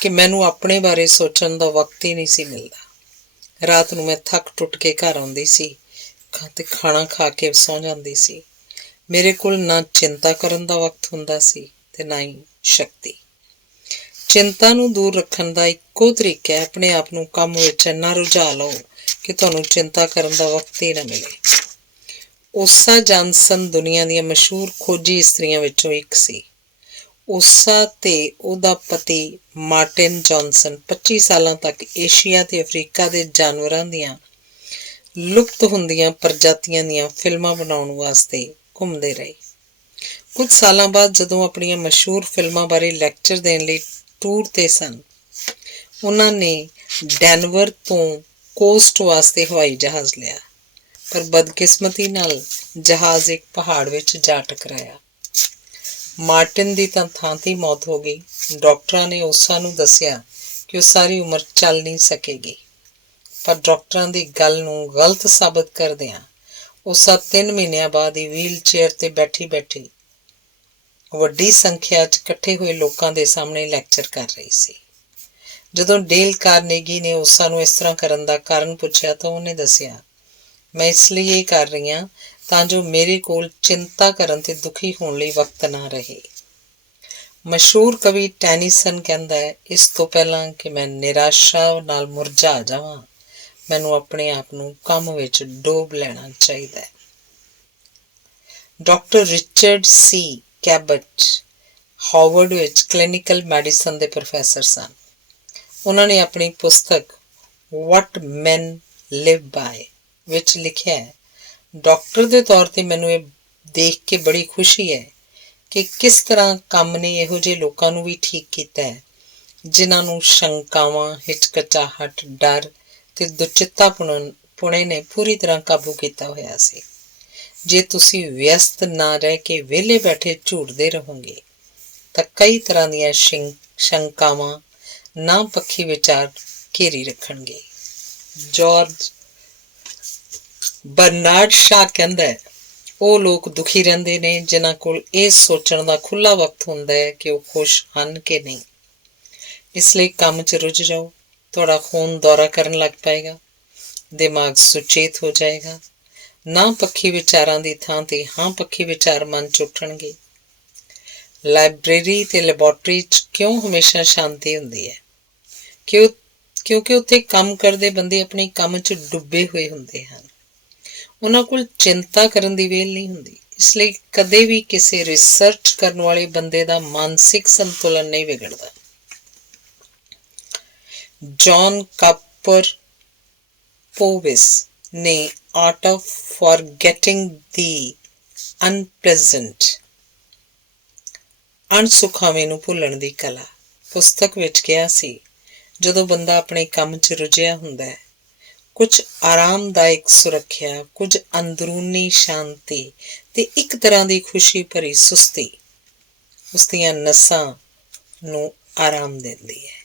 ਕਿ ਮੈਨੂੰ ਆਪਣੇ ਬਾਰੇ ਸੋਚਣ ਦਾ ਵਕਤ ਹੀ ਨਹੀਂ ਸੀ ਮਿਲਦਾ। ਰਾਤ ਨੂੰ ਮੈਂ ਥੱਕ ਟੁੱਟ ਕੇ ਘਰ ਆਉਂਦੀ ਸੀ ਤੇ ਖਾਣਾ ਖਾ ਕੇ ਸੌਂ ਜਾਂਦੀ ਸੀ। ਮੇਰੇ ਕੋਲ ਨਾ ਚਿੰਤਾ ਕਰਨ ਦਾ ਵਕਤ ਹੁੰਦਾ ਸੀ ਤੇ ਨਾ ਹੀ ਸ਼ਕਤੀ। ਚਿੰਤਾ ਨੂੰ ਦੂਰ ਰੱਖਣ ਦਾ ਇੱਕੋ ਤਰੀਕਾ ਹੈ ਆਪਣੇ ਆਪ ਨੂੰ ਕੰਮ ਵਿੱਚ ਇੰਨਾ ਰੁਝਾ ਲਓ ਕਿ ਤੁਹਾਨੂੰ ਚਿੰਤਾ ਕਰਨ ਦਾ ਵਕਤ ਹੀ ਨਾ ਮਿਲੇ। ਓਸਾ ਜਾਨਸਨ ਦੁਨੀਆ ਦੀਆਂ ਮਸ਼ਹੂਰ ਖੋਜੀ ਇਸਤਰੀਆਂ ਵਿੱਚੋਂ ਇੱਕ ਸੀ। ਓਸਾ ਤੇ ਉਹਦਾ ਪਤੀ ਮਾਰਟਿਨ ਜੌਨਸਨ 25 ਸਾਲਾਂ ਤੱਕ ਏਸ਼ੀਆ ਤੇ ਅਫਰੀਕਾ ਦੇ ਜਾਨਵਰਾਂ ਦੀਆਂ ਲੁਪਤ ਹੁੰਦੀਆਂ ਪ੍ਰਜਾਤੀਆਂ ਦੀਆਂ ਫਿਲਮਾਂ ਬਣਾਉਣ ਵਾਸਤੇ ਘੁੰਮਦੇ ਰਹੇ। ਕੁਝ ਸਾਲਾਂ ਬਾਅਦ ਜਦੋਂ ਆਪਣੀਆਂ ਮਸ਼ਹੂਰ ਫਿਲਮਾਂ ਬਾਰੇ ਲੈਕਚਰ ਦੇਣ ਲਈ ਟੂਰ 'ਤੇ ਸਨ, ਉਹਨਾਂ ਨੇ ਡੈਨਵਰ ਤੋਂ ਕੋਸਟ ਵਾਸਤੇ ਹਵਾਈ ਜਹਾਜ਼ ਲਿਆ, ਪਰ ਬਦਕਿਸਮਤੀ ਨਾਲ ਜਹਾਜ਼ ਇੱਕ ਪਹਾੜ ਵਿੱਚ ਜਾ ਟਕਰਾਇਆ। ਮਾਰਟਿਨ ਦੀ ਤਾਂ ਥਾਂ 'ਤੇ ਮੌਤ ਹੋ ਗਈ। ਡਾਕਟਰਾਂ ਨੇ ਉਸਾਂ ਨੂੰ ਦੱਸਿਆ ਕਿ ਉਹ ਸਾਰੀ ਉਮਰ ਚੱਲ ਨਹੀਂ ਸਕੇਗੀ, ਪਰ ਡਾਕਟਰਾਂ ਦੀ ਗੱਲ ਨੂੰ ਗਲਤ ਸਾਬਤ ਕਰਦਿਆਂ ਉਸਾ 3 ਮਹੀਨਿਆਂ ਬਾਅਦ ਹੀ ਵੀਲ ਚੇਅਰ 'ਤੇ ਬੈਠੀ ਵੱਡੀ ਸੰਖਿਆ 'ਚ ਇਕੱਠੇ ਹੋਏ ਲੋਕਾਂ ਦੇ ਸਾਹਮਣੇ ਲੈਕਚਰ ਕਰ ਰਹੀ ਸੀ। ਜਦੋਂ ਡੇਲ ਕਾਰਨੇਗੀ ਨੇ ਉਸਾ ਨੂੰ ਇਸ ਤਰ੍ਹਾਂ ਕਰਨ ਦਾ ਕਾਰਨ ਪੁੱਛਿਆ ਤਾਂ ਉਹਨੇ ਦੱਸਿਆ, ਮੈਂ ਇਸ ਲਈ ਇਹ ਕਰ ਰਹੀ ਹਾਂ ਤਾਂ ਜੋ ਮੇਰੇ ਕੋਲ ਚਿੰਤਾ ਕਰਨ ਤੇ ਦੁਖੀ ਹੋਣ ਲਈ ਵਕਤ ਨਾ ਰਹੇ। ਮਸ਼ਹੂਰ ਕਵੀ ਟੈਨੀਸਨ ਕਹਿੰਦਾ ਹੈ, ਇਸ ਤੋਂ ਪਹਿਲਾਂ ਕਿ ਮੈਂ ਨਿਰਾਸ਼ਾ ਨਾਲ ਮੁਰਝਾ ਜਾਵਾਂ, ਮੈਨੂੰ ਆਪਣੇ ਆਪ ਨੂੰ ਕੰਮ ਵਿੱਚ ਡੋਬ ਲੈਣਾ ਚਾਹੀਦਾ ਹੈ। ਡਾਕਟਰ ਰਿਚਰਡ ਸੀ ਕੈਬਟ ਹਾਰਵਰਡ ਵਿੱਚ ਕਲੀਨਿਕਲ ਮੈਡੀਸਨ ਦੇ ਪ੍ਰੋਫੈਸਰ ਸਨ। ਉਹਨਾਂ ਨੇ ਆਪਣੀ ਪੁਸਤਕ ਵਾਟ ਮੈਨ ਲਿਵ ਬਾਏ ਵਿੱਚ ਲਿਖਿਆ ਹੈ, ਡਾਕਟਰ ਦੇ ਤੌਰ 'ਤੇ ਮੈਨੂੰ ਇਹ ਦੇਖ ਕੇ ਬੜੀ ਖੁਸ਼ੀ ਹੈ ਕਿ ਕਿਸ ਤਰ੍ਹਾਂ ਕੰਮ ਨੇ ਇਹੋ ਜਿਹੇ ਲੋਕਾਂ ਨੂੰ ਵੀ ਠੀਕ ਕੀਤਾ ਹੈ ਜਿਨ੍ਹਾਂ ਨੂੰ ਸ਼ੰਕਾਵਾਂ, ਹਿਚਕਚਾਹਟ, ਡਰ ਤੇ ਦੁਚਿੱਤਾਪੁਣੇ ਨੇ ਪੂਰੀ ਤਰ੍ਹਾਂ ਕਾਬੂ ਕੀਤਾ ਹੋਇਆ ਸੀ। ਜੇ ਤੁਸੀਂ ਵਿਅਸਤ ਨਾ ਰਹਿ ਕੇ ਵਿਹਲੇ ਬੈਠੇ ਝੂਰਦੇ ਰਹੋਗੇ ਤਾਂ ਕਈ ਤਰ੍ਹਾਂ ਦੀਆਂ ਸ਼ੰਕਾਵਾਂ ਨਾ ਪੱਖੀ ਵਿਚਾਰ ਘੇਰੀ ਰੱਖਣਗੇ। ਜਾਰਜ ਬਰਨਾਰਡ ਸ਼ਾਹ ਕਹਿੰਦਾ ਹੈ, ਉਹ ਲੋਕ ਦੁਖੀ ਰਹਿੰਦੇ ਨੇ ਜਿਨ੍ਹਾਂ ਕੋਲ ਇਹ ਸੋਚਣ ਦਾ ਖੁੱਲ੍ਹਾ ਵਕਤ ਹੁੰਦਾ ਹੈ ਕਿ ਉਹ ਖੁਸ਼ ਹਨ ਕਿ ਨਹੀਂ। ਇਸ ਲਈ ਕੰਮ 'ਚ ਰੁੱਝ ਜਾਓ, ਤੁਹਾਡਾ ਖੂਨ ਦੌਰਾ ਕਰਨ ਲੱਗ ਪਏਗਾ, ਦਿਮਾਗ ਸੁਚੇਤ ਹੋ ਜਾਏਗਾ। ਨਾ ਪੱਖੀ ਵਿਚਾਰਾਂ ਦੀ ਥਾਂ 'ਤੇ ਹਾਂ ਪੱਖੀ ਵਿਚਾਰ ਮਨ 'ਚ ਉੱਠਣਗੇ। ਲਾਇਬ੍ਰੇਰੀ ਤੇ ਲੈਬੋਰਟਰੀ 'ਚ ਕਿਉਂ ਹਮੇਸ਼ਾ ਸ਼ਾਂਤੀ ਹੁੰਦੀ ਹੈ? ਕਿਉਂਕਿ ਉੱਥੇ ਕੰਮ ਕਰਦੇ ਬੰਦੇ ਆਪਣੇ ਕੰਮ 'ਚ ਡੁੱਬੇ ਹੋਏ ਹੁੰਦੇ ਹਨ। ਉਹਨਾਂ ਕੋਲ ਚਿੰਤਾ ਕਰਨ ਦੀ ਵਿਹਲ ਨਹੀਂ ਹੁੰਦੀ। ਇਸ ਲਈ ਕਦੇ ਵੀ ਕਿਸੇ ਰਿਸਰਚ ਕਰਨ ਵਾਲੇ ਬੰਦੇ ਦਾ ਮਾਨਸਿਕ ਸੰਤੁਲਨ ਨਹੀਂ ਵਿਗੜਦਾ। ਜੌਨ ਕਾਪਰ ਪੋਵਿਸ ਨੇ ਆਰਟ ਆਫ ਫॉरगेटिंग ਦੀ ਅਨਪਲੇਜ਼ੈਂਟ ਅਣਸੁਖਾਵੇਂ ਨੂੰ ਭੁੱਲਣ ਦੀ ਕਲਾ ਪੁਸਤਕ ਵਿੱਚ ਕਿਹਾ ਸੀ, ਜਦੋਂ ਬੰਦਾ ਆਪਣੇ ਕੰਮ 'ਚ ਰੁੱਝਿਆ ਹੁੰਦਾ ਹੈ, ਕੁਝ ਆਰਾਮਦਾਇਕ ਸੁਰੱਖਿਆ, ਕੁਝ ਅੰਦਰੂਨੀ ਸ਼ਾਂਤੀ ਤੇ ਇੱਕ ਤਰ੍ਹਾਂ ਦੀ ਖੁਸ਼ੀ ਭਰੀ ਸੁਸਤੀ ਉਸ ਦੀਆਂ ਨਸਾਂ ਨੂੰ ਆਰਾਮ ਦਿੰਦੀ ਹੈ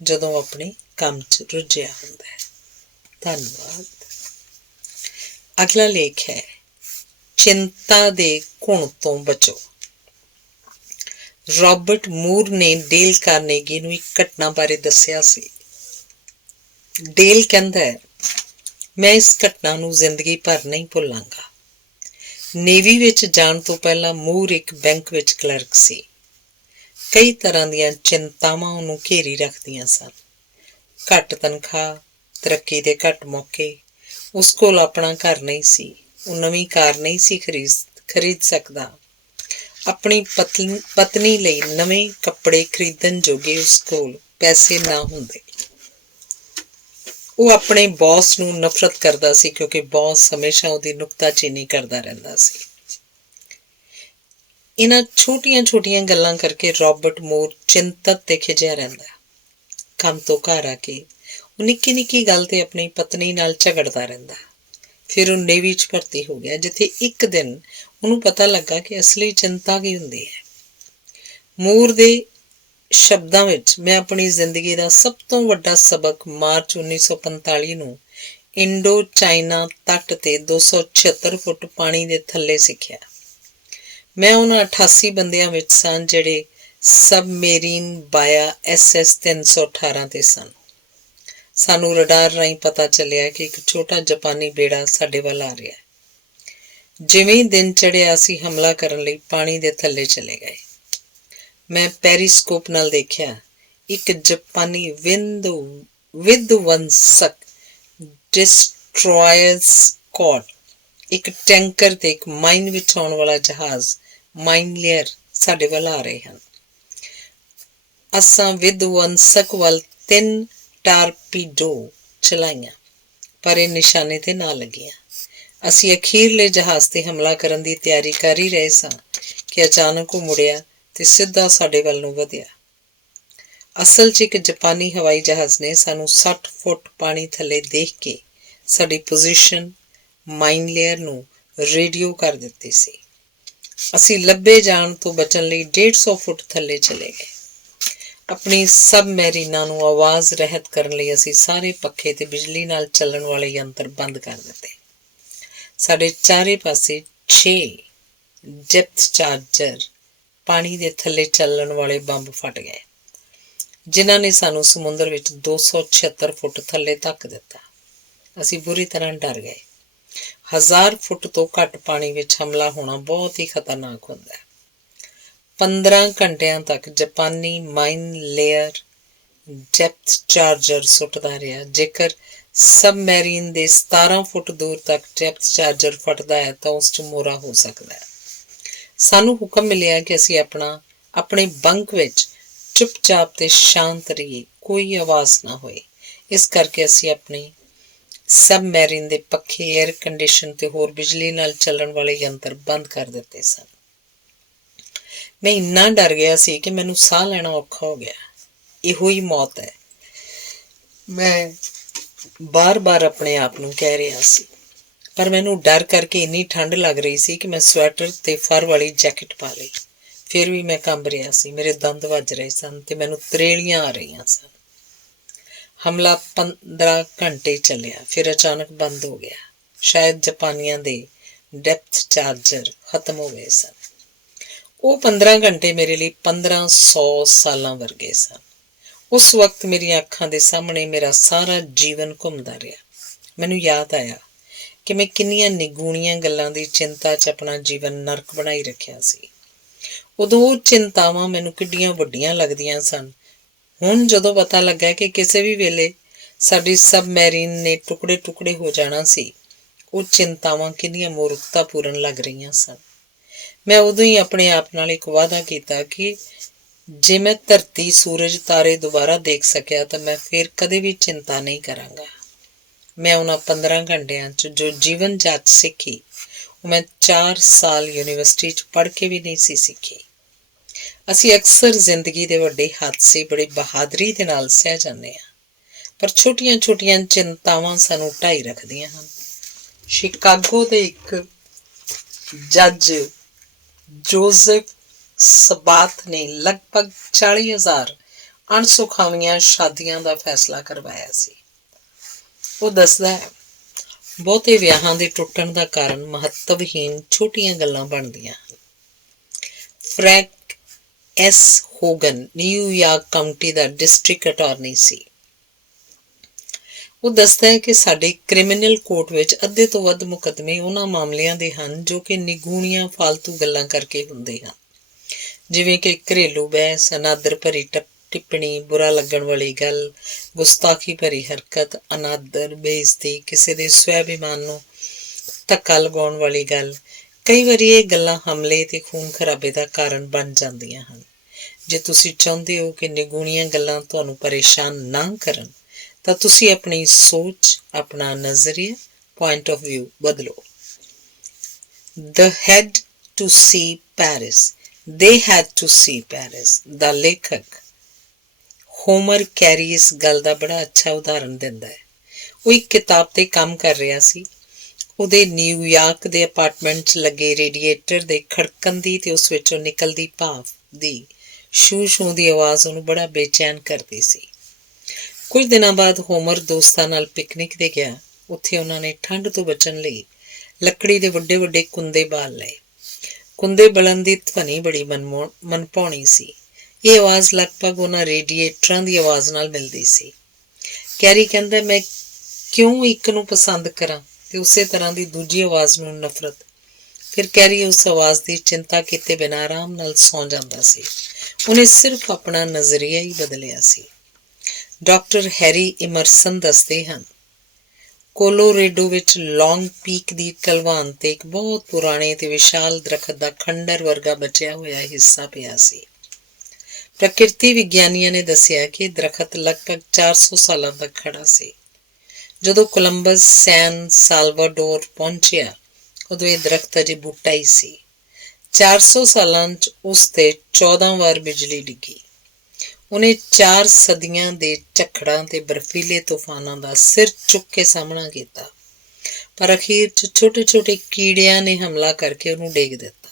ਜਦੋਂ ਆਪਣੇ ਕੰਮ 'ਚ ਰੁੱਝਿਆ ਹੁੰਦਾ ਹੈ। ਧੰਨਵਾਦ। ਅਗਲਾ ਲੇਖ ਹੈ, ਚਿੰਤਾ ਦੇ ਘੁਣ ਤੋਂ ਬਚੋ। ਰਾਬਰਟ ਮੂਰ ਨੇ ਡੇਲ ਕਾਰਨੇਗੀ ਨੂੰ ਇੱਕ ਘਟਨਾ ਬਾਰੇ ਦੱਸਿਆ ਸੀ। ਡੇਲ ਕਹਿੰਦਾ ਹੈ, ਮੈਂ ਇਸ ਘਟਨਾ ਨੂੰ ਜ਼ਿੰਦਗੀ ਭਰ ਨਹੀਂ ਭੁੱਲਾਂਗਾ। ਨੇਵੀ ਵਿੱਚ ਜਾਣ ਤੋਂ ਪਹਿਲਾਂ ਮੂਰ ਇੱਕ ਬੈਂਕ ਵਿੱਚ ਕਲਰਕ ਸੀ। ਕਈ ਤਰ੍ਹਾਂ ਦੀਆਂ ਚਿੰਤਾਵਾਂ ਉਹਨੂੰ ਘੇਰੀ ਰੱਖਦੀਆਂ ਸਨ। ਘੱਟ ਤਨਖਾਹ, ਤਰੱਕੀ ਦੇ ਘੱਟ ਮੌਕੇ, ਉਸ ਕੋਲ ਆਪਣਾ ਘਰ ਨਹੀਂ ਸੀ, ਉਹ ਨਵੀਂ ਕਾਰ ਨਹੀਂ ਸੀ ਖਰੀਦ ਸਕਦਾ। ਆਪਣੀ ਪਤਨੀ ਲਈ ਨਵੇਂ ਕੱਪੜੇ ਖਰੀਦਣ ਜੋਗੇ ਉਸ ਕੋਲ ਪੈਸੇ ਨਾ ਹੁੰਦੇ। ਉਹ ਆਪਣੇ ਬੌਸ ਨੂੰ ਨਫ਼ਰਤ ਕਰਦਾ ਸੀ ਕਿਉਂਕਿ ਬੌਸ ਹਮੇਸ਼ਾ ਉਹਦੀ ਨੁਕਤਾਚੀਨੀ ਕਰਦਾ ਰਹਿੰਦਾ ਸੀ। ਇਹਨਾਂ ਛੋਟੀਆਂ ਗੱਲਾਂ ਕਰਕੇ ਰਾਬਰਟ ਮੂਰ ਚਿੰਤਤ ਤੇ ਖਿਝਿਆ ਰਹਿੰਦਾ। ਕੰਮ ਤੋਂ ਘਰ ਆ ਕੇ ਉਹ ਨਿੱਕੀ ਗੱਲ ਤੇ ਆਪਣੀ ਪਤਨੀ ਨਾਲ ਝਗੜਦਾ ਰਹਿੰਦਾ। ਫਿਰ ਉਹ ਨੇਵੀ 'ਚ ਭਰਤੀ ਹੋ ਗਿਆ, ਜਿੱਥੇ ਇੱਕ ਦਿਨ ਉਹਨੂੰ ਪਤਾ ਲੱਗਾ ਕਿ ਅਸਲੀ ਚਿੰਤਾ ਕੀ ਹੁੰਦੀ ਹੈ। ਮੂਰ ਦੇ ਸ਼ਬਦਾਂ ਵਿੱਚ, ਮੈਂ ਆਪਣੀ ਜ਼ਿੰਦਗੀ ਦਾ ਸਭ ਤੋਂ ਵੱਡਾ ਸਬਕ ਮਾਰਚ 1945 ਨੂੰ ਇੰਡੋ ਚਾਈਨਾ ਤੱਟ ਤੇ 276 ਫੁੱਟ ਪਾਣੀ ਦੇ ਥੱਲੇ ਸਿੱਖਿਆ। ਮੈਂ ਉਹਨਾਂ 88 ਬੰਦਿਆਂ ਵਿੱਚ ਸਾਂ ਜਿਹੜੇ ਸਬਮੇਰੀਨ ਬਾਇਆ SS 318 ਤੇ ਸਨ। ਸਾਨੂੰ ਰਡਾਰ ਰਾਹੀਂ ਪਤਾ ਚੱਲਿਆ ਕਿ ਇੱਕ ਛੋਟਾ ਜਾਪਾਨੀ ਬੇੜਾ ਸਾਡੇ ਵੱਲ ਆ ਰਿਹਾ। ਜਿਵੇਂ ਹੀ ਦਿਨ ਚੜ੍ਹਿਆ, ਅਸੀਂ ਹਮਲਾ ਕਰਨ ਲਈ ਪਾਣੀ ਦੇ ਥੱਲੇ ਚਲੇ ਗਏ। ਮੈਂ ਪੈਰੀਸਕੋਪ ਨਾਲ ਦੇਖਿਆ, ਇੱਕ ਜਾਪਾਨੀ ਵਿਧਵੰਸਕ ਡਿਸਟਰੋਇਰ ਸਕੁਆਡ, ਇੱਕ ਟੈਂਕਰ ਤੇ ਇੱਕ ਮਾਈਨ ਵਿਛਾਉਣ ਵਾਲਾ ਜਹਾਜ਼ ਮਾਈਨਲੇਅਰ ਸਾਡੇ ਵੱਲ ਆ ਰਹੇ ਹਨ। ਅਸਾਂ ਵਿਧਵੰਸਕ ਵੱਲ 3 ਟਾਰਪੀਡੋ ਚਲਾਈਆਂ, ਪਰ ਇਹ ਨਿਸ਼ਾਨੇ ਤੇ ਨਾ ਲੱਗੀਆਂ। ਅਸੀਂ ਅਖੀਰਲੇ ਜਹਾਜ਼ ਤੇ ਹਮਲਾ ਕਰਨ ਦੀ ਤਿਆਰੀ ਕਰ ਹੀ ਰਹੇ ਸਾਂ ਕਿ ਅਚਾਨਕ ਉਹ ਮੁੜਿਆ ਤੇ ਸਿੱਧਾ ਸਾਡੇ ਵੱਲ ਨੂੰ ਵਧਿਆ। ਅਸਲ 'ਚ ਇੱਕ ਜਾਪਾਨੀ ਹਵਾਈ ਜਹਾਜ਼ ਨੇ ਸਾਨੂੰ 60 ਫੁੱਟ ਪਾਣੀ ਥੱਲੇ ਦੇਖ ਕੇ ਸਾਡੀ ਪੋਜੀਸ਼ਨ ਮਾਈਨ ਲੇਅਰ ਨੂੰ ਰੇਡੀਓ ਕਰ ਦਿੱਤੀ ਸੀ। ਅਸੀਂ ਲੱਭੇ ਜਾਣ ਤੋਂ ਬਚਣ ਲਈ 150 ਫੁੱਟ ਥੱਲੇ ਚਲੇ ਗਏ। ਆਪਣੀ ਸਬਮੈਰੀਨਾਂ ਨੂੰ ਆਵਾਜ਼ ਰਹਿਤ ਕਰਨ ਲਈ ਅਸੀਂ ਸਾਰੇ ਪੱਖੇ ਤੇ ਬਿਜਲੀ ਨਾਲ ਚੱਲਣ ਵਾਲੇ ਯੰਤਰ ਬੰਦ ਕਰ ਦਿੱਤੇ। ਸਾਡੇ ਚਾਰੇ ਪਾਸੇ 6 ਡੈਪਥ ਚਾਰਜਰ ਪਾਣੀ ਦੇ ਥੱਲੇ ਚੱਲਣ ਵਾਲੇ ਬੰਬ ਫਟ ਗਏ, ਜਿਨ੍ਹਾਂ ਨੇ ਸਾਨੂੰ ਸਮੁੰਦਰ ਵਿੱਚ 276 ਫੁੱਟ ਥੱਲੇ ਧੱਕ ਦਿੱਤਾ। ਅਸੀਂ ਬੁਰੀ ਤਰ੍ਹਾਂ ਡਰ ਗਏ। 1000 ਫੁੱਟ ਤੋਂ ਘੱਟ ਪਾਣੀ ਵਿੱਚ ਹਮਲਾ ਹੋਣਾ ਬਹੁਤ ਹੀ ਖਤਰਨਾਕ ਹੁੰਦਾ ਹੈ। 15 ਘੰਟਿਆਂ ਤੱਕ ਜਾਪਾਨੀ ਮਾਈਨ ਲੇਅਰ ਡੈਪਥ ਚਾਰਜਰ ਸੁੱਟਦਾ ਰਿਹਾ। ਜੇਕਰ ਸਬਮੈਰੀਨ ਦੇ 17 ਫੁੱਟ ਦੂਰ ਤੱਕ ਡੈਪਥ ਚਾਰਜਰ ਫਟਦਾ ਹੈ ਤਾਂ ਉਸ 'ਚ ਮੋਰਾ ਹੋ ਸਕਦਾ ਹੈ। ਸਾਨੂੰ ਹੁਕਮ ਮਿਲਿਆ ਕਿ ਅਸੀਂ ਆਪਣੇ ਬੰਕ ਵਿੱਚ ਚੁੱਪਚਾਪ ਤੇ ਸ਼ਾਂਤ ਰਹੀਏ, ਕੋਈ ਆਵਾਜ਼ ਨਾ ਹੋਏ। ਇਸ ਕਰਕੇ ਅਸੀਂ ਆਪਣੇ ਸਬਮੈਰੀਨ ਦੇ ਪੱਖੇ, ਏਅਰ ਕੰਡੀਸ਼ਨ ਤੇ ਹੋਰ ਬਿਜਲੀ ਨਾਲ ਚੱਲਣ ਵਾਲੇ ਯੰਤਰ ਬੰਦ ਕਰ ਦਿੱਤੇ ਸਨ। ਮੈਂ ਇੰਨਾ ਡਰ ਗਿਆ ਸੀ ਕਿ ਮੈਨੂੰ ਸਾਹ ਲੈਣਾ ਔਖਾ ਹੋ ਗਿਆ। ਇਹੋ ਹੀ ਮੌਤ ਹੈ, ਮੈਂ ਬਾਰ-ਬਾਰ ਆਪਣੇ ਆਪ ਨੂੰ ਕਹਿ ਰਿਹਾ ਸੀ। ਪਰ ਮੈਨੂੰ ਡਰ ਕਰਕੇ ਇੰਨੀ ਠੰਡ ਲੱਗ ਰਹੀ ਸੀ ਕਿ ਮੈਂ ਸਵੈਟਰ ਤੇ ਫਰ ਵਾਲੀ ਜੈਕਟ ਪਾ ਲਈ। ਫਿਰ ਵੀ ਮੈਂ ਕੰਬ ਰਿਹਾ ਸੀ, ਮੇਰੇ ਦੰਦ ਵੱਜ ਰਹੇ ਸਨ ਤੇ ਮੈਨੂੰ ਤਰੇਲੀਆਂ ਆ ਰਹੀਆਂ ਸਨ। ਹਮਲਾ 15 ਘੰਟੇ ਚੱਲਿਆ, ਫਿਰ ਅਚਾਨਕ ਬੰਦ ਹੋ ਗਿਆ। ਸ਼ਾਇਦ ਜਾਪਾਨੀਆਂ ਦੇ ਡੈਪਥ ਚਾਰਜਰ ਖਤਮ ਹੋ ਗਏ ਸਨ। ਉਹ 15 ਘੰਟੇ ਮੇਰੇ ਲਈ 1500 ਸਾਲਾਂ ਵਰਗੇ ਸਨ। ਉਸ ਵਕਤ ਮੇਰੀਆਂ ਅੱਖਾਂ ਦੇ ਸਾਹਮਣੇ ਮੇਰਾ ਸਾਰਾ ਜੀਵਨ ਘੁੰਮਦਾ ਰਿਹਾ। ਮੈਨੂੰ ਯਾਦ ਆਇਆ ਕਿ ਮੈਂ ਕਿੰਨੀਆਂ ਨਿਗੂਣੀਆਂ ਗੱਲਾਂ ਦੀ ਚਿੰਤਾ 'ਚ ਆਪਣਾ ਜੀਵਨ ਨਰਕ ਬਣਾਈ ਰੱਖਿਆ ਸੀ। ਉਦੋਂ ਉਹ ਚਿੰਤਾਵਾਂ ਮੈਨੂੰ ਕਿੱਡੀਆਂ ਵੱਡੀਆਂ ਲੱਗਦੀਆਂ ਸਨ। ਹੁਣ ਜਦੋਂ ਪਤਾ ਲੱਗਾ ਕਿ ਕਿਸੇ ਵੀ ਵੇਲੇ ਸਾਡੀ ਸਬਮੈਰੀਨ ਨੇ ਟੁਕੜੇ-ਟੁਕੜੇ ਹੋ ਜਾਣਾ ਸੀ, ਉਹ ਚਿੰਤਾਵਾਂ ਕਿੰਨੀਆਂ ਮੂਰਖਤਾਪੂਰਨ ਲੱਗ ਰਹੀਆਂ ਸਨ। ਮੈਂ ਉਦੋਂ ਹੀ ਆਪਣੇ ਆਪ ਨਾਲ ਇੱਕ ਵਾਅਦਾ ਕੀਤਾ ਕਿ ਜੇ ਮੈਂ ਧਰਤੀ, ਸੂਰਜ, ਤਾਰੇ ਦੁਬਾਰਾ ਦੇਖ ਸਕਿਆ ਤਾਂ ਮੈਂ ਫਿਰ ਕਦੇ ਵੀ ਚਿੰਤਾ ਨਹੀਂ ਕਰਾਂਗਾ। ਮੈਂ ਉਹਨਾਂ 15 ਘੰਟਿਆਂ 'ਚ ਜੋ ਜੀਵਨ ਜਾਚ ਸਿੱਖੀ, ਉਹ ਮੈਂ 4 ਸਾਲ ਯੂਨੀਵਰਸਿਟੀ 'ਚ ਪੜ੍ਹ ਕੇ ਵੀ ਨਹੀਂ ਸੀ ਸਿੱਖੀ। ਅਸੀਂ ਅਕਸਰ ਜ਼ਿੰਦਗੀ ਦੇ ਵੱਡੇ ਹਾਦਸੇ ਬੜੀ ਬਹਾਦਰੀ ਦੇ ਨਾਲ ਸਹਿ ਜਾਂਦੇ ਹਾਂ, ਪਰ ਛੋਟੀਆਂ-ਛੋਟੀਆਂ ਚਿੰਤਾਵਾਂ ਸਾਨੂੰ ਢਾਈ ਰੱਖਦੀਆਂ ਹਨ। ਸ਼ਿਕਾਗੋ ਦੇ ਇੱਕ ਜੱਜ ਜੋਜ਼ਫ ਸਬਾਤ ਨੇ ਲਗਭਗ 40,000 ਅਣਸੁਖਾਵੀਆਂ ਸ਼ਾਦੀਆਂ ਦਾ ਫੈਸਲਾ ਕਰਵਾਇਆ ਸੀ। ਉਹ ਦੱਸਦਾ ਹੈ, ਬਹੁਤੇ ਵਿਆਹਾਂ ਦੇ ਟੁੱਟਣ ਦਾ ਕਾਰਨ ਮਹੱਤਵਹੀਣ ਛੋਟੀਆਂ ਗੱਲਾਂ ਬਣਦੀਆਂ ਹਨ। ਫਰੈਂਕ ਐਸ ਹੋਗਨ ਨਿਊਯਾਰਕ ਕਾਉਂਟੀ ਦਾ ਡਿਸਟ੍ਰਿਕਟ ਅਟਾਰਨੀ ਸੀ। ਉਹ ਦੱਸਦਾ ਹੈ ਕਿ ਸਾਡੇ ਕ੍ਰਿਮੀਨਲ ਕੋਰਟ ਵਿੱਚ ਅੱਧੇ ਤੋਂ ਵੱਧ ਮੁਕੱਦਮੇ ਉਹਨਾਂ ਮਾਮਲਿਆਂ ਦੇ ਹਨ ਜੋ ਕਿ ਨਿਗੂਣੀਆਂ ਫਾਲਤੂ ਗੱਲਾਂ ਕਰਕੇ ਹੁੰਦੇ ਹਨ, ਜਿਵੇਂ ਕਿ ਘਰੇਲੂ ਬਹਿਸ, ਅਨਾਦਰ ਭਰੀ ਟਿੱਪਣੀ, ਬੁਰਾ ਲੱਗਣ ਵਾਲੀ ਗੱਲ, ਗੁਸਤਾਖੀ ਭਰੀ ਹਰਕਤ, ਅਨਾਦਰ, ਬੇਇੱਜ਼ਤੀ, ਕਿਸੇ ਦੇ ਸਵੈਭਿਮਾਨ ਨੂੰ ਧੱਕਾ ਲਗਾਉਣ ਵਾਲੀ ਗੱਲ। ਕਈ ਵਾਰੀ ਇਹ ਗੱਲਾਂ ਹਮਲੇ ਤੇ ਖੂਨ ਖਰਾਬੇ ਦਾ ਕਾਰਨ ਬਣ ਜਾਂਦੀਆਂ ਹਨ। ਜੇ ਤੁਸੀਂ ਚਾਹੁੰਦੇ ਹੋ ਕਿ ਨਿਗੂਣੀਆਂ ਗੱਲਾਂ ਤੁਹਾਨੂੰ ਪਰੇਸ਼ਾਨ ਨਾ ਕਰਨ ਤਾਂ ਤੁਸੀਂ ਆਪਣੀ ਸੋਚ, ਆਪਣਾ ਨਜ਼ਰੀਆ, ਪੁਆਇੰਟ ਆਫ ਵਿਊ ਬਦਲੋ। The head to see Paris, they had to see Paris ਦਾ ਲੇਖਕ ਹੋਮਰ ਕੈਰੀ ਇਸ ਗੱਲ ਦਾ ਬੜਾ ਅੱਛਾ ਉਦਾਹਰਨ ਦਿੰਦਾ ਹੈ। ਉਹ ਇੱਕ ਕਿਤਾਬ ਤੇ ਕੰਮ ਕਰ ਰਿਹਾ ਸੀ। ਉਹਦੇ ਨਿਊਯਾਰਕ ਦੇ ਅਪਾਰਟਮੈਂਟ 'ਚ ਲੱਗੇ ਰੇਡੀਏਟਰ ਦੇ ਖੜਕਣ ਦੀ ਤੇ ਉਸ ਵਿੱਚੋਂ ਨਿਕਲਦੀ ਭਾਫ਼ ਦੀ ਸ਼ੂ-ਸ਼ੂ ਦੀ ਆਵਾਜ਼ ਉਹਨੂੰ ਬੜਾ ਬੇਚੈਨ ਕਰਦੀ ਸੀ। ਕੁਝ ਦਿਨਾਂ ਬਾਅਦ ਹੋਮਰ ਦੋਸਤਾਂ ਨਾਲ ਪਿਕਨਿਕ 'ਤੇ ਗਿਆ। ਉੱਥੇ ਉਹਨਾਂ ਨੇ ਠੰਡ ਤੋਂ ਬਚਣ ਲਈ ਲੱਕੜੀ ਦੇ ਵੱਡੇ-ਵੱਡੇ ਕੁੰਦੇ ਬਾਲ ਲਏ। ਕੁੰਦੇ ਬਲਣ ਦੀ ਧਵਨੀ ਬੜੀ ਮਨਭਾਉਣੀ ਸੀ। ਇਹ ਆਵਾਜ਼ ਲਗਭਗ ਉਹਨਾਂ ਰੇਡੀਏਟਰਾਂ ਦੀ ਆਵਾਜ਼ ਨਾਲ ਮਿਲਦੀ ਸੀ। ਕੈਰੀ ਕਹਿੰਦਾ, ਮੈਂ ਕਿਉਂ ਇੱਕ ਨੂੰ ਪਸੰਦ ਕਰਾਂ ਤੇ ਉਸੇ ਤਰ੍ਹਾਂ ਦੀ ਦੂਜੀ ਆਵਾਜ਼ ਨੂੰ ਨਫ਼ਰਤ। ਫਿਰ ਕੈਰੀ ਉਸ ਆਵਾਜ਼ ਦੀ ਚਿੰਤਾ ਕੀਤੇ ਬਿਨਾਂ ਆਰਾਮ ਨਾਲ ਸੌਂ ਜਾਂਦਾ ਸੀ। ਉਹਨੇ ਸਿਰਫ ਆਪਣਾ ਨਜ਼ਰੀਆ ਹੀ ਬਦਲਿਆ ਸੀ। ਡਾਕਟਰ ਹੈਰੀ ਇਮਰਸਨ ਦੱਸਦੇ ਹਨ, ਕੋਲੋਰੇਡੋ ਵਿੱਚ ਲੌਂਗ ਪੀਕ ਦੀ ਢਲਵਾਨ ਤੇ ਇੱਕ ਬਹੁਤ ਪੁਰਾਣੇ ਤੇ ਵਿਸ਼ਾਲ ਦਰਖਤ ਦਾ ਖੰਡਰ ਵਰਗਾ ਬਚਿਆ ਹੋਇਆ ਹਿੱਸਾ ਪਿਆ ਸੀ। ਪ੍ਰਕਿਰਤੀ ਵਿਗਿਆਨੀਆਂ ਨੇ ਦੱਸਿਆ ਕਿ ਦਰਖਤ ਲਗਭਗ 400 ਸਾਲਾਂ ਤੱਕ ਖੜਾ ਸੀ। ਜਦੋਂ ਕੋਲੰਬਸ ਸੈਨ ਸਾਲਵਾਡੋਰ ਪਹੁੰਚਿਆ ਉਦੋਂ ਇਹ ਦਰਖਤ ਅਜੇ ਬੂਟਾ ਹੀ ਸੀ। 400 ਸਾਲਾਂ 'ਚ ਉਸ 'ਤੇ 14 ਵਾਰ ਬਿਜਲੀ ਡਿੱਗੀ। ਉਹਨੇ 4 ਸਦੀਆਂ ਦੇ ਝੱਖੜਾਂ ਤੇ ਬਰਫੀਲੇ ਤੂਫਾਨਾਂ ਦਾ ਸਿਰ ਚੁੱਕ ਕੇ ਸਾਹਮਣਾ ਕੀਤਾ, ਪਰ ਅਖੀਰ 'ਚ ਛੋਟੇ ਛੋਟੇ ਕੀੜਿਆਂ ਨੇ ਹਮਲਾ ਕਰਕੇ ਉਹਨੂੰ ਡੇਗ ਦਿੱਤਾ।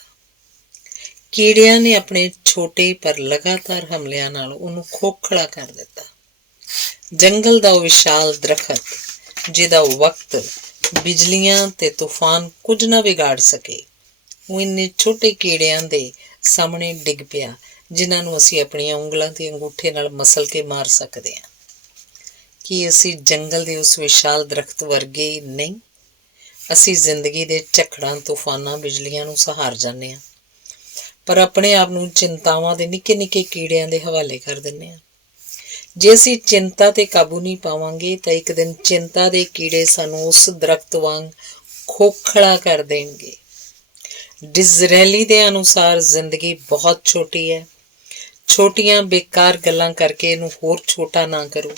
ਕੀੜਿਆਂ ਨੇ ਆਪਣੇ ਛੋਟੇ ਪਰ ਲਗਾਤਾਰ ਹਮਲਿਆਂ ਨਾਲ ਉਹਨੂੰ ਖੋਖਲਾ ਕਰ ਦਿੱਤਾ। ਜੰਗਲ ਦਾ ਉਹ ਵਿਸ਼ਾਲ ਦਰਖਤ, ਜਿਹਦਾ ਵਕਤ ਬਿਜਲੀਆਂ ਤੇ ਤੂਫਾਨ ਕੁਝ ਨਾ ਵਿਗਾੜ ਸਕੇ, ਉਹ ਇੰਨੇ ਛੋਟੇ ਕੀੜਿਆਂ ਦੇ ਸਾਹਮਣੇ ਡਿੱਗ ਪਿਆ ਜਿਨ੍ਹਾਂ ਨੂੰ ਅਸੀਂ ਆਪਣੀਆਂ ਉਂਗਲਾਂ ਤੇ ਅੰਗੂਠੇ ਨਾਲ ਮਸਲ ਕੇ ਮਾਰ ਸਕਦੇ ਹਾਂ। ਕੀ ਅਸੀਂ ਜੰਗਲ ਦੇ ਉਸ ਵਿਸ਼ਾਲ ਦਰਖਤ ਵਰਗੇ ਨਹੀਂ? ਅਸੀਂ ਜ਼ਿੰਦਗੀ ਦੇ ਝੱਖੜਾਂ, ਤੂਫਾਨਾਂ, ਬਿਜਲੀਆਂ ਨੂੰ ਸਹਾਰ ਜਾਂਦੇ ਹਾਂ, ਪਰ ਆਪਣੇ ਆਪ ਨੂੰ ਚਿੰਤਾਵਾਂ ਦੇ ਨਿੱਕੇ ਨਿੱਕੇ ਕੀੜਿਆਂ ਦੇ ਹਵਾਲੇ ਕਰ ਦਿੰਦੇ ਹਾਂ। ਜੇ ਅਸੀਂ ਚਿੰਤਾ ਤੇ ਕਾਬੂ ਨਹੀਂ ਪਾਵਾਂਗੇ ਤਾਂ ਇੱਕ ਦਿਨ ਚਿੰਤਾ ਦੇ ਕੀੜੇ ਸਾਨੂੰ ਉਸ ਦਰਖਤ ਵਾਂਗ ਖੋਖਲਾ ਕਰ ਦੇਣਗੇ। ਡਿਜ਼ਰੈਲੀ ਦੇ ਅਨੁਸਾਰ ਜ਼ਿੰਦਗੀ ਬਹੁਤ ਛੋਟੀ ਹੈ। ਛੋਟੀਆਂ ਬੇਕਾਰ ਗੱਲਾਂ ਕਰਕੇ ਇਹਨੂੰ ਹੋਰ ਛੋਟਾ ਨਾ ਕਰੋ।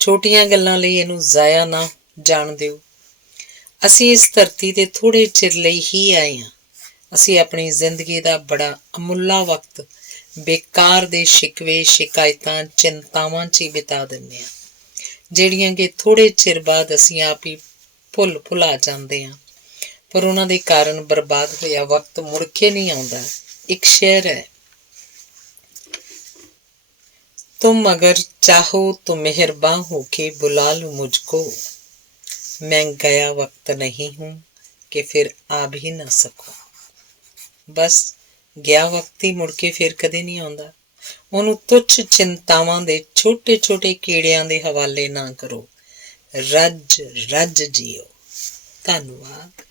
ਛੋਟੀਆਂ ਗੱਲਾਂ ਲਈ ਇਹਨੂੰ ਜ਼ਾਇਆ ਨਾ ਜਾਣ ਦਿਓ। ਅਸੀਂ ਇਸ ਧਰਤੀ 'ਤੇ ਥੋੜ੍ਹੇ ਚਿਰ ਲਈ ਹੀ ਆਏ ਹਾਂ। ਅਸੀਂ ਆਪਣੀ ਜ਼ਿੰਦਗੀ ਦਾ ਬੜਾ ਅਮੁੱਲਾ ਵਕਤ ਬੇਕਾਰ ਦੇ ਸ਼ਿਕਵੇ, ਸ਼ਿਕਾਇਤਾਂ, ਚਿੰਤਾਵਾਂ 'ਚ ਹੀ ਬਿਤਾ ਦਿੰਦੇ ਹਾਂ, ਜਿਹੜੀਆਂ ਕਿ ਥੋੜ੍ਹੇ ਚਿਰ ਬਾਅਦ ਅਸੀਂ ਆਪ ਹੀ ਭੁਲਾ ਜਾਂਦੇ ਹਾਂ। ਪਰ ਉਹਨਾਂ ਦੇ ਕਾਰਨ ਬਰਬਾਦ ਹੋਇਆ ਵਕਤ ਮੁੜ ਕੇ ਨਹੀਂ ਆਉਂਦਾ। ਇੱਕ ਸ਼ੇਅਰ ਹੈ, तुम अगर चाहो तो मेहरबान होके बुला लो मुझको, मैं गया वक्त नहीं हूँ कि फिर आ भी ना सकूं। बस ਗਿਆ ਵਕਤ ਹੀ ਮੁੜ ਕੇ ਫਿਰ ਕਦੇ ਨਹੀਂ ਆਉਂਦਾ। ਉਹਨੂੰ ਤੁੱਛ ਚਿੰਤਾਵਾਂ ਦੇ ਛੋਟੇ ਛੋਟੇ ਕੀੜਿਆਂ ਦੇ ਹਵਾਲੇ ਨਾ ਕਰੋ। ਰੱਜ ਰੱਜ ਜੀਓ। ਧੰਨਵਾਦ।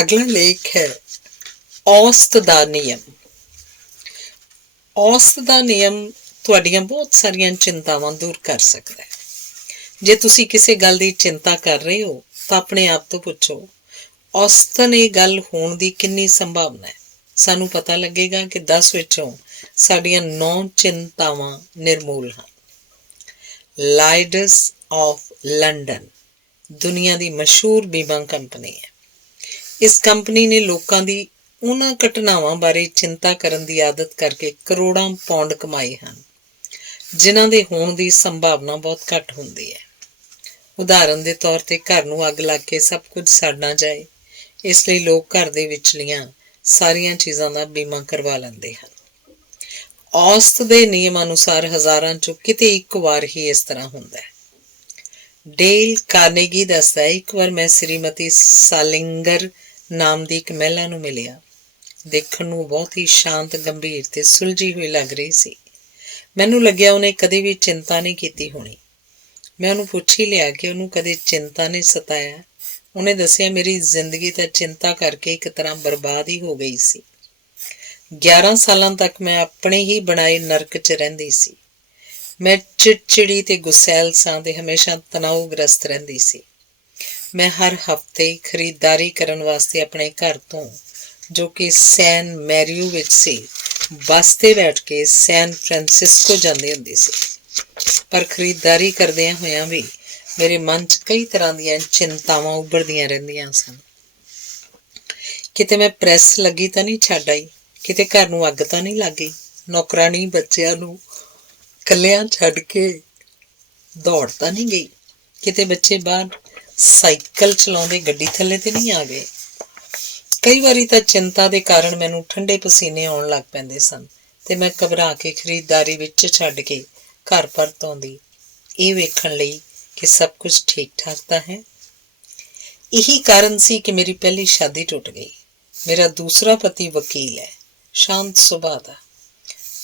ਅਗਲਾ ਲੇਖ ਹੈ ਔਸਤ ਦਾ ਨਿਯਮ। ਔਸਤ ਦਾ ਨਿਯਮ ਤੁਹਾਡੀਆਂ ਬਹੁਤ ਸਾਰੀਆਂ ਚਿੰਤਾਵਾਂ ਦੂਰ ਕਰ ਸਕਦਾ ਹੈ। ਜੇ ਤੁਸੀਂ ਕਿਸੇ ਗੱਲ ਦੀ ਚਿੰਤਾ ਕਰ ਰਹੇ ਹੋ ਤਾਂ ਆਪਣੇ ਆਪ ਤੋਂ ਪੁੱਛੋ, ਔਸਤਨ ਇਹ ਗੱਲ ਹੋਣ ਦੀ ਕਿੰਨੀ ਸੰਭਾਵਨਾ ਹੈ? ਸਾਨੂੰ ਪਤਾ ਲੱਗੇਗਾ ਕਿ 10 ਵਿੱਚੋਂ ਸਾਡੀਆਂ 9 ਚਿੰਤਾਵਾਂ ਨਿਰਮੂਲ ਹਨ। ਲਾਇਡਸ ਆਫ ਲੰਡਨ ਦੁਨੀਆ ਦੀ ਮਸ਼ਹੂਰ ਬੀਮਾ ਕੰਪਨੀ ਹੈ। ਇਸ ਕੰਪਨੀ ਨੇ ਲੋਕਾਂ ਦੀ ਉਹਨਾਂ ਘਟਨਾਵਾਂ ਬਾਰੇ ਚਿੰਤਾ ਕਰਨ ਦੀ ਆਦਤ ਕਰਕੇ ਕਰੋੜਾਂ ਪੌਂਡ ਕਮਾਏ ਹਨ, ਜਿਨ੍ਹਾਂ ਦੇ ਹੋਣ ਦੀ ਸੰਭਾਵਨਾ ਬਹੁਤ ਘੱਟ ਹੁੰਦੀ ਹੈ। ਉਦਾਹਰਨ ਦੇ ਤੌਰ 'ਤੇ ਘਰ ਨੂੰ ਅੱਗ ਲੱਗ ਕੇ ਸਭ ਕੁਝ ਸੜ ਨਾ ਜਾਏ, ਇਸ ਲਈ ਲੋਕ ਘਰ ਦੇ ਵਿਚਲੀਆਂ ਸਾਰੀਆਂ ਚੀਜ਼ਾਂ ਦਾ ਬੀਮਾ ਕਰਵਾ ਲੈਂਦੇ ਹਨ। ਔਸਤ ਦੇ ਨਿਯਮ ਅਨੁਸਾਰ ਹਜ਼ਾਰਾਂ 'ਚੋਂ ਕਿਤੇ ਇੱਕ ਵਾਰ ਹੀ ਇਸ ਤਰ੍ਹਾਂ ਹੁੰਦਾ ਹੈ। ਡੇਲ ਕਾਰਨੇਗੀ ਦੱਸਦਾ ਹੈ, ਇੱਕ ਵਾਰ ਮੈਂ ਸ਼੍ਰੀਮਤੀ ਸਾਲਿੰਗਰ ਨਾਮ ਦੀ ਇੱਕ ਮਹਿਲਾ ਨੂੰ ਮਿਲਿਆ। ਦੇਖਣ ਨੂੰ ਬਹੁਤ ਹੀ ਸ਼ਾਂਤ, ਗੰਭੀਰ ਤੇ ਸੁਲਝੀ ਹੋਈ ਲੱਗ ਰਹੀ ਸੀ। ਮੈਨੂੰ ਲੱਗਿਆ ਉਹਨੇ ਕਦੇ ਵੀ ਚਿੰਤਾ ਨਹੀਂ ਕੀਤੀ ਹੋਣੀ। ਮੈਂ ਉਹਨੂੰ ਪੁੱਛ ਹੀ ਲਿਆ ਕਿ ਉਹਨੂੰ ਕਦੇ ਚਿੰਤਾ ਨਹੀਂ ਸਤਾਇਆ। ਉਹਨੇ ਦੱਸਿਆ, ਮੇਰੀ ਜ਼ਿੰਦਗੀ ਤਾਂ ਚਿੰਤਾ ਕਰਕੇ ਇੱਕ ਤਰ੍ਹਾਂ ਬਰਬਾਦ ਹੀ ਹੋ ਗਈ ਸੀ। 11 ਸਾਲਾਂ ਤੱਕ ਮੈਂ ਆਪਣੇ ਹੀ ਬਣਾਏ ਨਰਕ 'ਚ ਰਹਿੰਦੀ ਸੀ। ਮੈਂ ਚਿੜਚਿੜੀ ਤੇ ਗੁਸੈਲ ਸਾਂ ਤੇ ਹਮੇਸ਼ਾ ਤਣਾਉਗ੍ਰਸਤ ਰਹਿੰਦੀ ਸੀ। ਮੈਂ ਹਰ ਹਫ਼ਤੇ ਖਰੀਦਦਾਰੀ ਕਰਨ ਵਾਸਤੇ ਆਪਣੇ ਘਰ ਤੋਂ, ਜੋ ਕਿ ਸੈਨ ਮੈਰੀਓ ਵਿੱਚ ਸੀ, ਬੱਸ 'ਤੇ ਬੈਠ ਕੇ ਸੈਨ ਫਰਾਂਸਿਸਕੋ ਜਾਂਦੀ ਹੁੰਦੀ ਸੀ। ਪਰ ਖਰੀਦਦਾਰੀ ਕਰਦਿਆਂ ਹੋਇਆਂ ਵੀ ਮੇਰੇ ਮਨ 'ਚ ਕਈ ਤਰ੍ਹਾਂ ਦੀਆਂ ਚਿੰਤਾਵਾਂ ਉੱਭਰਦੀਆਂ ਰਹਿੰਦੀਆਂ ਸਨ। ਕਿਤੇ ਮੈਂ ਪ੍ਰੈਸ ਲੱਗੀ ਤਾਂ ਨਹੀਂ ਛੱਡ ਆਈ? ਕਿਤੇ ਘਰ ਨੂੰ ਅੱਗ ਤਾਂ ਨਹੀਂ ਲੱਗ ਗਈ? ਨੌਕਰਾਣੀ ਬੱਚਿਆਂ ਨੂੰ ਇਕੱਲਿਆਂ ਛੱਡ ਕੇ ਦੌੜ ਤਾਂ ਨਹੀਂ ਗਈ? ਕਿਤੇ ਬੱਚੇ ਬਾਹਰ ਸਾਈਕਲ ਚਲਾਉਂਦੇ ਗੱਡੀ ਥੱਲੇ ਤੇ ਨਹੀਂ ਆ ਗਏ? ਕਈ ਵਾਰੀ ਤਾਂ ਚਿੰਤਾ ਦੇ ਕਾਰਨ ਮੈਨੂੰ ਠੰਡੇ ਪਸੀਨੇ ਆਉਣ ਲੱਗ ਪੈਂਦੇ ਸਨ ਤੇ ਮੈਂ ਘਬਰਾ ਕੇ ਖਰੀਦਦਾਰੀ ਵਿੱਚ ਛੱਡ ਕੇ ਘਰ ਪਰਤ ਆਉਂਦੀ, ਇਹ ਵੇਖਣ ਲਈ ਕਿ ਸਭ ਕੁਝ ਠੀਕ ਠਾਕ ਤਾਂ ਹੈ। ਇਹੀ ਕਾਰਨ ਸੀ ਕਿ ਮੇਰੀ ਪਹਿਲੀ ਸ਼ਾਦੀ ਟੁੱਟ ਗਈ। ਮੇਰਾ ਦੂਸਰਾ ਪਤੀ ਵਕੀਲ ਹੈ, ਸ਼ਾਂਤ ਸੁਭਾਅ ਦਾ,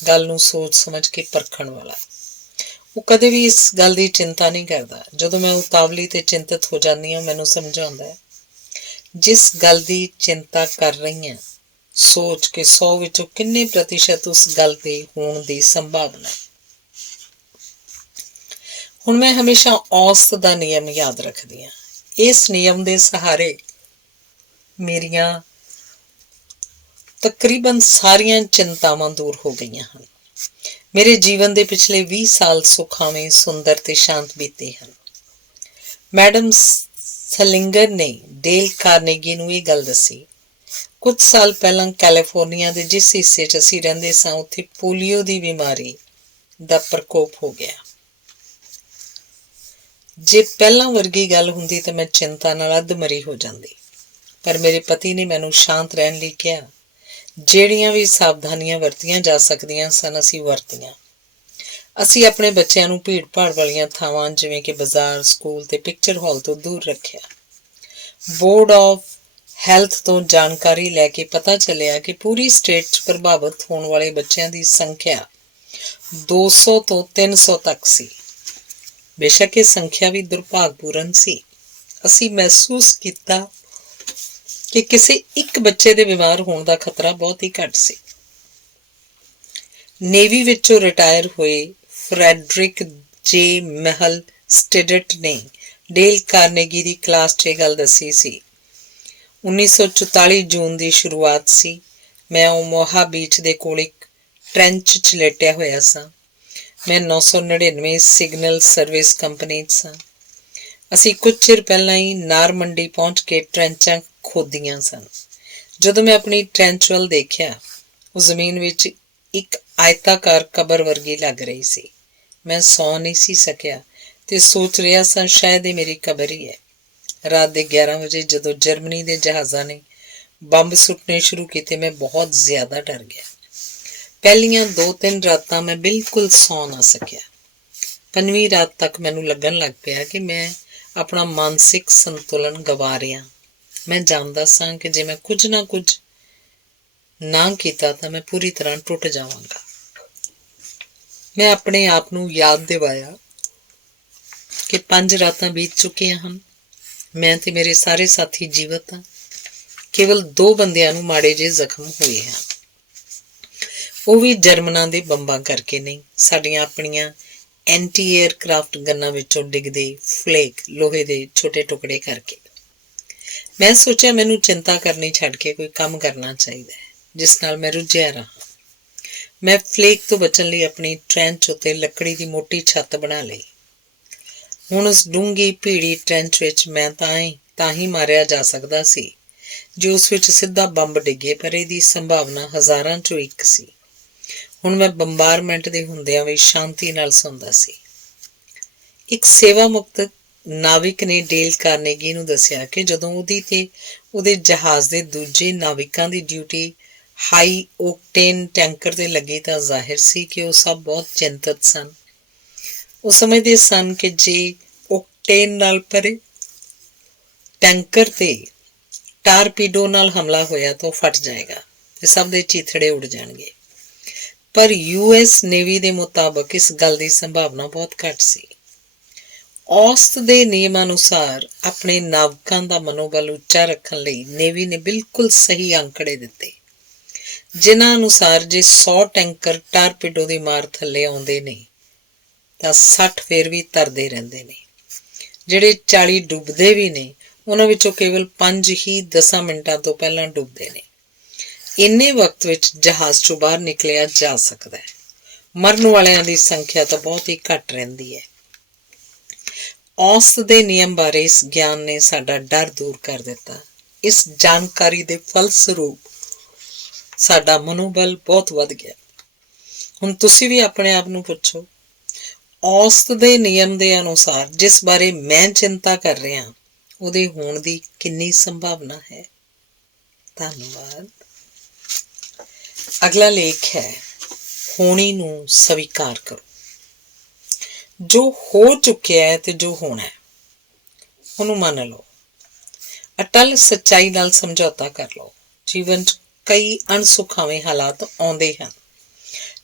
ਗੱਲ ਨੂੰ ਸੋਚ ਸਮਝ ਕੇ ਪਰਖਣ ਵਾਲਾ। ਉਹ ਕਦੇ ਵੀ ਇਸ ਗੱਲ ਦੀ ਚਿੰਤਾ ਨਹੀਂ ਕਰਦਾ। ਜਦੋਂ ਮੈਂ ਉਤਾਵਲੀ ਤੇ ਚਿੰਤਤ ਹੋ ਜਾਂਦੀ ਹਾਂ, ਮੈਨੂੰ ਸਮਝਾਉਂਦਾ ਹੈ, ਜਿਸ ਗੱਲ ਦੀ ਚਿੰਤਾ ਕਰ ਰਹੀ ਹਾਂ, ਸੋਚ ਕਿ 100 ਵਿੱਚੋਂ ਕਿੰਨੇ ਪ੍ਰਤੀਸ਼ਤ ਉਸ ਗੱਲ ਤੇ ਹੋਣ ਦੀ ਸੰਭਾਵਨਾ ਹੈ। ਹੁਣ ਮੈਂ ਹਮੇਸ਼ਾ ਔਸਤ ਦਾ ਨਿਯਮ ਯਾਦ ਰੱਖਦੀ ਹਾਂ। ਇਸ ਨਿਯਮ ਦੇ ਸਹਾਰੇ ਮੇਰੀਆਂ ਤਕਰੀਬਨ ਸਾਰੀਆਂ ਚਿੰਤਾਵਾਂ ਦੂਰ ਹੋ ਗਈਆਂ ਹਨ। ਮੇਰੇ ਜੀਵਨ ਦੇ ਪਿਛਲੇ 20 ਸਾਲ ਸੁਖਾਵੇਂ, ਸੁੰਦਰ ਤੇ ਸ਼ਾਂਤ ਬੀਤੇ ਹਨ। ਮੈਡਮ ਸਲਿੰਗਰ ਨੇ ਡੇਲ ਕਾਰਨੇਗੀ ਨੂੰ ਇਹ ਗੱਲ ਦੱਸੀ। ਕੁਝ ਸਾਲ ਪਹਿਲਾਂ ਕੈਲੀਫੋਰਨੀਆ ਦੇ ਜਿਸ ਹਿੱਸੇ 'ਚ ਅਸੀਂ ਰਹਿੰਦੇ ਸਾਂ, ਉੱਥੇ ਪੋਲੀਓ ਦੀ ਬਿਮਾਰੀ ਦਾ ਪ੍ਰਕੋਪ ਹੋ ਗਿਆ। ਜੇ ਪਹਿਲਾਂ ਵਰਗੀ ਗੱਲ ਹੁੰਦੀ ਤਾਂ ਮੈਂ ਚਿੰਤਾ ਨਾਲ ਅੱਧਮਰੀ ਹੋ ਜਾਂਦੀ, ਪਰ ਮੇਰੇ ਪਤੀ ਨੇ ਮੈਨੂੰ ਸ਼ਾਂਤ ਰਹਿਣ ਲਈ ਕਿਹਾ। ਜਿਹੜੀਆਂ ਵੀ ਸਾਵਧਾਨੀਆਂ ਵਰਤੀਆਂ ਜਾ ਸਕਦੀਆਂ ਸਨ, ਅਸੀਂ ਵਰਤੀਆਂ। ਅਸੀਂ ਆਪਣੇ ਬੱਚਿਆਂ ਨੂੰ ਭੀੜ ਭਾੜ ਵਾਲੀਆਂ ਥਾਵਾਂ ਜਿਵੇਂ ਕਿ ਬਾਜ਼ਾਰ, ਸਕੂਲ ਤੇ ਪਿਕਚਰ ਹਾਲ ਤੋਂ ਦੂਰ ਰੱਖਿਆ। ਬੋਰਡ ਆਫ ਹੈਲਥ ਤੋਂ ਜਾਣਕਾਰੀ ਲੈ ਕੇ ਪਤਾ ਚੱਲਿਆ ਕਿ ਪੂਰੀ ਸਟੇਟ 'ਚ ਪ੍ਰਭਾਵਿਤ ਹੋਣ ਵਾਲੇ ਬੱਚਿਆਂ ਦੀ ਸੰਖਿਆ 200 ਤੋਂ 300 ਤੱਕ ਸੀ। ਬੇਸ਼ੱਕ ਇਹ ਸੰਖਿਆ ਵੀ ਦੁਰਭਾਗਪੂਰਨ ਸੀ। ਅਸੀਂ ਮਹਿਸੂਸ ਕੀਤਾ ਕਿ ਕਿਸੇ ਇੱਕ ਬੱਚੇ ਦੇ ਬਿਮਾਰ ਹੋਣ ਦਾ ਖਤਰਾ ਬਹੁਤ ਹੀ ਘੱਟ ਸੀ। ਨੇਵੀ ਵਿੱਚੋਂ ਰਿਟਾਇਰ ਹੋਏ ਫਰੈਡਰਿਕ ਜੇ ਮਹਿਲ ਸਟੇਡਟ ਨੇ ਡੇਲ ਕਾਰਨੇਗੀ ਦੀ ਕਲਾਸ 'ਚ ਇਹ ਗੱਲ ਦੱਸੀ ਸੀ। 1944 ਜੂਨ ਦੀ ਸ਼ੁਰੂਆਤ ਸੀ। ਮੈਂ ਓਮਾਹਾ ਬੀਚ ਦੇ ਕੋਲ ਇੱਕ ਟ੍ਰੈਂਚ 'ਚ ਲੇਟਿਆ ਹੋਇਆ ਸਾਂ। ਮੈਂ 999 ਸਿਗਨਲ ਸਰਵਿਸ ਕੰਪਨੀ 'ਚ ਸਾਂ। ਅਸੀਂ ਕੁਝ ਚਿਰ ਪਹਿਲਾਂ ਹੀ ਨਾਰ ਮੰਡੀ ਪਹੁੰਚ ਕੇ ਟ੍ਰੈਂਚਾਂ ਖੋਦੀਆਂ ਸਨ। ਜਦੋਂ ਮੈਂ ਆਪਣੀ ਟ੍ਰੈਂਚ ਵੱਲ ਦੇਖਿਆ, ਉਹ ਜ਼ਮੀਨ ਵਿੱਚ ਇੱਕ ਆਇਤਾਕਾਰ ਕਬਰ ਵਰਗੀ ਲੱਗ ਰਹੀ ਸੀ। ਮੈਂ ਸੌਂ ਨਹੀਂ ਸੀ ਸਕਿਆ ਤੇ ਸੋਚ ਰਿਹਾ ਸਾਂ ਸ਼ਾਇਦ ਇਹ ਮੇਰੀ ਕਬਰ ਹੀ ਹੈ। ਰਾਤ ਦੇ 11 ਵਜੇ ਜਦੋਂ ਜਰਮਨੀ ਦੇ ਜਹਾਜ਼ਾਂ ਨੇ ਬੰਬ ਸੁੱਟਣੇ ਸ਼ੁਰੂ ਕੀਤੇ, ਮੈਂ ਬਹੁਤ ਜ਼ਿਆਦਾ ਡਰ ਗਿਆ। ਪਹਿਲੀਆਂ 2-3 ਰਾਤਾਂ ਮੈਂ ਬਿਲਕੁਲ ਸੌਂ ਨਾ ਸਕਿਆ। 5ਵੀਂ ਰਾਤ ਤੱਕ ਮੈਨੂੰ ਲੱਗਣ ਲੱਗ ਪਿਆ ਕਿ ਮੈਂ ਆਪਣਾ ਮਾਨਸਿਕ ਸੰਤੁਲਨ ਗਵਾ ਰਿਹਾ। ਮੈਂ ਜਾਣਦਾ ਸਾਂ ਕਿ ਜੇ ਮੈਂ ਕੁਝ ਨਾ ਕੁਝ ਨਾ ਕੀਤਾ ਤਾਂ ਮੈਂ ਪੂਰੀ ਤਰ੍ਹਾਂ ਟੁੱਟ ਜਾਵਾਂਗਾ। ਮੈਂ ਆਪਣੇ ਆਪ ਨੂੰ ਯਾਦ ਦਿਵਾਇਆ ਕਿ 5 ਰਾਤਾਂ ਬੀਤ ਚੁੱਕੀਆਂ ਹਨ। ਮੈਂ ਤੇ ਮੇਰੇ ਸਾਰੇ ਸਾਥੀ ਜੀਵਤ ਹਾਂ। ਕੇਵਲ 2 ਬੰਦਿਆਂ ਨੂੰ ਮਾੜੇ ਜਿਹੇ ਜ਼ਖਮ ਹੋਏ ਹਨ, ਉਹ ਵੀ ਜਰਮਨਾਂ ਦੇ ਬੰਬਾਂ ਕਰਕੇ ਨਹੀਂ, ਸਾਡੀਆਂ ਆਪਣੀਆਂ ਐਂਟੀ ਏਅਰਕ੍ਰਾਫਟ ਗੰਨਾਂ ਵਿੱਚੋਂ ਡਿੱਗਦੇ ਫਲੇਕ, ਲੋਹੇ ਦੇ ਛੋਟੇ ਟੁਕੜੇ ਕਰਕੇ। ਮੈਂ ਸੋਚਿਆ ਮੈਨੂੰ ਚਿੰਤਾ ਕਰਨੀ ਛੱਡ ਕੇ ਕੋਈ ਕੰਮ ਕਰਨਾ ਚਾਹੀਦਾ ਹੈ ਜਿਸ ਨਾਲ ਮੈਂ ਰੁੱਝਿਆ ਰਹਾਂ। ਮੈਂ ਫਲੇਕ ਤੋਂ ਬਚਣ ਲਈ ਆਪਣੀ ਟ੍ਰੈਂਚ ਉੱਤੇ ਲੱਕੜੀ ਦੀ ਮੋਟੀ ਛੱਤ ਬਣਾ ਲਈ। ਹੁਣ ਉਸ ਡੂੰਘੀ ਭੀੜੀ ਟ੍ਰੈਂਚ ਵਿੱਚ ਮੈਂ ਤਾਂ ਹੀ ਮਾਰਿਆ ਜਾ ਸਕਦਾ ਸੀ ਜੇ ਉਸ ਵਿੱਚ ਸਿੱਧਾ ਬੰਬ ਡਿੱਗੇ, ਪਰ ਇਹਦੀ ਸੰਭਾਵਨਾ ਹਜ਼ਾਰਾਂ 'ਚੋਂ ਇੱਕ ਸੀ। ਹੁਣ ਮੈਂ ਬੰਬਾਰਮੈਂਟ ਦੇ ਹੁੰਦਿਆਂ ਵੀ ਸ਼ਾਂਤੀ ਨਾਲ ਸੌਂਦਾ ਸੀ। ਇੱਕ ਸੇਵਾ ਮੁਕਤ ਨਾਵਿਕ ਨੇ ਡੇਲ ਕਾਰਨੇਗੀ ਨੂੰ ਦੱਸਿਆ ਕਿ ਜਦੋਂ ਉਹਦੀ ਤੇ ਉਹਦੇ ਜਹਾਜ਼ ਦੇ ਦੂਜੇ ਨਾਵਿਕਾਂ ਦੀ ਡਿਊਟੀ ਹਾਈ ਓਕਟੇਨ ਟੈਂਕਰ ਤੇ ਲੱਗੀ ਤਾਂ ਜ਼ਾਹਿਰ ਸੀ ਕਿ ਉਹ ਸਭ ਬਹੁਤ ਚਿੰਤਤ ਸਨ। ਉਹ ਸਮਝਦੇ ਸਨ ਕਿ ਜੇ ਓਕਟੇਨ ਨਾਲ ਭਰੇ ਟੈਂਕਰ ਤੇ ਟਾਰਪੀਡੋ ਨਾਲ ਹਮਲਾ ਹੋਇਆ ਤਾਂ ਉਹ ਫਟ ਜਾਏਗਾ ਤੇ ਸਭ ਦੇ ਚੀਥੜੇ ਉੱਡ ਜਾਣਗੇ। ਪਰ US ਨੇਵੀ ਦੇ ਮੁਤਾਬਕ ਇਸ ਗੱਲ ਦੀ ਸੰਭਾਵਨਾ ਬਹੁਤ ਘੱਟ ਸੀ। ਔਸਤ ਦੇ ਨਿਯਮ ਅਨੁਸਾਰ ਆਪਣੇ ਨਾਵਿਕਾਂ ਦਾ ਮਨੋਬਲ ਉੱਚਾ ਰੱਖਣ ਲਈ ਨੇਵੀ ਨੇ ਬਿਲਕੁਲ ਸਹੀ ਅੰਕੜੇ ਦਿੱਤੇ, ਜਿਨ੍ਹਾਂ ਅਨੁਸਾਰ ਜੇ 100 ਟੈਂਕਰ ਟਾਰਪੀਡੋ ਦੀ ਮਾਰ ਥੱਲੇ ਆਉਂਦੇ ਨੇ ਤਾਂ 60 ਫਿਰ ਵੀ ਤਰਦੇ ਰਹਿੰਦੇ ਨੇ। ਜਿਹੜੇ 40 ਡੁੱਬਦੇ ਵੀ ਨੇ, ਉਹਨਾਂ ਵਿੱਚੋਂ ਕੇਵਲ 5 ਹੀ 10 ਮਿੰਟਾਂ ਤੋਂ ਪਹਿਲਾਂ ਡੁੱਬਦੇ ਨੇ। ਇੰਨੇ ਵਕਤ ਵਿੱਚ ਜਹਾਜ਼ 'ਚੋਂ ਬਾਹਰ ਨਿਕਲਿਆ ਜਾ ਸਕਦਾ ਹੈ। ਮਰਨ ਵਾਲਿਆਂ ਦੀ ਸੰਖਿਆ ਤਾਂ ਬਹੁਤ ਹੀ ਘੱਟ ਰਹਿੰਦੀ ਹੈ। ਔਸਤ ਦੇ ਨਿਯਮ ਬਾਰੇ ਇਸ ਗਿਆਨ ਨੇ ਸਾਡਾ ਡਰ ਦੂਰ ਕਰ ਦਿੱਤਾ। ਇਸ ਜਾਣਕਾਰੀ ਦੇ ਫਲਸਰੂਪ ਸਾਡਾ ਮਨੋਬਲ ਬਹੁਤ ਵੱਧ ਗਿਆ। ਹੁਣ ਤੁਸੀਂ ਵੀ ਆਪਣੇ ਆਪ ਨੂੰ ਪੁੱਛੋ, ਔਸਤ ਦੇ ਨਿਯਮ ਦੇ ਅਨੁਸਾਰ ਜਿਸ ਬਾਰੇ ਮੈਂ ਚਿੰਤਾ ਕਰ ਰਿਹਾ, ਉਹਦੇ ਹੋਣ ਦੀ ਕਿੰਨੀ ਸੰਭਾਵਨਾ ਹੈ? ਧੰਨਵਾਦ। ਅਗਲਾ ਲੇਖ ਹੈ, ਹੋਣੀ ਨੂੰ ਸਵੀਕਾਰ ਕਰੋ। ਜੋ ਹੋ ਚੁੱਕਿਆ ਹੈ ਤੇ ਜੋ ਹੋਣਾ ਹੈ, ਉਹਨੂੰ ਮੰਨ ਲਓ। ਅਟਲ ਸੱਚਾਈ ਨਾਲ ਸਮਝੌਤਾ ਕਰ ਲਓ। ਜੀਵਨ 'ਚ ਕਈ ਅਣਸੁਖਾਵੇਂ ਹਾਲਾਤ ਆਉਂਦੇ ਹਨ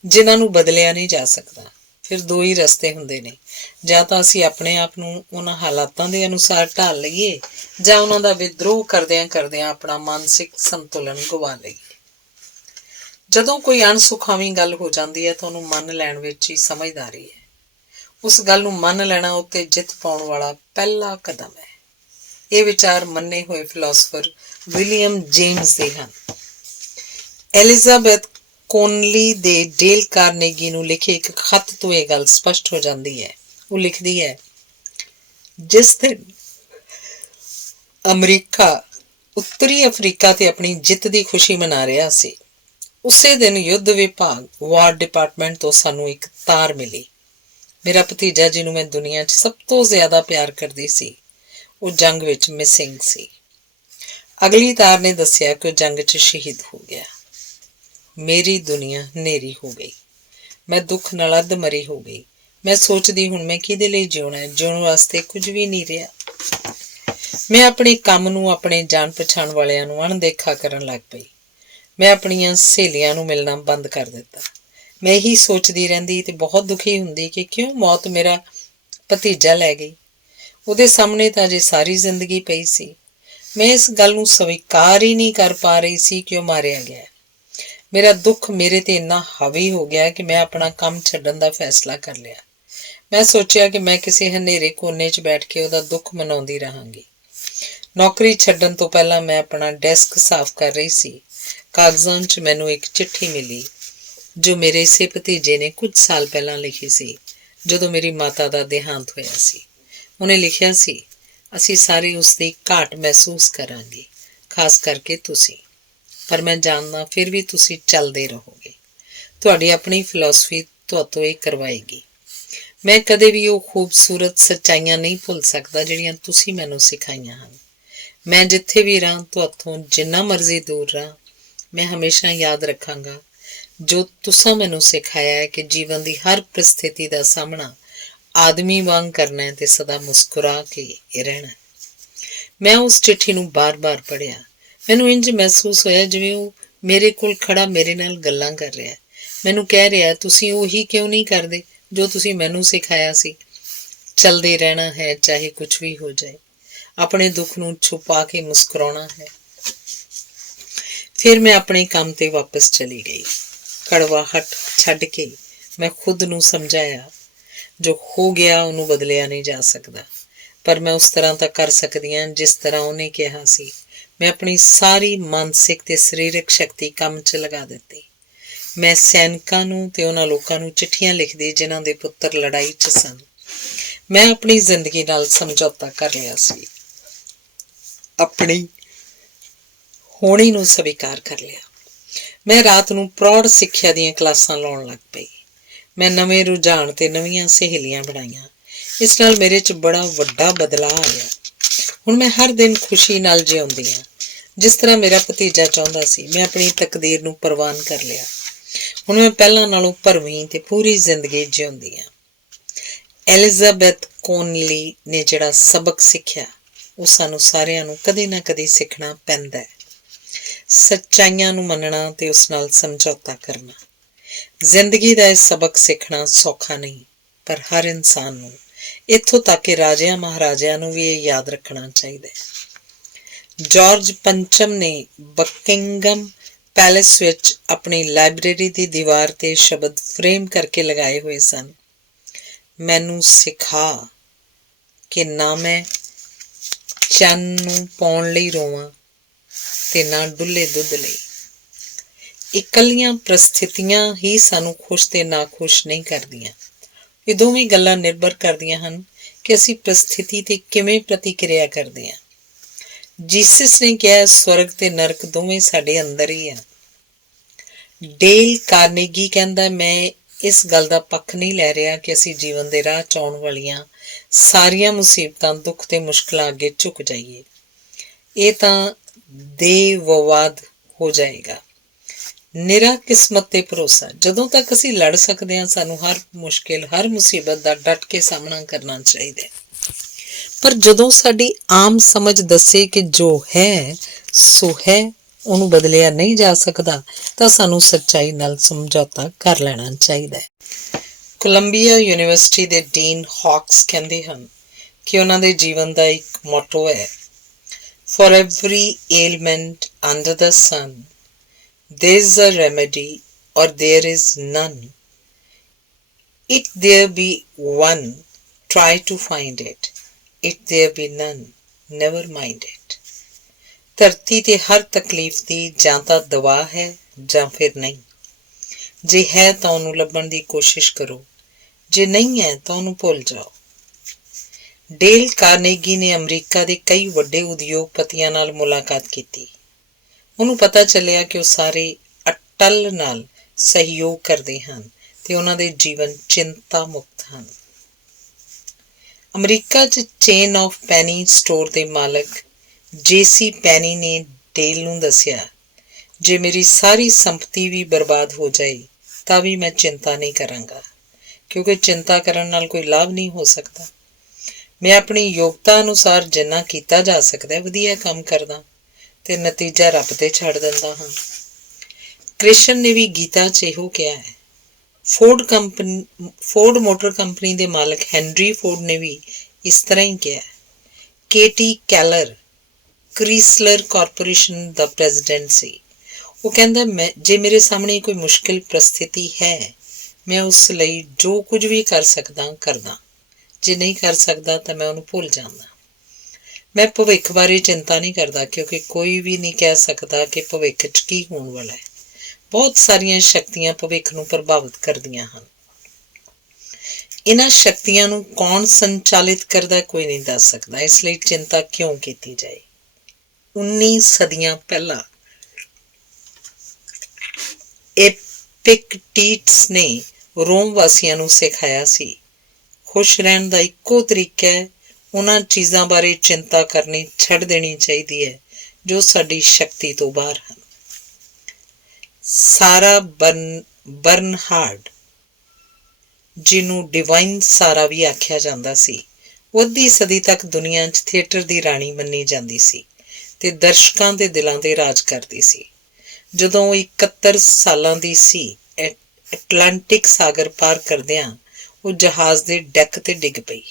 ਜਿਨ੍ਹਾਂ ਨੂੰ ਬਦਲਿਆ ਨਹੀਂ ਜਾ ਸਕਦਾ। ਫਿਰ 2 ਹੀ ਰਸਤੇ ਹੁੰਦੇ ਨੇ, ਜਾਂ ਤਾਂ ਅਸੀਂ ਆਪਣੇ ਆਪ ਨੂੰ ਉਹਨਾਂ ਹਾਲਾਤਾਂ ਦੇ ਅਨੁਸਾਰ ਢਾਲ ਲਈਏ ਜਾਂ ਉਹਨਾਂ ਦਾ ਵਿਦਰੋਹ ਕਰਦਿਆਂ ਕਰਦਿਆਂ ਆਪਣਾ ਮਾਨਸਿਕ ਸੰਤੁਲਨ ਗਵਾ ਲਈਏ। ਜਦੋਂ ਕੋਈ ਅਣਸੁਖਾਵੀਂ ਗੱਲ ਹੋ ਜਾਂਦੀ ਹੈ ਤਾਂ ਉਹਨੂੰ ਮੰਨ ਲੈਣ ਵਿੱਚ ਹੀ ਸਮਝਦਾਰੀ ਹੈ। ਉਸ ਗੱਲ ਨੂੰ ਮੰਨ ਲੈਣਾ ਉੱਤੇ ਜਿੱਤ ਪਾਉਣ ਵਾਲਾ ਪਹਿਲਾ ਕਦਮ ਹੈ। ਇਹ ਵਿਚਾਰ ਮੰਨੇ ਹੋਏ ਫਿਲਾਸਫਰ ਵਿਲੀਅਮ ਜੇਮਸ ਦੇ ਹਨ। ਐਲਿਜ਼ਾਬੈਥ ਕੋਨਲੀ ਦੇ ਡੇਲ ਕਾਰਨੇਗੀ ਨੂੰ ਲਿਖੇ ਇੱਕ ਖੱਤ ਤੋਂ ਇਹ ਗੱਲ ਸਪਸ਼ਟ ਹੋ ਜਾਂਦੀ ਹੈ। ਉਹ ਲਿਖਦੀ ਹੈ, ਜਿਸ ਦਿਨ ਅਮਰੀਕਾ ਉੱਤਰੀ ਅਫਰੀਕਾ ਤੇ ਆਪਣੀ ਜਿੱਤ ਦੀ ਖੁਸ਼ੀ ਮਨਾ ਰਿਹਾ ਸੀ, ਉਸੇ ਦਿਨ ਯੁੱਧ ਵਿਭਾਗ ਵਾਰ ਡਿਪਾਰਟਮੈਂਟ ਤੋਂ ਸਾਨੂੰ ਇੱਕ ਤਾਰ ਮਿਲੀ। ਮੇਰਾ ਭਤੀਜਾ, ਜਿਹਨੂੰ ਮੈਂ ਦੁਨੀਆ 'ਚ ਸਭ ਤੋਂ ਜ਼ਿਆਦਾ ਪਿਆਰ ਕਰਦੀ ਸੀ, ਉਹ ਜੰਗ ਵਿੱਚ ਮਿਸਿੰਗ ਸੀ। ਅਗਲੀ ਤਾਰ ਨੇ ਦੱਸਿਆ ਕਿ ਉਹ ਜੰਗ 'ਚ ਸ਼ਹੀਦ ਹੋ ਗਿਆ। ਮੇਰੀ ਦੁਨੀਆ ਹਨੇਰੀ ਹੋ ਗਈ। ਮੈਂ ਦੁੱਖ ਨਾਲ ਅੱਧ-ਮਰੀ ਹੋ ਗਈ। ਮੈਂ ਸੋਚਦੀ, ਹੁਣ ਮੈਂ ਕਿਹਦੇ ਲਈ ਜਿਉਣਾ ਹੈ? ਜਿਉਣ ਵਾਸਤੇ ਕੁਝ ਵੀ ਨਹੀਂ ਰਿਹਾ। ਮੈਂ ਆਪਣੇ ਕੰਮ ਨੂੰ, ਆਪਣੇ ਜਾਣ ਪਛਾਣ ਵਾਲਿਆਂ ਨੂੰ ਅਣਦੇਖਾ ਕਰਨ ਲੱਗ ਪਈ। ਮੈਂ ਆਪਣੀਆਂ ਸਹੇਲੀਆਂ ਨੂੰ ਮਿਲਣਾ ਬੰਦ ਕਰ ਦਿੱਤਾ। ਮੈਂ ਇਹੀ ਸੋਚਦੀ ਰਹਿੰਦੀ ਤੇ ਬਹੁਤ ਦੁਖੀ ਹੁੰਦੀ ਕਿ ਕਿਉਂ ਮੌਤ ਮੇਰਾ ਭਤੀਜਾ ਲੈ ਗਈ। ਉਹਦੇ ਸਾਹਮਣੇ ਤਾਂ ਅਜੇ ਸਾਰੀ ਜ਼ਿੰਦਗੀ ਪਈ ਸੀ। ਮੈਂ ਇਸ ਗੱਲ ਨੂੰ ਸਵੀਕਾਰ ਹੀ ਨਹੀਂ ਕਰ ਪਾ ਰਹੀ ਸੀ ਕਿ ਉਹ ਮਾਰਿਆ ਗਿਆ। ਮੇਰਾ ਦੁੱਖ ਮੇਰੇ ਤੇ ਇੰਨਾ ਹਾਵੀ ਹੋ ਗਿਆ ਕਿ ਮੈਂ ਆਪਣਾ ਕੰਮ ਛੱਡਣ ਦਾ ਫੈਸਲਾ ਕਰ ਲਿਆ। ਮੈਂ ਸੋਚਿਆ ਕਿ ਮੈਂ ਕਿਸੇ ਹਨੇਰੇ ਕੋਨੇ 'ਚ ਬੈਠ ਕੇ ਉਹਦਾ ਦੁੱਖ ਮਨਾਉਂਦੀ ਰਹਾਂਗੀ। ਨੌਕਰੀ ਛੱਡਣ ਤੋਂ ਪਹਿਲਾਂ ਮੈਂ ਆਪਣਾ ਡੈਸਕ ਸਾਫ਼ ਕਰ ਰਹੀ ਸੀ। ਕਾਗਜ਼ਾਂ 'ਚ ਮੈਨੂੰ ਇੱਕ ਚਿੱਠੀ ਮਿਲੀ ਜੋ ਮੇਰੇ ਇਸੇ ਭਤੀਜੇ ਨੇ ਕੁਝ ਸਾਲ ਪਹਿਲਾਂ ਲਿਖੀ ਸੀ, ਜਦੋਂ ਮੇਰੀ ਮਾਤਾ ਦਾ ਦੇਹਾਂਤ ਹੋਇਆ ਸੀ। ਉਹਨੇ ਲਿਖਿਆ ਸੀ, ਅਸੀਂ ਸਾਰੇ ਉਸ ਦੀ ਘਾਟ ਮਹਿਸੂਸ ਕਰਾਂਗੇ, ਖਾਸ ਕਰਕੇ ਤੁਸੀਂ, ਪਰ ਮੈਂ ਜਾਣਦਾ ਫਿਰ ਵੀ ਤੁਸੀਂ ਚੱਲਦੇ ਰਹੋਗੇ। ਤੁਹਾਡੀ ਆਪਣੀ ਫਿਲਾਸਫੀ ਤੁਹਾਤੋਂ ਇਹ ਕਰਵਾਏਗੀ। ਮੈਂ ਕਦੇ ਵੀ ਉਹ ਖੂਬਸੂਰਤ ਸੱਚਾਈਆਂ ਨਹੀਂ ਭੁੱਲ ਸਕਦਾ ਜਿਹੜੀਆਂ ਤੁਸੀਂ ਮੈਨੂੰ ਸਿਖਾਈਆਂ ਹਨ। ਮੈਂ ਜਿੱਥੇ ਵੀ ਰਹਾਂ, ਤੁਹਾਤੋਂ ਜਿੰਨਾ ਮਰਜ਼ੀ ਦੂਰ ਰਹਾਂ, ਮੈਂ ਹਮੇਸ਼ਾ ਯਾਦ ਰੱਖਾਂਗਾ ਜੋ ਤੁਸੀਂ ਮੈਨੂੰ ਸਿਖਾਇਆ ਹੈ ਕਿ ਜੀਵਨ ਦੀ ਹਰ ਪ੍ਰਸਥਿਤੀ ਦਾ ਸਾਹਮਣਾ ਆਦਮੀ ਵਾਂਗ ਕਰਨਾ ਹੈ ਤੇ ਸਦਾ ਮੁਸਕਰਾ ਕੇ ਰਹਿਣਾ। ਮੈਂ ਉਸ ਚਿੱਠੀ ਨੂੰ ਬਾਰ-ਬਾਰ ਪੜ੍ਹਿਆ। ਮੈਨੂੰ ਇੰਝ ਮਹਿਸੂਸ ਹੋਇਆ ਜਿਵੇਂ ਉਹ ਮੇਰੇ ਕੋਲ ਖੜਾ ਮੇਰੇ ਨਾਲ ਗੱਲਾਂ ਕਰ ਰਿਹਾ। ਮੈਨੂੰ ਕਹਿ ਰਿਹਾ, ਤੁਸੀਂ ਉਹੀ ਕਿਉਂ ਨਹੀਂ ਕਰਦੇ ਜੋ ਤੁਸੀਂ ਮੈਨੂੰ ਸਿਖਾਇਆ ਸੀ? ਚੱਲਦੇ ਰਹਿਣਾ ਹੈ, ਚਾਹੇ ਕੁਝ ਵੀ ਹੋ ਜਾਏ। ਆਪਣੇ ਦੁੱਖ ਨੂੰ ਛੁਪਾ ਕੇ ਮੁਸਕਰਾਉਣਾ ਹੈ। ਫਿਰ ਮੈਂ ਆਪਣੇ ਕੰਮ ਤੇ ਵਾਪਸ ਚਲੀ ਗਈ। ਕੜਵਾਹਟ ਛੱਡ ਕੇ ਮੈਂ ਖੁਦ ਨੂੰ ਸਮਝਾਇਆ, ਜੋ ਹੋ ਗਿਆ ਉਹਨੂੰ ਬਦਲਿਆ ਨਹੀਂ ਜਾ ਸਕਦਾ, ਪਰ ਮੈਂ ਉਸ ਤਰ੍ਹਾਂ ਤਾਂ ਕਰ ਸਕਦੀ ਹਾਂ ਜਿਸ ਤਰ੍ਹਾਂ ਉਹਨੇ ਕਿਹਾ ਸੀ। ਮੈਂ ਆਪਣੀ ਸਾਰੀ ਮਾਨਸਿਕ ਤੇ ਸਰੀਰਕ ਸ਼ਕਤੀ ਕੰਮ 'ਚ ਲਗਾ ਦਿੱਤੀ। ਮੈਂ ਸੈਨਿਕਾਂ ਨੂੰ ਤੇ ਉਹਨਾਂ ਲੋਕਾਂ ਨੂੰ ਚਿੱਠੀਆਂ ਲਿਖਦੀ ਜਿਨ੍ਹਾਂ ਦੇ ਪੁੱਤਰ ਲੜਾਈ 'ਚ ਸਨ। ਮੈਂ ਆਪਣੀ ਜ਼ਿੰਦਗੀ ਨਾਲ ਸਮਝੌਤਾ ਕਰ ਲਿਆ ਸੀ, ਆਪਣੀ ਹੋਣੀ ਨੂੰ ਸਵੀਕਾਰ ਕਰ ਲਿਆ। ਮੈਂ ਰਾਤ ਨੂੰ ਪ੍ਰੌੜ ਸਿੱਖਿਆ ਦੀਆਂ ਕਲਾਸਾਂ ਲਾਉਣ ਲੱਗ ਪਈ। ਮੈਂ ਨਵੇਂ ਰੁਝਾਨ ਤੇ ਨਵੀਆਂ ਸਹੇਲੀਆਂ ਬਣਾਈਆਂ। ਇਸ ਨਾਲ ਮੇਰੇ 'ਚ ਬੜਾ ਵੱਡਾ ਬਦਲਾਅ ਆਇਆ। ਹੁਣ ਮੈਂ ਹਰ ਦਿਨ ਖੁਸ਼ੀ ਨਾਲ ਜਿਉਂਦੀ ਹਾਂ, ਜਿਸ ਤਰ੍ਹਾਂ ਮੇਰਾ ਭਤੀਜਾ ਚਾਹੁੰਦਾ ਸੀ। ਮੈਂ ਆਪਣੀ ਤਕਦੀਰ ਨੂੰ ਪ੍ਰਵਾਨ ਕਰ ਲਿਆ। ਹੁਣ ਮੈਂ ਪਹਿਲਾਂ ਨਾਲੋਂ ਭਰਵੀਂ ਤੇ ਪੂਰੀ ਜ਼ਿੰਦਗੀ ਜਿਉਂਦੀ ਹਾਂ। ਐਲਿਜ਼ਾਬੈਥ ਕੋਨਲੀ ਨੇ ਜਿਹੜਾ ਸਬਕ ਸਿੱਖਿਆ, ਉਹ ਸਾਨੂੰ ਸਾਰਿਆਂ ਨੂੰ ਕਦੇ ਨਾ ਕਦੇ ਸਿੱਖਣਾ ਪੈਂਦਾ ਹੈ। ਸੱਚਾਈਆਂ ਨੂੰ ਮੰਨਣਾ ਤੇ ਉਸ ਨਾਲ ਸਮਝੌਤਾ ਕਰਨਾ। ਜ਼ਿੰਦਗੀ ਦਾ ਇਹ ਸਬਕ ਸਿੱਖਣਾ ਸੌਖਾ ਨਹੀਂ, ਪਰ ਹਰ ਇਨਸਾਨ ਨੂੰ, ਇੱਥੋਂ ਤੱਕ ਕਿ ਰਾਜਿਆਂ ਮਹਾਰਾਜਿਆਂ ਨੂੰ ਵੀ ਇਹ ਯਾਦ ਰੱਖਣਾ ਚਾਹੀਦਾ ਹੈ। ਜਾਰਜ ਪੰਚਮ ਨੇ ਬਕਿੰਗਮ ਪੈਲੇਸ ਵਿੱਚ ਆਪਣੀ ਲਾਇਬ੍ਰੇਰੀ ਦੀ ਦੀਵਾਰ ਤੇ ਸ਼ਬਦ ਫਰੇਮ ਕਰਕੇ ਲਗਾਏ ਹੋਏ ਸਨ, ਮੈਨੂੰ ਸਿਖਾ ਕਿ ਨਾ ਮੈਂ ਚੰਨ ਨੂੰ ਪਾਉਣ ਲਈ ਰੋਵਾਂ ਤੇ ਨਾ ਡੁੱਲੇ ਦੁੱਧ ਲਈ। ਇਕੱਲੀਆਂ ਪ੍ਰਸਥਿਤੀਆਂ ਹੀ ਸਾਨੂੰ ਖੁਸ਼ ਤੇ ਨਾਖੁਸ਼ ਨਹੀਂ ਕਰਦੀਆਂ। ਇਹ ਦੋਵੇਂ ਗੱਲਾਂ ਨਿਰਭਰ ਕਰਦੀਆਂ ਹਨ ਕਿ ਅਸੀਂ ਪ੍ਰਸਥਿਤੀ ਤੇ ਕਿਵੇਂ ਪ੍ਰਤੀਕਿਰਿਆ ਕਰਦੇ ਹਾਂ। ਜੀਸਸ ਨੇ ਕਿਹਾ, ਸਵਰਗ ਤੇ ਨਰਕ ਦੋਵੇਂ ਸਾਡੇ ਅੰਦਰ ਹੀ ਆ। ਡੇਲ ਕਾਰਨੇਗੀ ਕਹਿੰਦਾ, ਮੈਂ ਇਸ ਗੱਲ ਦਾ ਪੱਖ ਨਹੀਂ ਲੈ ਰਿਹਾ ਕਿ ਅਸੀਂ ਜੀਵਨ ਦੇ ਰਾਹ 'ਚ ਆਉਣ ਵਾਲੀਆਂ ਸਾਰੀਆਂ ਮੁਸੀਬਤਾਂ, ਦੁੱਖ ਤੇ ਮੁਸ਼ਕਿਲਾਂ ਅੱਗੇ ਝੁਕ ਜਾਈਏ। ਇਹ ਤਾਂ ਦੇਵਵਾਦ ਹੋ ਜਾਏਗਾ। ਨਿਰਾ ਕਿਸਮਤ ਤੇ ਭਰੋਸਾ। ਜਦੋਂ ਤੱਕ ਅਸੀਂ ਲੜ ਸਕਦੇ ਹਾਂ, ਸਾਨੂੰ ਹਰ ਮੁਸ਼ਕਿਲ, ਹਰ ਮੁਸੀਬਤ ਦਾ ਡਟ ਕੇ ਸਾਹਮਣਾ ਕਰਨਾ ਚਾਹੀਦਾ ਹੈ। ਪਰ ਜਦੋਂ ਸਾਡੀ ਆਮ ਸਮਝ ਦੱਸੇ ਕਿ ਜੋ ਹੈ ਸੋ ਹੈ, ਉਹਨੂੰ ਬਦਲਿਆ ਨਹੀਂ ਜਾ ਸਕਦਾ, ਤਾਂ ਸਾਨੂੰ ਸੱਚਾਈ ਨਾਲ ਸਮਝੌਤਾ ਕਰ ਲੈਣਾ ਚਾਹੀਦਾ ਹੈ। ਕੋਲੰਬੀਆ ਯੂਨੀਵਰਸਿਟੀ ਦੇ ਡੀਨ ਹਾਕਸ ਕਹਿੰਦੇ ਹਨ ਕਿ ਉਹਨਾਂ ਦੇ ਜੀਵਨ ਦਾ ਇੱਕ ਮੋਟੋ ਹੈ, For every ailment under the sun, there is a remedy or there is none. If there be one, try to find it. If there be none, never mind it. ਧਰਤੀ ਤੇ ਹਰ ਤਕਲੀਫ ਦੀ ਜਾਂ ਤਾਂ ਦਵਾ ਹੈ ਜਾਂ ਫਿਰ ਨਹੀਂ। ਜੇ ਹੈ ਤਾਂ ਉਹਨੂੰ ਲੱਭਣ ਦੀ ਕੋਸ਼ਿਸ਼ ਕਰੋ, ਜੇ ਨਹੀਂ ਹੈ ਤਾਂ ਉਹਨੂੰ ਭੁੱਲ ਜਾਓ। ਡੇਲ ਕਾਰਨੇਗੀ ਨੇ ਅਮਰੀਕਾ ਦੇ ਕਈ ਵੱਡੇ ਉਦਯੋਗਪਤੀਆਂ ਨਾਲ ਮੁਲਾਕਾਤ ਕੀਤੀ। ਉਹਨੂੰ ਪਤਾ ਚੱਲਿਆ ਕਿ ਉਹ ਸਾਰੇ ਅਟੱਲ ਨਾਲ ਸਹਿਯੋਗ ਕਰਦੇ ਹਨ ਤੇ ਉਹਨਾਂ ਦੇ ਜੀਵਨ ਚਿੰਤਾ ਮੁਕਤ ਹਨ। ਅਮਰੀਕਾ 'ਚ ਚੇਨ ਆਫ ਪੈਨੀ ਸਟੋਰ ਦੇ ਮਾਲਕ JC ਪੈਨੀ ਨੇ ਡੇਲ ਨੂੰ ਦੱਸਿਆ, ਜੇ ਮੇਰੀ ਸਾਰੀ ਸੰਪਤੀ ਵੀ ਬਰਬਾਦ ਹੋ ਜਾਏ ਤਾਂ ਵੀ ਮੈਂ ਚਿੰਤਾ ਨਹੀਂ ਕਰਾਂਗਾ, ਕਿਉਂਕਿ ਚਿੰਤਾ ਕਰਨ ਨਾਲ ਕੋਈ ਲਾਭ ਨਹੀਂ ਹੋ ਸਕਦਾ। ਮੈਂ ਆਪਣੀ ਯੋਗਤਾ ਅਨੁਸਾਰ ਜਿੰਨਾ ਕੀਤਾ ਜਾ ਸਕਦਾ ਵਧੀਆ ਕੰਮ ਕਰਦਾ ਤੇ ਨਤੀਜਾ ਰੱਬ ਤੇ ਛੱਡ ਦਿੰਦਾ ਹਾਂ। ਕ੍ਰਿਸ਼ਨ ਨੇ ਵੀ ਗੀਤਾ 'ਚ ਇਹੋ ਕਿਹਾ ਹੈ। ਫੋਰਡ ਮੋਟਰ ਕੰਪਨੀ ਦੇ ਮਾਲਕ ਹੈਨਰੀ ਫੋਰਡ ਨੇ ਵੀ ਇਸ ਤਰ੍ਹਾਂ ਹੀ ਕਿਹਾ। KT ਕੈਲਰ ਕ੍ਰਿਸਲਰ ਕਾਰਪੋਰੇਸ਼ਨ ਦਾ ਪ੍ਰੈਜ਼ੀਡੈਂਟ ਸੀ। ਉਹ ਕਹਿੰਦਾ, ਜੇ ਮੇਰੇ ਸਾਹਮਣੇ ਕੋਈ ਮੁਸ਼ਕਿਲ ਪ੍ਰਸਥਿਤੀ ਹੈ, ਮੈਂ ਉਸ ਲਈ ਜੋ ਕੁਝ ਵੀ ਕਰ ਸਕਦਾ ਕਰਦਾ, ਜੇ ਨਹੀਂ ਕਰ ਸਕਦਾ ਤਾਂ ਮੈਂ ਉਹਨੂੰ ਭੁੱਲ ਜਾਂਦਾ। ਮੈਂ ਭਵਿੱਖ ਬਾਰੇ ਚਿੰਤਾ ਨਹੀਂ ਕਰਦਾ, ਕਿਉਂਕਿ ਕੋਈ ਵੀ ਨਹੀਂ ਕਹਿ ਸਕਦਾ ਕਿ ਭਵਿੱਖ 'ਚ ਕੀ ਹੋਣ ਵਾਲਾ ਹੈ। ਬਹੁਤ ਸਾਰੀਆਂ ਸ਼ਕਤੀਆਂ ਭਵਿੱਖ ਨੂੰ ਪ੍ਰਭਾਵਿਤ ਕਰਦੀਆਂ ਹਨ। ਇਹਨਾਂ ਸ਼ਕਤੀਆਂ ਨੂੰ ਕੌਣ ਸੰਚਾਲਿਤ ਕਰਦਾ ਕੋਈ ਨਹੀਂ ਦੱਸ ਸਕਦਾ, ਇਸ ਲਈ ਚਿੰਤਾ ਕਿਉਂ ਕੀਤੀ ਜਾਏ। 19 ਸਦੀਆਂ ਪਹਿਲਾਂ ਐਪਿਕਟੀਟਸ ਨੇ ਰੋਮ ਵਾਸੀਆਂ ਨੂੰ ਸਿਖਾਇਆ ਸੀ, ਖੁਸ਼ ਰਹਿਣ ਦਾ ਇੱਕੋ ਤਰੀਕਾ ਹੈ ਉਹਨਾਂ ਚੀਜ਼ਾਂ ਬਾਰੇ ਚਿੰਤਾ ਕਰਨੀ ਛੱਡ ਦੇਣੀ ਚਾਹੀਦੀ ਹੈ ਜੋ ਸਾਡੀ ਸ਼ਕਤੀ ਤੋਂ ਬਾਹਰ ਹਨ। ਸਾਰਾ ਬਰਨਹਾਰਡ, ਜਿਹਨੂੰ ਡਿਵਾਈਨ ਸਾਰਾ ਵੀ ਆਖਿਆ ਜਾਂਦਾ ਸੀ, ਉਹ ਅੱਧੀ ਸਦੀ ਤੱਕ ਦੁਨੀਆ 'ਚ ਥੀਏਟਰ ਦੀ ਰਾਣੀ ਮੰਨੀ ਜਾਂਦੀ ਸੀ ਤੇ ਦਰਸ਼ਕਾਂ ਦੇ ਦਿਲਾਂ 'ਤੇ ਰਾਜ ਕਰਦੀ ਸੀ। ਜਦੋਂ ਉਹ 71 ਸਾਲਾਂ ਦੀ ਸੀ, ਐਟਲਾਂਟਿਕ ਸਾਗਰ ਪਾਰ ਕਰਦਿਆਂ ਉਹ ਜਹਾਜ਼ ਦੇ ਡੈਕ 'ਤੇ ਡਿੱਗ ਪਈ।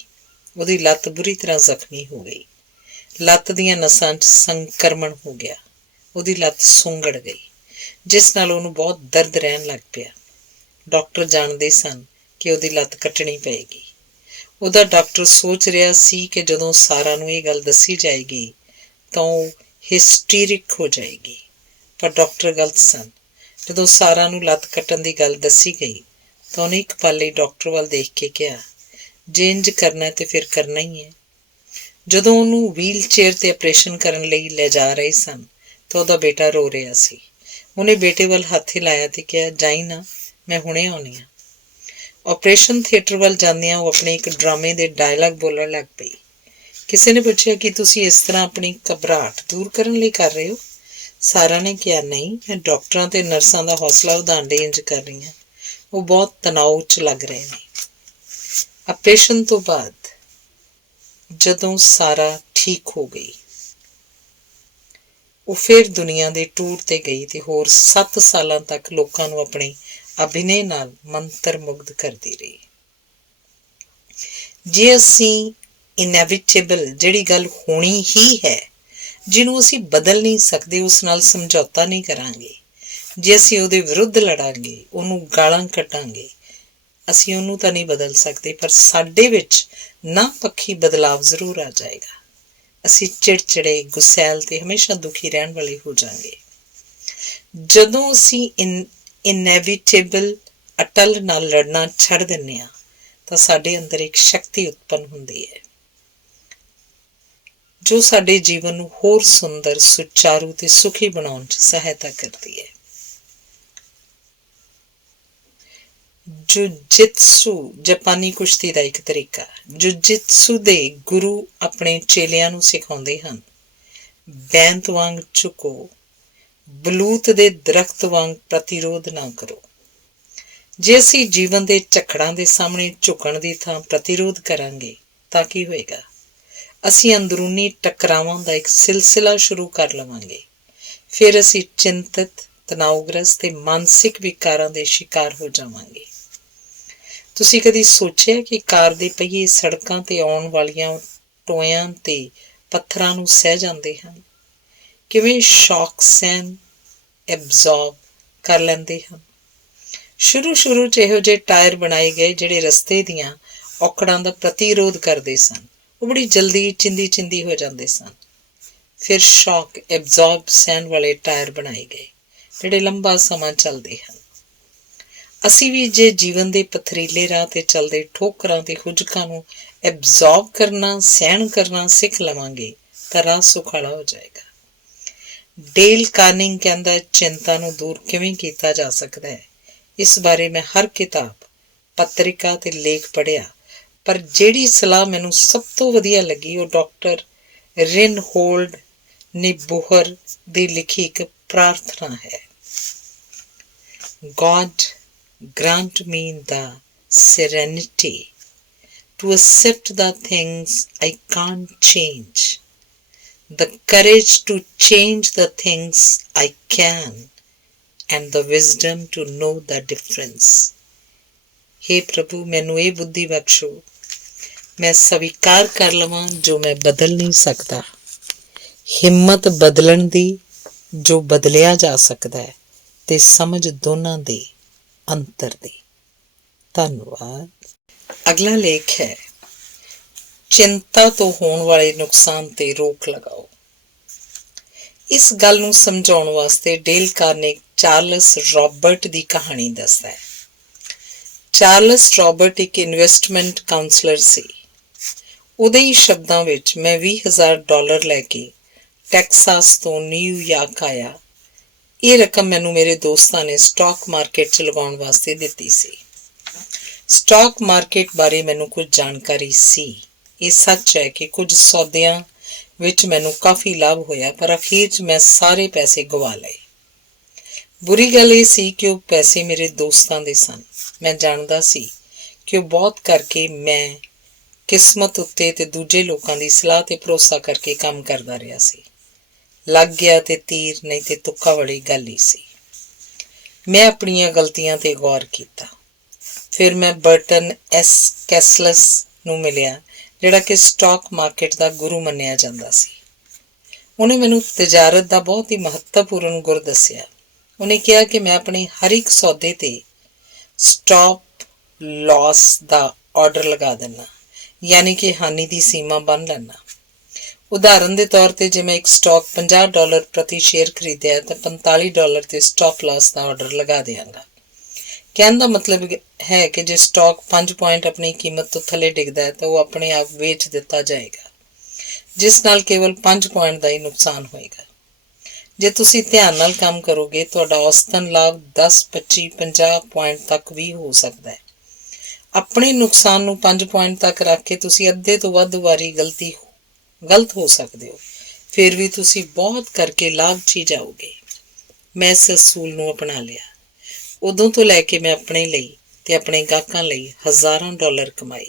ਉਹਦੀ ਲੱਤ ਬੁਰੀ ਤਰ੍ਹਾਂ ਜ਼ਖਮੀ ਹੋ ਗਈ। ਲੱਤ ਦੀਆਂ ਨਸਾਂ 'ਚ ਸੰਕਰਮਣ ਹੋ ਗਿਆ। ਉਹਦੀ ਲੱਤ ਸੁੰਗੜ ਗਈ, ਜਿਸ ਨਾਲ ਉਹਨੂੰ ਬਹੁਤ ਦਰਦ ਰਹਿਣ ਲੱਗ ਪਿਆ। ਡਾਕਟਰ ਜਾਣਦੇ ਸਨ ਕਿ ਉਹਦੀ ਲੱਤ ਕੱਟਣੀ ਪਏਗੀ। ਉਹਦਾ ਡਾਕਟਰ ਸੋਚ ਰਿਹਾ ਸੀ ਕਿ ਜਦੋਂ ਸਾਰਾ ਨੂੰ ਇਹ ਗੱਲ ਦੱਸੀ ਜਾਏਗੀ ਤਾਂ ਉਹ ਹਿਸਟੀਰਿਕ ਹੋ ਜਾਏਗੀ, ਪਰ ਡਾਕਟਰ ਗਲਤ ਸਨ। ਜਦੋਂ ਸਾਰਾ ਨੂੰ ਲੱਤ ਕੱਟਣ ਦੀ ਗੱਲ ਦੱਸੀ ਗਈ ਤਾਂ ਉਹਨੇ ਇੱਕ ਪਲ ਲਈ ਡਾਕਟਰ ਵੱਲ ਦੇਖ ਕੇ ਕਿਹਾ, ਜੇ ਇੰਝ ਕਰਨਾ ਤੇ ਫਿਰ ਕਰਨਾ ਹੀ ਹੈ। ਜਦੋਂ ਉਹਨੂੰ ਵੀਲ ਚੇਅਰ 'ਤੇ ਆਪਰੇਸ਼ਨ ਕਰਨ ਲਈ ਲੈ ਜਾ ਰਹੇ ਸਨ ਤਾਂ ਉਹਦਾ ਬੇਟਾ ਰੋ ਰਿਹਾ ਸੀ। ਉਹਨੇ ਬੇਟੇ ਵੱਲ ਹੱਥ ਹਿਲਾਇਆ ਤੇ ਕਿਹਾ, ਜਾਈ ਨਾ, ਮੈਂ ਹੁਣੇ ਆਉਂਦੀ ਹਾਂ। ਆਪਰੇਸ਼ਨ ਥੀਏਟਰ ਵੱਲ ਜਾਂਦਿਆਂ ਉਹ ਆਪਣੇ ਇੱਕ ਡਰਾਮੇ ਦੇ ਡਾਇਲਾਗ ਬੋਲਣ ਲੱਗ ਪਈ। ਕਿਸੇ ਨੇ ਪੁੱਛਿਆ ਕਿ ਤੁਸੀਂ ਇਸ ਤਰ੍ਹਾਂ ਆਪਣੀ ਘਬਰਾਹਟ ਦੂਰ ਕਰਨ ਲਈ ਕਰ ਰਹੇ ਹੋ? ਸਾਰਾ ਨੇ ਕਿਹਾ, ਨਹੀਂ, ਮੈਂ ਡਾਕਟਰਾਂ ਤੇ ਨਰਸਾਂ ਦਾ ਹੌਸਲਾ ਵਧਾਉਣ ਲਈ ਇੰਝ ਕਰ ਰਹੀ ਹਾਂ। ਉਹ ਬਹੁਤ ਤਣਾਅ 'ਚ ਲੱਗ ਰਹੇ ਨੇ। ਆਪਰੇਸ਼ਨ ਤੋਂ ਬਾਅਦ ਜਦੋਂ ਸਾਰਾ ਠੀਕ ਹੋ ਗਈ, ਉਹ ਫਿਰ ਦੁਨੀਆ ਦੇ ਟੂਰ 'ਤੇ ਗਈ ਤੇ ਹੋਰ 7 ਸਾਲਾਂ ਤੱਕ ਲੋਕਾਂ ਨੂੰ ਆਪਣੇ ਅਭਿਨੈ ਨਾਲ ਮੰਤਰ ਮੁਗਧ ਕਰਦੀ ਰਹੀ। ਜੇ ਅਸੀਂ ਇਨਐਵਿਟੇਬਲ, ਜਿਹੜੀ ਗੱਲ ਹੋਣੀ ਹੀ ਹੈ, ਜਿਹਨੂੰ ਅਸੀਂ ਬਦਲ ਨਹੀਂ ਸਕਦੇ, ਉਸ ਨਾਲ ਸਮਝੌਤਾ ਨਹੀਂ ਕਰਾਂਗੇ, ਜੇ ਅਸੀਂ ਉਹਦੇ ਵਿਰੁੱਧ ਲੜਾਂਗੇ, ਉਹਨੂੰ ਗਾਲਾਂ ਕੱਢਾਂਗੇ, ਅਸੀਂ ਉਹਨੂੰ ਤਾਂ ਨਹੀਂ ਬਦਲ ਸਕਦੇ, ਪਰ ਸਾਡੇ ਵਿੱਚ ਨਾ ਪੱਖੀ ਬਦਲਾਵ ਜ਼ਰੂਰ ਆ ਜਾਏਗਾ। ਅਸੀਂ ਚਿੜਚਿੜੇ, ਗੁਸੈਲ ਤੇ ਹਮੇਸ਼ਾ ਦੁਖੀ ਰਹਿਣ ਵਾਲੇ ਹੋ ਜਾਵਾਂਗੇ। ਜਦੋਂ ਅਸੀਂ ਇਨਐਵਿਟੇਬਲ ਅਟਲ ਨਾਲ ਲੜਨਾ ਛੱਡ ਦਿੰਦੇ ਹਾਂ ਤਾਂ ਸਾਡੇ ਅੰਦਰ ਇੱਕ ਸ਼ਕਤੀ ਉਤਪੰਨ ਹੁੰਦੀ ਹੈ ਜੋ ਸਾਡੇ ਜੀਵਨ ਨੂੰ ਹੋਰ ਸੁੰਦਰ, ਸੁਚਾਰੂ ਤੇ ਸੁਖੀ ਬਣਾਉਣ 'ਚ ਸਹਾਇਤਾ ਕਰਦੀ ਹੈ। ਜੁਜਿਤਸੂ ਜਾਪਾਨੀ ਕੁਸ਼ਤੀ ਦਾ ਇੱਕ ਤਰੀਕਾ। ਜੁਜਿਤਸੂ ਦੇ ਗੁਰੂ ਆਪਣੇ ਚੇਲਿਆਂ ਨੂੰ ਸਿਖਾਉਂਦੇ ਹਨ, ਬੈਂਤ ਵਾਂਗ ਝੁਕੋ, ਬਲੂਤ ਦੇ ਦਰਖਤ ਵਾਂਗ ਪ੍ਰਤੀਰੋਧ ਨਾ ਕਰੋ। ਜੇ ਅਸੀਂ ਜੀਵਨ ਦੇ ਝੱਖੜਾਂ ਦੇ ਸਾਹਮਣੇ ਝੁਕਣ ਦੀ ਥਾਂ ਪ੍ਰਤੀਰੋਧ ਕਰਾਂਗੇ ਤਾਂ ਕੀ ਹੋਏਗਾ? ਅਸੀਂ ਅੰਦਰੂਨੀ ਟਕਰਾਵਾਂ ਦਾ ਇੱਕ ਸਿਲਸਿਲਾ ਸ਼ੁਰੂ ਕਰ ਲਵਾਂਗੇ। ਫਿਰ ਅਸੀਂ ਚਿੰਤਤ, ਤਣਾਉਗ੍ਰਸਤ ਤੇ ਮਾਨਸਿਕ ਵਿਕਾਰਾਂ ਦੇ ਸ਼ਿਕਾਰ ਹੋ ਜਾਵਾਂਗੇ। ਤੁਸੀਂ ਕਦੀ ਸੋਚਿਆ ਕਿ ਕਾਰ ਦੇ ਪਹੀਏ ਸੜਕਾਂ 'ਤੇ ਆਉਣ ਵਾਲੀਆਂ ਟੋਇਆਂ ਤੇ ਪੱਥਰਾਂ ਨੂੰ ਸਹਿ ਜਾਂਦੇ ਹਨ? ਕਿਵੇਂ ਸ਼ੌਕ ਸਹਿਣ, ਐਬਜ਼ੌਰਬ ਕਰ ਲੈਂਦੇ ਹਨ। ਸ਼ੁਰੂ 'ਚ ਇਹੋ ਜਿਹੇ ਟਾਇਰ ਬਣਾਏ ਗਏ ਜਿਹੜੇ ਰਸਤੇ ਦੀਆਂ ਔਕੜਾਂ ਦਾ ਪ੍ਰਤੀਰੋਧ ਕਰਦੇ ਸਨ। ਉਹ ਬੜੀ ਜਲਦੀ ਚਿੰਦੀ ਹੋ ਜਾਂਦੇ ਸਨ। ਫਿਰ ਸ਼ੌਕ ਐਬਜ਼ੌਰਬ ਸਹਿਣ ਵਾਲੇ ਟਾਇਰ ਬਣਾਏ ਗਏ ਜਿਹੜੇ ਲੰਬਾ ਸਮਾਂ ਚੱਲਦੇ ਹਨ। ਅਸੀਂ ਵੀ ਜੇ ਜੀਵਨ ਦੇ ਪਥਰੀਲੇ ਰਾਹ ਤੇ ਚੱਲਦੇ ਠੋਕਰਾਂ ਤੇ ਹੁਜਕਾਂ ਨੂੰ ਐਬਜ਼ੌਰਬ ਕਰਨਾ, ਸਹਿਣ ਕਰਨਾ ਸਿੱਖ ਲਵਾਂਗੇ ਤਾਂ ਰਾਹ ਸੁਖਾਲਾ ਹੋ ਜਾਏਗਾ। ਡੇਲ ਕਾਰਨਿੰਗ ਕਹਿੰਦਾ, ਚਿੰਤਾ ਨੂੰ ਦੂਰ ਕਿਵੇਂ ਕੀਤਾ ਜਾ ਸਕਦਾ ਹੈ। ਇਸ ਬਾਰੇ ਮੈਂ ਹਰ ਕਿਤਾਬ, ਪੱਤਰਿਕਾ ਤੇ ਲੇਖ ਪੜ੍ਹਿਆ, ਪਰ ਜਿਹੜੀ ਸਲਾਹ ਮੈਨੂੰ ਸਭ ਤੋਂ ਵਧੀਆ ਲੱਗੀ ਉਹ ਡਾਕਟਰ ਰਿਨਹੋਲਡ ਨਿਬੂਹਰ ਦੀ ਲਿਖੀ ਇੱਕ ਪ੍ਰਾਰਥਨਾ ਹੈ। God grant me the serenity to accept the things I can't change, the courage to change the things I can, and the wisdom to know the difference. हे प्रभु, मैनू ये बुद्धि बख्शो, मैं स्वीकार कर लवां जो मैं बदल नहीं सकता, हिम्मत बदलण दी जो बदलिया जा सकता है, ते समझ दोनों दे अंतर दी। धन्यवाद। अगला लेख है, चिंता तो होने वाले नुकसान ते रोक लगाओ। इस गल नूं समझाउण वास्ते डेल कार्नेग चार्लस रॉबर्ट की कहानी दसदा है। चार्लस रॉबर्ट एक इन्वेस्टमेंट काउंसलर सी। ਉਹਦੇ ਹੀ ਸ਼ਬਦਾਂ ਵਿੱਚ मैं $20,000 लैके टैक्सास तो न्यूयॉर्क आया। ਇਹ ਰਕਮ ਮੈਨੂੰ ਮੇਰੇ ਦੋਸਤਾਂ ਨੇ ਸਟਾਕ ਮਾਰਕੀਟ 'ਚ ਲਗਾਉਣ ਵਾਸਤੇ ਦਿੱਤੀ ਸੀ। ਸਟਾਕ ਮਾਰਕੀਟ ਬਾਰੇ ਮੈਨੂੰ ਕੁਝ ਜਾਣਕਾਰੀ ਸੀ। ਇਹ ਸੱਚ ਹੈ ਕਿ ਕੁਝ ਸੌਦਿਆਂ ਵਿੱਚ ਮੈਨੂੰ ਕਾਫੀ ਲਾਭ ਹੋਇਆ, ਪਰ ਅਖੀਰ 'ਚ ਮੈਂ ਸਾਰੇ ਪੈਸੇ ਗਵਾ ਲਏ। ਬੁਰੀ ਗੱਲ ਇਹ ਸੀ ਕਿ ਉਹ ਪੈਸੇ ਮੇਰੇ ਦੋਸਤਾਂ ਦੇ ਸਨ। ਮੈਂ ਜਾਣਦਾ ਸੀ ਕਿ ਉਹ ਬਹੁਤ ਕਰਕੇ ਮੈਂ ਕਿਸਮਤ ਉੱਤੇ ਤੇ ਦੂਜੇ ਲੋਕਾਂ ਦੀ ਸਲਾਹ ਤੇ ਭਰੋਸਾ ਕਰਕੇ ਕੰਮ ਕਰਦਾ ਰਿਹਾ ਸੀ। ਲੱਗ ਗਿਆ ਤੇ ਤੀਰ, ਨਹੀਂ ਤੇ ਤੁੱਕਾ ਵਾਲੀ ਗੱਲ ਹੀ ਸੀ। ਮੈਂ ਆਪਣੀਆਂ ਗਲਤੀਆਂ ਤੇ ਗੌਰ ਕੀਤਾ। ਫਿਰ ਮੈਂ ਬਰਟਨ ਐਸ ਕੈਸਲਸ ਨੂੰ ਮਿਲਿਆ, ਜਿਹੜਾ ਕਿ ਸਟਾਕ ਮਾਰਕੀਟ ਦਾ ਗੁਰੂ ਮੰਨਿਆ ਜਾਂਦਾ ਸੀ। ਉਹਨੇ ਮੈਨੂੰ ਤਜਾਰਤ ਦਾ ਬਹੁਤ ਹੀ ਮਹੱਤਵਪੂਰਨ ਗੁਰ ਦੱਸਿਆ। ਉਹਨੇ ਕਿਹਾ ਕਿ ਮੈਂ ਆਪਣੇ ਹਰ ਇੱਕ ਸੌਦੇ ਤੇ ਸਟਾਪ ਲਾਸ ਦਾ ਆਰਡਰ ਲਗਾ ਦਿੰਦਾ, ਯਾਨੀ ਕਿ ਹਾਨੀ ਦੀ ਸੀਮਾ ਬੰਨ੍ਹ ਲੈਂਦਾ। ਉਦਾਹਰਨ ਦੇ ਤੌਰ ਤੇ ਜੇ ਮੈਂ ਇੱਕ ਸਟਾਕ $50 ਪ੍ਰਤੀ ਸ਼ੇਅਰ ਖਰੀਦਿਆ ਤਾਂ $45 ਤੇ ਸਟਾਪ ਲਾਸ ਦਾ ਆਰਡਰ ਲਗਾ ਦਿਆਂਗਾ। ਕਹਿਣ ਦਾ ਮਤਲਬ ਹੈ ਕਿ ਜੇ ਸਟਾਕ 5 ਪੁਆਇੰਟ ਆਪਣੀ ਕੀਮਤ ਤੋਂ ਥੱਲੇ ਡਿੱਗਦਾ ਹੈ ਤਾਂ ਉਹ ਆਪਣੇ ਆਪ ਵੇਚ ਦਿੱਤਾ ਜਾਏਗਾ, ਜਿਸ ਨਾਲ ਕੇਵਲ 5 ਪੁਆਇੰਟ ਦਾ ਹੀ ਨੁਕਸਾਨ ਹੋਏਗਾ। ਜੇ ਤੁਸੀਂ ਧਿਆਨ ਨਾਲ ਕੰਮ ਕਰੋਗੇ, ਤੁਹਾਡਾ ਔਸਤਨ ਲਾਭ 10, 25, 50 ਪੁਆਇੰਟ ਤੱਕ ਵੀ ਹੋ ਸਕਦਾ ਹੈ। ਆਪਣੇ ਨੁਕਸਾਨ ਨੂੰ 5 ਪੁਆਇੰਟ ਤੱਕ ਰੱਖ ਕੇ ਤੁਸੀਂ ਅੱਧੇ ਤੋਂ ਵੱਧ ਵਾਰੀ ਗਲਤ ਹੋ ਸਕਦੇ ਹੋ, ਫਿਰ ਵੀ ਤੁਸੀਂ ਬਹੁਤ ਕਰਕੇ ਲਾਭ 'ਚ ਹੀ ਜਾਓਗੇ। ਮੈਂ ਇਸ ਅਸੂਲ ਨੂੰ ਅਪਣਾ ਲਿਆ। ਉਦੋਂ ਤੋਂ ਲੈ ਕੇ ਮੈਂ ਆਪਣੇ ਲਈ ਤੇ ਆਪਣੇ ਗਾਹਕਾਂ ਲਈ ਹਜ਼ਾਰਾਂ ਡਾਲਰ ਕਮਾਏ।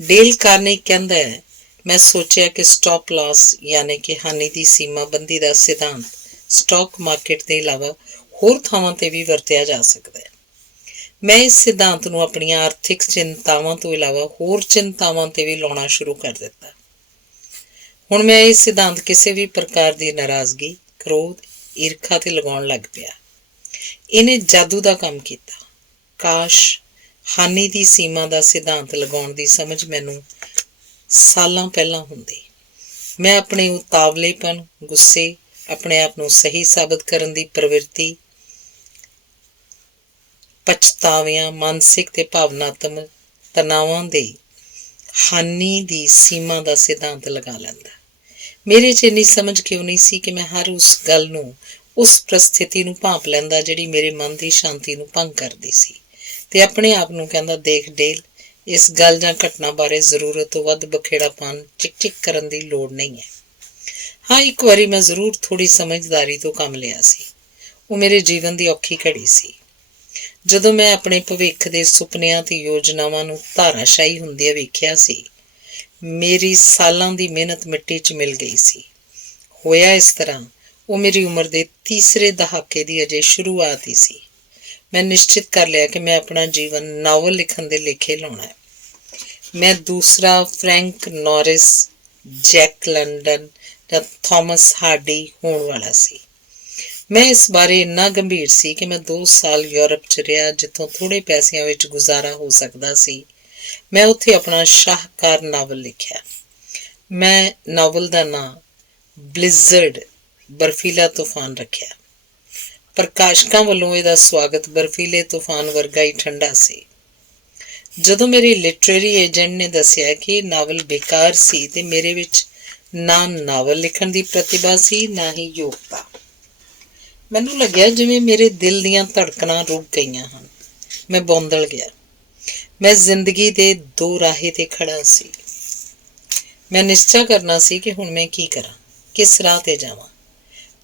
ਡੇਲ ਕਾਰਨੇਗ ਕਹਿੰਦਾ ਹੈ, ਮੈਂ ਸੋਚਿਆ ਕਿ ਸਟਾਪ ਲਾਸ ਯਾਨੀ ਕਿ ਹਾਨੀ ਦੀ ਸੀਮਾਬੰਦੀ ਦਾ ਸਿਧਾਂਤ ਸਟਾਕ ਮਾਰਕੀਟ ਦੇ ਇਲਾਵਾ ਹੋਰ ਥਾਵਾਂ ਤੇ ਵੀ ਵਰਤਿਆ ਜਾ ਸਕਦਾ ਹੈ। ਮੈਂ ਇਸ ਸਿਧਾਂਤ ਨੂੰ ਆਪਣੀਆਂ ਆਰਥਿਕ ਚਿੰਤਾਵਾਂ ਤੋਂ ਇਲਾਵਾ ਹੋਰ ਚਿੰਤਾਵਾਂ ਤੇ ਵੀ ਲਾਉਣਾ ਸ਼ੁਰੂ ਕਰ ਦਿੱਤਾ। ਹੁਣ ਮੈਂ ਇਹ ਸਿਧਾਂਤ ਕਿਸੇ ਵੀ ਪ੍ਰਕਾਰ ਦੀ ਨਾਰਾਜ਼ਗੀ, ਕ੍ਰੋਧ, ਈਰਖਾ ਤੇ ਲਗਾਉਣ ਲੱਗ ਪਿਆ। ਇਹਨੇ ਜਾਦੂ ਦਾ ਕੰਮ ਕੀਤਾ। ਕਾਸ਼ ਹਾਨੀ ਦੀ ਸੀਮਾ ਦਾ ਸਿਧਾਂਤ ਲਗਾਉਣ ਦੀ ਸਮਝ ਮੈਨੂੰ ਸਾਲਾਂ ਪਹਿਲਾਂ ਹੁੰਦੀ। ਮੈਂ ਆਪਣੇ ਉਤਾਵਲੇਪਨ, ਗੁੱਸੇ, ਆਪਣੇ ਆਪ ਨੂੰ ਸਹੀ ਸਾਬਤ ਕਰਨ ਦੀ ਪ੍ਰਵਿਰਤੀ, ਪਛਤਾਵਿਆਂ, ਮਾਨਸਿਕ ਤੇ ਭਾਵਨਾਤਮਕ ਤਣਾਵਾਂ ਦੇ ਹਾਨੀ ਦੀ ਸੀਮਾ ਦਾ ਸਿਧਾਂਤ ਲਗਾ ਲੈਂਦਾ। ਮੇਰੇ 'ਚ ਇੰਨੀ ਸਮਝ ਕਿਉਂ ਨਹੀਂ ਸੀ ਕਿ ਮੈਂ ਹਰ ਉਸ ਗੱਲ ਨੂੰ, ਉਸ ਪ੍ਰਸਥਿਤੀ ਨੂੰ ਭਾਂਪ ਲੈਂਦਾ ਜਿਹੜੀ ਮੇਰੇ ਮਨ ਦੀ ਸ਼ਾਂਤੀ ਨੂੰ ਭੰਗ ਕਰਦੀ ਸੀ, ਤੇ ਆਪਣੇ ਆਪ ਨੂੰ ਕਹਿੰਦਾ, ਦੇਖ ਡੇਲ, ਇਸ ਗੱਲ ਜਾਂ ਘਟਨਾ ਬਾਰੇ ਜ਼ਰੂਰਤ ਤੋਂ ਵੱਧ ਬਖੇੜਾਪਨ ਚਿਕ ਕਰਨ ਦੀ ਲੋੜ ਨਹੀਂ ਹੈ। ਹਾਂ, ਇੱਕ ਵਾਰੀ ਮੈਂ ਜ਼ਰੂਰ ਥੋੜ੍ਹੀ ਸਮਝਦਾਰੀ ਤੋਂ ਕੰਮ ਲਿਆ ਸੀ। ਉਹ ਮੇਰੇ ਜੀਵਨ ਦੀ ਔਖੀ ਘੜੀ ਸੀ, ਜਦੋਂ ਮੈਂ ਆਪਣੇ ਭਵਿੱਖ ਦੇ ਸੁਪਨਿਆਂ ਤੇ ਯੋਜਨਾਵਾਂ ਨੂੰ ਧਾਰਾਸ਼ਾਹੀ ਹੁੰਦਿਆਂ ਵੇਖਿਆ ਸੀ। ਮੇਰੀ ਸਾਲਾਂ ਦੀ ਮਿਹਨਤ ਮਿੱਟੀ 'ਚ ਮਿਲ ਗਈ ਸੀ। ਹੋਇਆ ਇਸ ਤਰ੍ਹਾਂ, ਉਹ ਮੇਰੀ ਉਮਰ ਦੇ ਤੀਸਰੇ ਦਹਾਕੇ ਦੀ ਅਜੇ ਸ਼ੁਰੂਆਤ ਹੀ ਸੀ। ਮੈਂ ਨਿਸ਼ਚਿਤ ਕਰ ਲਿਆ ਕਿ ਮੈਂ ਆਪਣਾ ਜੀਵਨ ਨਾਵਲ ਲਿਖਣ ਦੇ ਲੇਖੇ ਲਾਉਣਾ ਹੈ। ਮੈਂ ਦੂਸਰਾ ਫਰੈਂਕ ਨੋਰਿਸ, ਜੈਕ ਲੰਡਨ ਜਾਂ ਥਾਮਸ ਹਾਰਡੀ ਹੋਣ ਵਾਲਾ ਸੀ। ਮੈਂ ਇਸ ਬਾਰੇ ਇੰਨਾ ਗੰਭੀਰ ਸੀ ਕਿ ਮੈਂ 2 ਸਾਲ ਯੂਰਪ 'ਚ ਰਿਹਾ, ਜਿੱਥੋਂ ਥੋੜ੍ਹੇ ਪੈਸਿਆਂ ਵਿੱਚ ਗੁਜ਼ਾਰਾ ਹੋ ਸਕਦਾ ਸੀ। ਮੈਂ ਉੱਥੇ ਆਪਣਾ ਸ਼ਾਹਕਾਰ ਨਾਵਲ ਲਿਖਿਆ। ਮੈਂ ਨਾਵਲ ਦਾ ਨਾਂ ਬਲਿਜ਼ਰਡ, ਬਰਫੀਲਾ ਤੂਫਾਨ ਰੱਖਿਆ। ਪ੍ਰਕਾਸ਼ਕਾਂ ਵੱਲੋਂ ਇਹਦਾ ਸਵਾਗਤ ਬਰਫੀਲੇ ਤੂਫਾਨ ਵਰਗਾ ਹੀ ਠੰਡਾ ਸੀ। ਜਦੋਂ ਮੇਰੀ ਲਿਟਰੇਰੀ ਏਜੰਟ ਨੇ ਦੱਸਿਆ ਕਿ ਇਹ ਨਾਵਲ ਬੇਕਾਰ ਸੀ ਤੇ ਮੇਰੇ ਵਿੱਚ ਨਾ ਨਾਵਲ ਲਿਖਣ ਦੀ ਪ੍ਰਤਿਭਾ ਸੀ, ਨਾ ਹੀ ਯੋਗਤਾ, ਮੈਨੂੰ ਲੱਗਿਆ ਜਿਵੇਂ ਮੇਰੇ ਦਿਲ ਦੀਆਂ ਧੜਕਣਾਂ ਰੁਕ ਗਈਆਂ ਹਨ। ਮੈਂ ਬੌਂਦਲ ਗਿਆ। ਮੈਂ ਜ਼ਿੰਦਗੀ ਦੇ ਦੋ ਰਾਹੇ ਤੇ ਖੜਾ ਸੀ। ਮੈਂ ਨਿਸ਼ਚਾ ਕਰਨਾ ਸੀ ਕਿ ਹੁਣ ਮੈਂ ਕੀ ਕਰਾਂ, ਕਿਸ ਰਾਹ ਤੇ ਜਾਵਾਂ।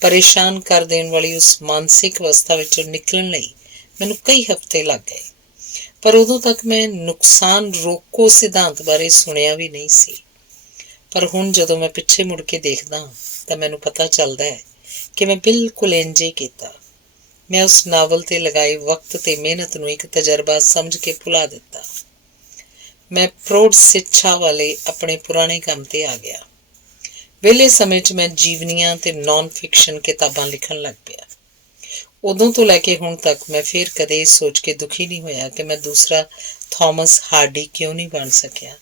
ਪਰੇਸ਼ਾਨ ਕਰ ਦੇਣ ਵਾਲੀ ਉਸ ਮਾਨਸਿਕ ਅਵਸਥਾ ਵਿੱਚੋਂ ਨਿਕਲਣ ਲਈ ਮੈਨੂੰ ਕਈ ਹਫ਼ਤੇ ਲੱਗ ਗਏ, ਪਰ ਉਦੋਂ ਤੱਕ ਮੈਂ ਨੁਕਸਾਨ ਰੋਕੋ ਸਿਧਾਂਤ ਬਾਰੇ ਸੁਣਿਆ ਵੀ ਨਹੀਂ ਸੀ। ਪਰ ਹੁਣ ਜਦੋਂ ਮੈਂ ਪਿੱਛੇ ਮੁੜ ਕੇ ਦੇਖਦਾ ਤਾਂ ਮੈਨੂੰ ਪਤਾ ਚੱਲਦਾ ਹੈ ਕਿ ਮੈਂ ਬਿਲਕੁਲ ਇੰਝ ਹੀ ਕੀਤਾ। ਮੈਂ ਉਸ ਨਾਵਲ ਤੇ ਲਗਾਏ ਵਕਤ ਤੇ ਮਿਹਨਤ ਨੂੰ ਇੱਕ ਤਜਰਬਾ ਸਮਝ ਕੇ ਭੁਲਾ ਦਿੱਤਾ। ਮੈਂ ਪ੍ਰੌੜ ਸਿੱਖਿਆ ਵਾਲੇ ਆਪਣੇ ਪੁਰਾਣੇ ਕੰਮ ਤੇ ਆ ਗਿਆ। ਵਿਹਲੇ ਸਮੇਂ 'ਚ ਮੈਂ ਜੀਵਨੀਆਂ ਤੇ ਨੌਨ ਫਿਕਸ਼ਨ ਕਿਤਾਬਾਂ ਲਿਖਣ ਲੱਗ ਪਿਆ। ਉਦੋਂ ਤੋਂ ਲੈ ਕੇ ਹੁਣ ਤੱਕ ਮੈਂ ਫਿਰ ਕਦੇ ਇਹ ਸੋਚ ਕੇ ਦੁਖੀ ਨਹੀਂ ਹੋਇਆ ਕਿ ਮੈਂ ਦੂਸਰਾ ਥਾਮਸ ਹਾਰਡੀ ਕਿਉਂ ਨਹੀਂ ਬਣ ਸਕਿਆ।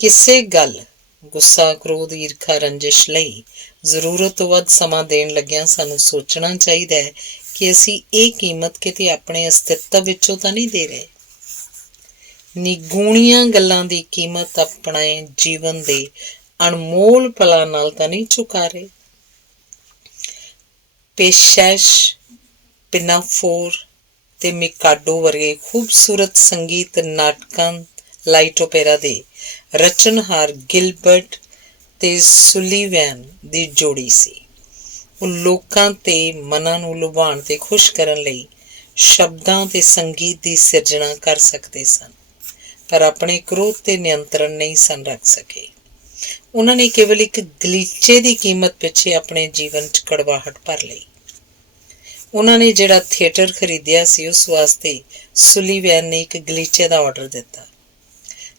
ਕਿਸੇ ਗੱਲ, ਗੁੱਸਾ, ਕ੍ਰੋਧ, ਈਰਖਾ, ਰੰਜਿਸ਼ ਲਈ ਜ਼ਰੂਰਤ ਤੋਂ ਵੱਧ ਸਮਾਂ ਦੇਣ ਲੱਗਿਆਂ ਸਾਨੂੰ ਸੋਚਣਾ ਚਾਹੀਦਾ ਹੈ ਕਿ ਅਸੀਂ ਇਹ ਕੀਮਤ ਕਿਤੇ ਆਪਣੇ ਅਸਤਿਤਵ ਵਿੱਚੋਂ ਤਾਂ ਨਹੀਂ ਦੇ ਰਹੇ। ਨਿਗੂਣੀਆਂ ਗੱਲਾਂ ਦੀ ਕੀਮਤ ਆਪਣੇ ਜੀਵਨ ਦੇ ਅਣਮੋਲ ਪਲਾਂ ਨਾਲ ਤਾਂ ਨਹੀਂ ਚੁਕਾ ਰਹੇ। ਪੇਸ਼ੈਸ਼, ਪਿਨਾਫੋਰ ਤੇ ਮਿਕਾਡੋ ਵਰਗੇ ਖੂਬਸੂਰਤ ਸੰਗੀਤ ਨਾਟਕਾਂ, ਲਾਈਟ ਓਪੇਰਾ ਦੇ ਰਚਨਹਾਰ ਗਿਲਬਰਟ ਤੇ ਸੁਲੀਵੈਨ ਦੀ ਜੋੜੀ ਸੀ। ਉਹ ਲੋਕਾਂ ਤੇ ਮਨਾਂ ਨੂੰ ਲੁਭਾਉਣ ਤੇ ਖੁਸ਼ ਕਰਨ ਲਈ ਸ਼ਬਦਾਂ ਤੇ ਸੰਗੀਤ ਦੀ ਸਿਰਜਣਾ ਕਰ ਸਕਦੇ ਸਨ, ਪਰ ਆਪਣੇ ਕ੍ਰੋਧ ਤੇ ਨਿਯੰਤਰਣ ਨਹੀਂ ਸਨ ਰੱਖ ਸਕੇ। ਉਹਨਾਂ ਨੇ ਕੇਵਲ ਇੱਕ ਗਲੀਚੇ ਦੀ ਕੀਮਤ ਪਿੱਛੇ ਆਪਣੇ ਜੀਵਨ 'ਚ ਕੜਵਾਹਟ ਭਰ ਲਈ। ਉਹਨਾਂ ਨੇ ਜਿਹੜਾ ਥੀਏਟਰ ਖਰੀਦਿਆ ਸੀ, ਉਸ ਵਾਸਤੇ ਸੁਲੀਵੈਨ ਨੇ ਇੱਕ ਗਲੀਚੇ ਦਾ ਆਰਡਰ ਦਿੱਤਾ।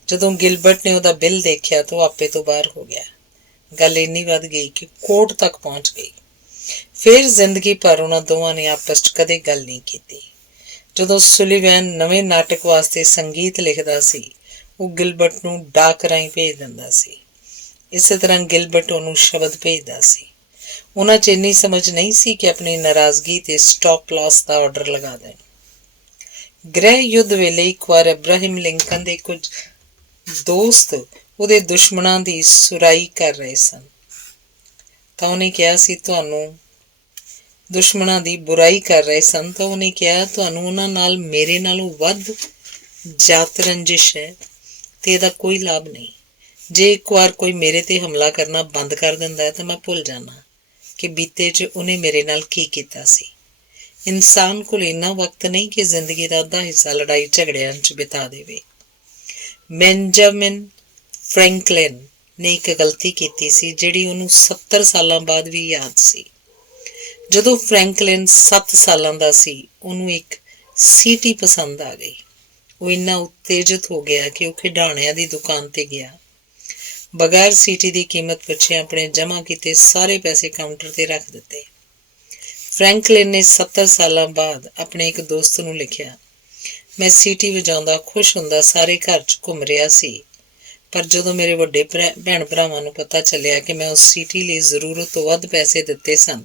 ਜਦੋਂ ਗਿਲਬਰਟ ਨੇ ਉਹਦਾ ਬਿੱਲ ਦੇਖਿਆ ਤਾਂ ਉਹ ਆਪੇ ਤੋਂ ਬਾਹਰ ਹੋ ਗਿਆ। ਗੱਲ ਇੰਨੀ ਵੱਧ ਗਈ ਕਿ ਕੋਰਟ ਤੱਕ ਪਹੁੰਚ ਗਈ। ਫਿਰ ਜ਼ਿੰਦਗੀ ਭਰ ਉਹਨਾਂ ਦੋਵਾਂ ਨੇ ਆਪਸ 'ਚ ਕਦੇ ਗੱਲ ਨਹੀਂ ਕੀਤੀ। ਜਦੋਂ ਸੁਲੀਵੈਨ ਨਵੇਂ ਨਾਟਕ ਵਾਸਤੇ ਸੰਗੀਤ ਲਿਖਦਾ ਸੀ, ਉਹ ਗਿਲਬਰਟ ਨੂੰ ਡਾਕ ਰਾਹੀਂ ਭੇਜ ਦਿੰਦਾ ਸੀ। ਇਸੇ ਤਰ੍ਹਾਂ ਗਿਲਬਰਟ ਉਹਨੂੰ ਸ਼ਬਦ ਭੇਜਦਾ ਸੀ। ਉਹਨਾਂ 'ਚ ਇੰਨੀ ਸਮਝ ਨਹੀਂ ਸੀ ਕਿ ਆਪਣੀ ਨਾਰਾਜ਼ਗੀ ਤੇ ਸਟਾਪ ਲਾਸ ਦਾ ਆਰਡਰ ਲਗਾ ਦੇਣ। ਗ੍ਰਹਿ ਯੁੱਧ ਵੇਲੇ ਇੱਕ ਵਾਰ ਅਬਰਾਹਿਮ ਲਿੰਕਨ ਦੇ ਕੁਝ ਦੋਸਤ ਉਹਦੇ ਦੁਸ਼ਮਣਾਂ ਦੀ ਸੁਰਾਈ ਕਰ ਰਹੇ ਸਨ ਤਾਂ ਉਹਨੇ ਕਿਹਾ ਸੀ, ਤੁਹਾਨੂੰ ਦੁਸ਼ਮਣਾਂ ਦੀ ਬੁਰਾਈ ਕਰ ਰਹੇ ਸਨ ਤਾਂ ਉਹਨੇ ਕਿਹਾ, ਤੁਹਾਨੂੰ ਉਹਨਾਂ ਨਾਲ ਮੇਰੇ ਨਾਲੋਂ ਵੱਧ ਜਾਤ ਰੰਜਿਸ਼ ਹੈ ਤੇ ਇਹਦਾ ਕੋਈ ਲਾਭ ਨਹੀਂ। ਜੇ ਇੱਕ ਵਾਰ ਕੋਈ ਮੇਰੇ ਤੇ ਹਮਲਾ ਕਰਨਾ ਬੰਦ ਕਰ ਦਿੰਦਾ ਹੈ ਤਾਂ ਮੈਂ ਭੁੱਲ ਜਾਣਾ ਕਿ ਬੀਤੇ 'ਚ ਉਹਨੇ ਮੇਰੇ ਨਾਲ ਕੀ ਕੀਤਾ ਸੀ। ਇਨਸਾਨ ਕੋਲ ਇੰਨਾ ਵਕਤ ਨਹੀਂ ਕਿ ਜ਼ਿੰਦਗੀ ਦਾ ਅੱਧਾ ਹਿੱਸਾ ਲੜਾਈ ਝਗੜਿਆਂ 'ਚ ਬਿਤਾ ਦੇਵੇ। ਬੈਂਜਾਮਿਨ ਫਰੈਂਕਲਿਨ ਨੇ ਇੱਕ ਗਲਤੀ ਕੀਤੀ ਸੀ ਜਿਹੜੀ ਉਹਨੂੰ 70 ਸਾਲਾਂ ਬਾਅਦ ਵੀ ਯਾਦ ਸੀ। ਜਦੋਂ ਫਰੈਂਕਲਿਨ 7 ਸਾਲਾਂ ਦਾ ਸੀ, ਉਹਨੂੰ ਇੱਕ ਸੀਟੀ ਪਸੰਦ ਆ ਗਈ। ਉਹ ਇੰਨਾ ਉਤੇਜਿਤ ਹੋ ਗਿਆ ਕਿ ਉਹ ਖਿਡੌਣਿਆਂ ਦੀ ਦੁਕਾਨ ਤੇ ਗਿਆ। ਬਗੈਰ ਸੀਟੀ ਦੀ ਕੀਮਤ ਪਿੱਛੇ ਆਪਣੇ ਜਮ੍ਹਾਂ ਕੀਤੇ ਸਾਰੇ ਪੈਸੇ ਕਾਊਂਟਰ ਤੇ ਰੱਖ ਦਿੱਤੇ। ਫਰੈਂਕਲਿਨ ਨੇ 70 ਸਾਲਾਂ ਬਾਅਦ ਆਪਣੇ ਇੱਕ ਦੋਸਤ ਨੂੰ ਲਿਖਿਆ, ਮੈਂ ਸੀਟੀ ਵਜਾਉਂਦਾ ਖੁਸ਼ ਹੁੰਦਾ ਸਾਰੇ ਘਰ 'ਚ ਘੁੰਮ ਰਿਹਾ ਸੀ, ਪਰ ਜਦੋਂ ਮੇਰੇ ਵੱਡੇ ਭੈਣ ਭਰਾਵਾਂ ਨੂੰ ਪਤਾ ਚੱਲਿਆ ਕਿ ਮੈਂ ਉਸ ਸੀਟੀ ਲਈ ਜ਼ਰੂਰਤ ਤੋਂ ਵੱਧ ਪੈਸੇ ਦਿੱਤੇ ਸਨ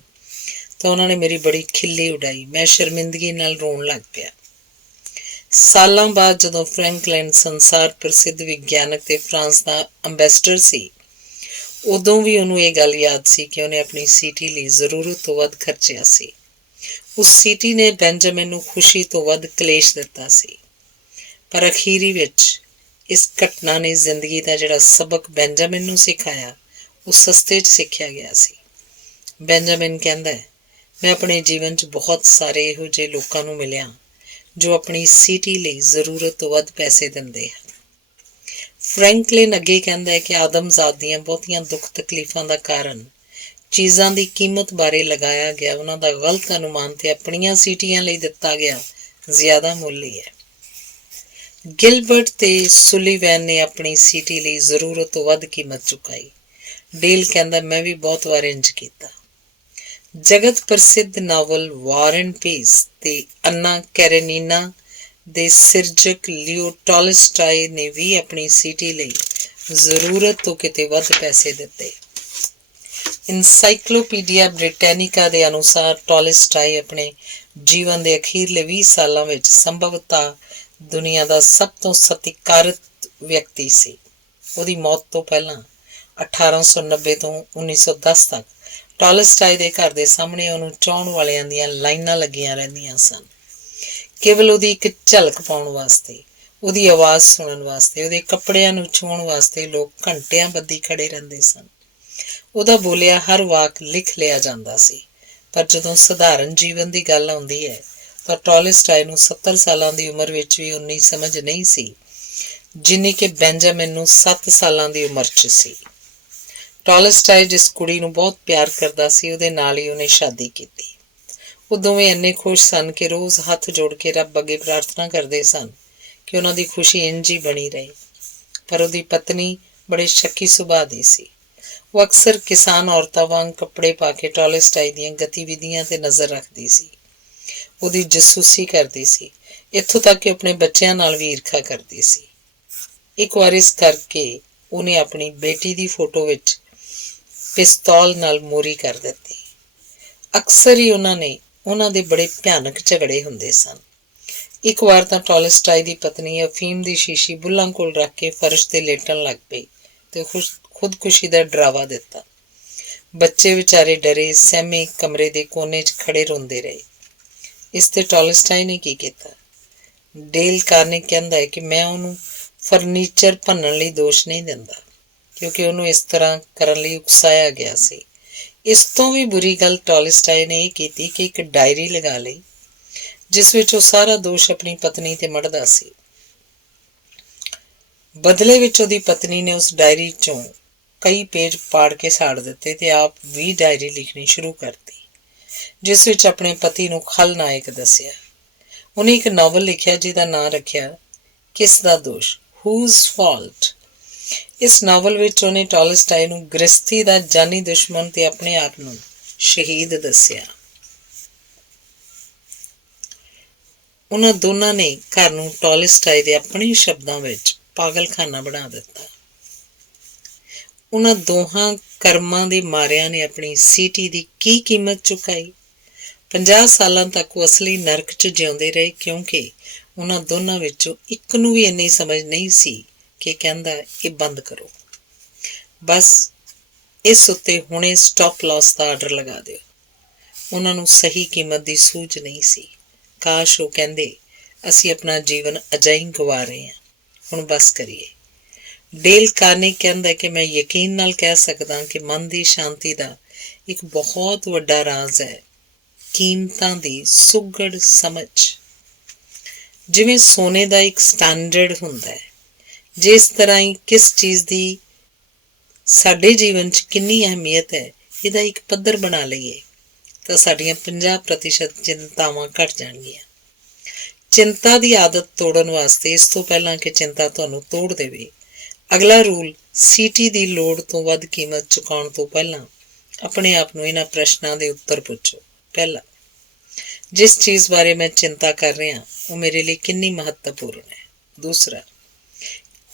ਤਾਂ ਉਹਨਾਂ ਨੇ ਮੇਰੀ ਬੜੀ ਖਿੱਲੀ ਉਡਾਈ। ਮੈਂ ਸ਼ਰਮਿੰਦਗੀ ਨਾਲ ਰੋਣ ਲੱਗ ਪਿਆ। ਸਾਲਾਂ ਬਾਅਦ ਜਦੋਂ ਫਰੈਂਕਲਿਨ ਸੰਸਾਰ ਪ੍ਰਸਿੱਧ ਵਿਗਿਆਨਕ ਤੇ ਫਰਾਂਸ ਦਾ ਅੰਬੈਸਡਰ ਸੀ, ਉਦੋਂ ਵੀ ਉਹਨੂੰ ਇਹ ਗੱਲ ਯਾਦ ਸੀ ਕਿ ਉਹਨੇ ਆਪਣੀ ਸੀਟੀ ਲਈ ਜ਼ਰੂਰਤ ਤੋਂ ਵੱਧ ਖਰਚਿਆ ਸੀ। ਉਸ ਸੀਟੀ ਨੇ ਬੈਂਜਾਮਿਨ ਨੂੰ ਖੁਸ਼ੀ ਤੋਂ ਵੱਧ ਕਲੇਸ਼ ਦਿੱਤਾ ਸੀ, ਪਰ ਅਖੀਰੀ ਵਿੱਚ ਇਸ ਘਟਨਾ ਨੇ ਜ਼ਿੰਦਗੀ ਦਾ ਜਿਹੜਾ ਸਬਕ ਬੈਂਜਾਮਿਨ ਨੂੰ ਸਿਖਾਇਆ, ਉਹ ਸਸਤੇ 'ਚ ਸਿੱਖਿਆ ਗਿਆ ਸੀ। ਬੈਂਜਾਮਿਨ ਕਹਿੰਦਾ ਹੈ, ਮੈਂ ਆਪਣੇ ਜੀਵਨ 'ਚ ਬਹੁਤ ਸਾਰੇ ਇਹੋ ਜਿਹੇ ਲੋਕਾਂ ਨੂੰ ਮਿਲਿਆ ਜੋ ਆਪਣੀ ਸੀਟੀ ਲਈ ਜ਼ਰੂਰਤ ਤੋਂ ਵੱਧ ਪੈਸੇ ਦਿੰਦੇ ਹਨ। ਫਰੈਂਕਲਿਨ ਅੱਗੇ ਕਹਿੰਦਾ ਹੈ ਕਿ ਆਦਮਜ਼ਾਦ ਦੀਆਂ ਬਹੁਤੀਆਂ ਦੁੱਖ ਤਕਲੀਫਾਂ ਦਾ ਕਾਰਨ ਚੀਜ਼ਾਂ ਦੀ ਕੀਮਤ ਬਾਰੇ ਲਗਾਇਆ ਗਿਆ ਉਹਨਾਂ ਦਾ ਗਲਤ ਅਨੁਮਾਨ ਤੇ ਆਪਣੀਆਂ ਸੀਟੀਆਂ ਲਈ ਦਿੱਤਾ ਗਿਆ ਜ਼ਿਆਦਾ ਮੁੱਲ ਹੀ ਹੈ। ਗਿਲਬਰਟ ਤੇ ਸੁਲੀਵੈਨ ਨੇ ਆਪਣੀ ਸੀਟੀ ਲਈ ਜ਼ਰੂਰਤ ਤੋਂ ਵੱਧ ਕੀਮਤ ਚੁਕਾਈ। ਡੇਲ ਕਹਿੰਦਾ, ਮੈਂ ਵੀ ਬਹੁਤ ਵਾਰ ਇੰਝ ਕੀਤਾ। ਜਗਤ ਪ੍ਰਸਿੱਧ ਨਾਵਲ ਵਾਰ ਐਂਡ ਪੀਸ ਤੇ ਅੰਨਾ ਕੈਰੇਨੀਨਾ ਦੇ ਸਿਰਜਕ ਲਿਓ ਟਾਲਸਟਾਏ ਨੇ ਵੀ ਆਪਣੀ ਸੀਟੀ ਲਈ ਜ਼ਰੂਰਤ ਤੋਂ ਕਿਤੇ ਵੱਧ ਪੈਸੇ ਦਿੱਤੇ। ਇਨਸਾਈਕਲੋਪੀਡੀਆ ਬ੍ਰਿਟੈਨਿਕਾ ਦੇ ਅਨੁਸਾਰ ਟੋਲਸਟਾਏ ਆਪਣੇ ਜੀਵਨ ਦੇ ਅਖੀਰਲੇ 20 ਸਾਲਾਂ ਵਿੱਚ ਸੰਭਵਤः ਦੁਨੀਆ ਦਾ ਸਭ ਤੋਂ ਸਤਿਕਾਰਿਤ ਵਿਅਕਤੀ ਸੀ। ਉਹਦੀ ਮੌਤ ਤੋਂ ਪਹਿਲਾਂ 1890 ਤੋਂ 1910 ਤੱਕ ਟੋਲਸਟਾਏ ਦੇ ਘਰ ਦੇ ਸਾਹਮਣੇ ਉਹਨੂੰ ਚਾਹੁਣ ਵਾਲਿਆਂ ਦੀਆਂ ਲਾਈਨਾਂ ਲੱਗੀਆਂ ਰਹਿੰਦੀਆਂ ਸਨ, ਕੇਵਲ ਉਹਦੀ ਇੱਕ ਝਲਕ ਪਾਉਣ ਵਾਸਤੇ, ਉਹਦੀ ਆਵਾਜ਼ ਸੁਣਨ ਵਾਸਤੇ, ਉਹਦੇ ਕੱਪੜਿਆਂ ਨੂੰ ਛੂਹਣ ਵਾਸਤੇ ਲੋਕ ਘੰਟਿਆਂ ਬੱਧੀ ਖੜੇ ਰਹਿੰਦੇ ਸਨ। ਉਹਦਾ ਬੋਲਿਆ ਹਰ ਵਾਕ ਲਿਖ ਲਿਆ ਜਾਂਦਾ ਸੀ। ਪਰ ਜਦੋਂ ਸਧਾਰਨ ਜੀਵਨ ਦੀ ਗੱਲ ਆਉਂਦੀ ਹੈ ਤਾਂ ਟੋਲਸਟਾਏ ਨੂੰ 70 ਸਾਲਾਂ ਦੀ ਉਮਰ ਵਿੱਚ ਵੀ ਉਨੀ ਸਮਝ ਨਹੀਂ ਸੀ ਜਿੰਨੀ ਕਿ ਬੈਂਜਾਮਿਨ ਨੂੰ 7 ਸਾਲਾਂ ਦੀ ਉਮਰ 'ਚ ਸੀ। ਟੋਲਸਟਾਏ ਜਿਸ ਕੁੜੀ ਨੂੰ ਬਹੁਤ ਪਿਆਰ ਕਰਦਾ ਸੀ, ਉਹਦੇ ਨਾਲ ਹੀ ਉਹਨੇ ਸ਼ਾਦੀ ਕੀਤੀ। ਉਹ ਦੋਵੇਂ ਇੰਨੇ ਖੁਸ਼ ਸਨ ਕਿ ਰੋਜ਼ ਹੱਥ ਜੋੜ ਕੇ ਰੱਬ ਅੱਗੇ ਪ੍ਰਾਰਥਨਾ ਕਰਦੇ ਸਨ ਕਿ ਉਹਨਾਂ ਦੀ ਖੁਸ਼ੀ ਇੰਝ ਹੀ ਬਣੀ ਰਹੇ। ਪਰ ਉਹਦੀ ਪਤਨੀ ਬੜੇ ਸ਼ੱਕੀ ਸੁਭਾਅ ਦੀ ਸੀ। ਉਹ ਅਕਸਰ ਕਿਸਾਨ ਔਰਤਾਂ ਵਾਂਗ ਕੱਪੜੇ ਪਾ ਕੇ ਟੋਲਸਟਾਏ ਦੀਆਂ ਗਤੀਵਿਧੀਆਂ 'ਤੇ ਨਜ਼ਰ ਰੱਖਦੀ ਸੀ, ਉਹਦੀ ਜਾਸੂਸੀ ਕਰਦੀ ਸੀ, ਇੱਥੋਂ ਤੱਕ ਕਿ ਆਪਣੇ ਬੱਚਿਆਂ ਨਾਲ ਵੀ ਈਰਖਾ ਕਰਦੀ ਸੀ। ਇੱਕ ਵਾਰ ਇਸ ਕਰਕੇ ਉਹਨੇ ਆਪਣੀ ਬੇਟੀ ਦੀ ਫੋਟੋ ਵਿੱਚ ਪਿਸਤੌਲ ਨਾਲ ਮੋਰੀ ਕਰ ਦਿੱਤੀ। ਅਕਸਰ ਹੀ ਉਹਨਾਂ ਦੇ ਬੜੇ ਭਿਆਨਕ ਝਗੜੇ ਹੁੰਦੇ ਸਨ। ਇੱਕ ਵਾਰ ਤਾਂ ਟੋਲਸਟਾਏ ਦੀ ਪਤਨੀ ਅਫੀਮ ਦੀ ਸ਼ੀਸ਼ੀ ਬੁੱਲ੍ਹਾਂ ਕੋਲ ਰੱਖ ਕੇ ਫਰਸ਼ 'ਤੇ ਲੇਟਣ ਲੱਗ ਪਈ ਤੇ ਖੁਦਕੁਸ਼ੀ ਦਾ ਡਰਾਵਾ ਦਿੱਤਾ। ਬੱਚੇ ਵਿਚਾਰੇ ਡਰੇ ਸਹਿਮੇ ਕਮਰੇ ਦੇ ਕੋਨੇ 'ਚ ਖੜੇ ਰੋਂਦੇ ਰਹੇ। ਇਸ 'ਤੇ ਟੋਲਸਟਾਏ ਨੇ ਕੀ ਕੀਤਾ? ਡੇਲ ਕਾਰਨੇਗ ਕਹਿੰਦਾ ਹੈ ਕਿ ਮੈਂ ਉਹਨੂੰ ਫਰਨੀਚਰ ਭੰਨਣ ਲਈ ਦੋਸ਼ ਨਹੀਂ ਦਿੰਦਾ, ਕਿਉਂਕਿ ਉਹਨੂੰ ਇਸ ਤਰ੍ਹਾਂ ਕਰਨ ਲਈ ਉਕਸਾਇਆ ਗਿਆ ਸੀ। ਇਸ ਤੋਂ ਵੀ ਬੁਰੀ ਗੱਲ ਟੋਲਸਟਾਏ ਨੇ ਇਹ ਕੀਤੀ ਕਿ ਇੱਕ ਡਾਇਰੀ ਲਗਾ ਲਈ ਜਿਸ ਵਿੱਚ ਉਹ ਸਾਰਾ ਦੋਸ਼ ਆਪਣੀ ਪਤਨੀ 'ਤੇ ਮੜ੍ਹਦਾ ਸੀ। ਬਦਲੇ ਵਿੱਚ ਉਹਦੀ ਪਤਨੀ ਨੇ ਉਸ ਡਾਇਰੀ 'ਚੋਂ ਕਈ ਪੇਜ ਪਾੜ ਕੇ ਸਾੜ ਦਿੱਤੇ ਤੇ ਆਪ ਵੀ ਡਾਇਰੀ ਲਿਖਣੀ ਸ਼ੁਰੂ ਕਰਤੀ, ਜਿਸ ਵਿੱਚ ਆਪਣੇ ਪਤੀ ਨੂੰ ਖਲਨਾਇਕ ਦੱਸਿਆ। ਉਹਨੇ ਇੱਕ ਨਾਵਲ ਲਿਖਿਆ ਜਿਹਦਾ ਨਾਂ ਰੱਖਿਆ ਕਿਸ ਦਾ ਦੋਸ਼, ਹੂਜ਼ ਫਾਲਟ। ਇਸ ਨਾਵਲ ਵਿੱਚ ਉਹਨੇ ਟੋਲਸਟਾਏ ਨੂੰ ਗ੍ਰਸਤੀ ਦਾ ਜਾਨੀ ਦੁਸ਼ਮਣ ਤੇ ਆਪਣੇ ਆਪ ਨੂੰ ਸ਼ਹੀਦ ਦੱਸਿਆ। ਉਹਨਾਂ ਦੋਨਾਂ ਨੇ ਘਰ ਨੂੰ ਟੋਲਸਟਾਏ ਦੇ ਆਪਣੇ ਸ਼ਬਦਾਂ ਵਿੱਚ ਪਾਗਲਖਾਨਾ ਬਣਾ ਦਿੱਤਾ। ਉਹਨਾਂ ਦੋਹਾਂ ਕਰਮਾਂ ਦੇ ਮਾਰਿਆਂ ਨੇ ਆਪਣੀ ਸੀਟੀ ਦੀ ਕੀ ਕੀਮਤ ਚੁਕਾਈ? 50 ਸਾਲਾਂ ਤੱਕ ਉਹ ਅਸਲੀ ਨਰਕ 'ਚ ਜਿਉਂਦੇ ਰਹੇ, ਕਿਉਂਕਿ ਉਹਨਾਂ ਦੋਨਾਂ ਵਿੱਚੋਂ ਇੱਕ ਨੂੰ ਵੀ ਇੰਨੀ ਸਮਝ ਨਹੀਂ ਸੀ ਕਿ ਕਹਿੰਦਾ ਇਹ ਬੰਦ ਕਰੋ, ਬਸ ਇਸ ਉੱਤੇ ਹੁਣੇ ਸਟਾਪ ਲਾਸ ਦਾ ਆਰਡਰ ਲਗਾ ਦਿਓ। ਉਹਨਾਂ ਨੂੰ ਸਹੀ ਕੀਮਤ ਦੀ ਸੂਝ ਨਹੀਂ ਸੀ। ਕਾਸ਼ ਉਹ ਕਹਿੰਦੇ ਅਸੀਂ ਆਪਣਾ ਜੀਵਨ ਅਜਾਈਂ ਗਵਾ ਰਹੇ ਹਾਂ, ਹੁਣ ਬਸ ਕਰੀਏ। ਡੇਲ ਕਾਰਨੇਗ ਕਹਿੰਦਾ ਕਿ ਮੈਂ ਯਕੀਨ ਨਾਲ ਕਹਿ ਸਕਦਾ ਕਿ ਮਨ ਦੀ ਸ਼ਾਂਤੀ ਦਾ ਇੱਕ ਬਹੁਤ ਵੱਡਾ ਰਾਜ਼ ਹੈ ਕੀਮਤਾਂ ਦੀ ਸੁਘੜ ਸਮਝ। ਜਿਵੇਂ ਸੋਨੇ ਦਾ ਇੱਕ ਸਟੈਂਡਰਡ ਹੁੰਦਾ ਹੈ, ਜਿਸ ਤਰ੍ਹਾਂ ਹੀ ਕਿਸ ਚੀਜ਼ ਦੀ ਸਾਡੇ ਜੀਵਨ 'ਚ ਕਿੰਨੀ ਅਹਿਮੀਅਤ ਹੈ ਇਹਦਾ ਇੱਕ ਪੱਧਰ ਬਣਾ ਲਈਏ ਤਾਂ ਸਾਡੀਆਂ 50% ਚਿੰਤਾਵਾਂ ਘੱਟ ਜਾਣਗੀਆਂ। ਚਿੰਤਾ ਦੀ ਆਦਤ ਤੋੜਨ ਵਾਸਤੇ, ਇਸ ਤੋਂ ਪਹਿਲਾਂ ਕਿ ਚਿੰਤਾ ਤੁਹਾਨੂੰ ਤੋੜ ਦੇਵੇ, ਅਗਲਾ ਰੂਲ ਸੀਟੀ ਦੀ ਲੋੜ ਤੋਂ ਵੱਧ ਕੀਮਤ ਚੁਕਾਉਣ ਤੋਂ ਪਹਿਲਾਂ ਆਪਣੇ ਆਪ ਨੂੰ ਇਹਨਾਂ ਪ੍ਰਸ਼ਨਾਂ ਦੇ ਉੱਤਰ ਪੁੱਛੋ। ਪਹਿਲਾ, ਜਿਸ ਚੀਜ਼ ਬਾਰੇ ਮੈਂ ਚਿੰਤਾ ਕਰ ਰਿਹਾ ਉਹ ਮੇਰੇ ਲਈ ਕਿੰਨੀ ਮਹੱਤਵਪੂਰਨ ਹੈ। ਦੂਸਰਾ,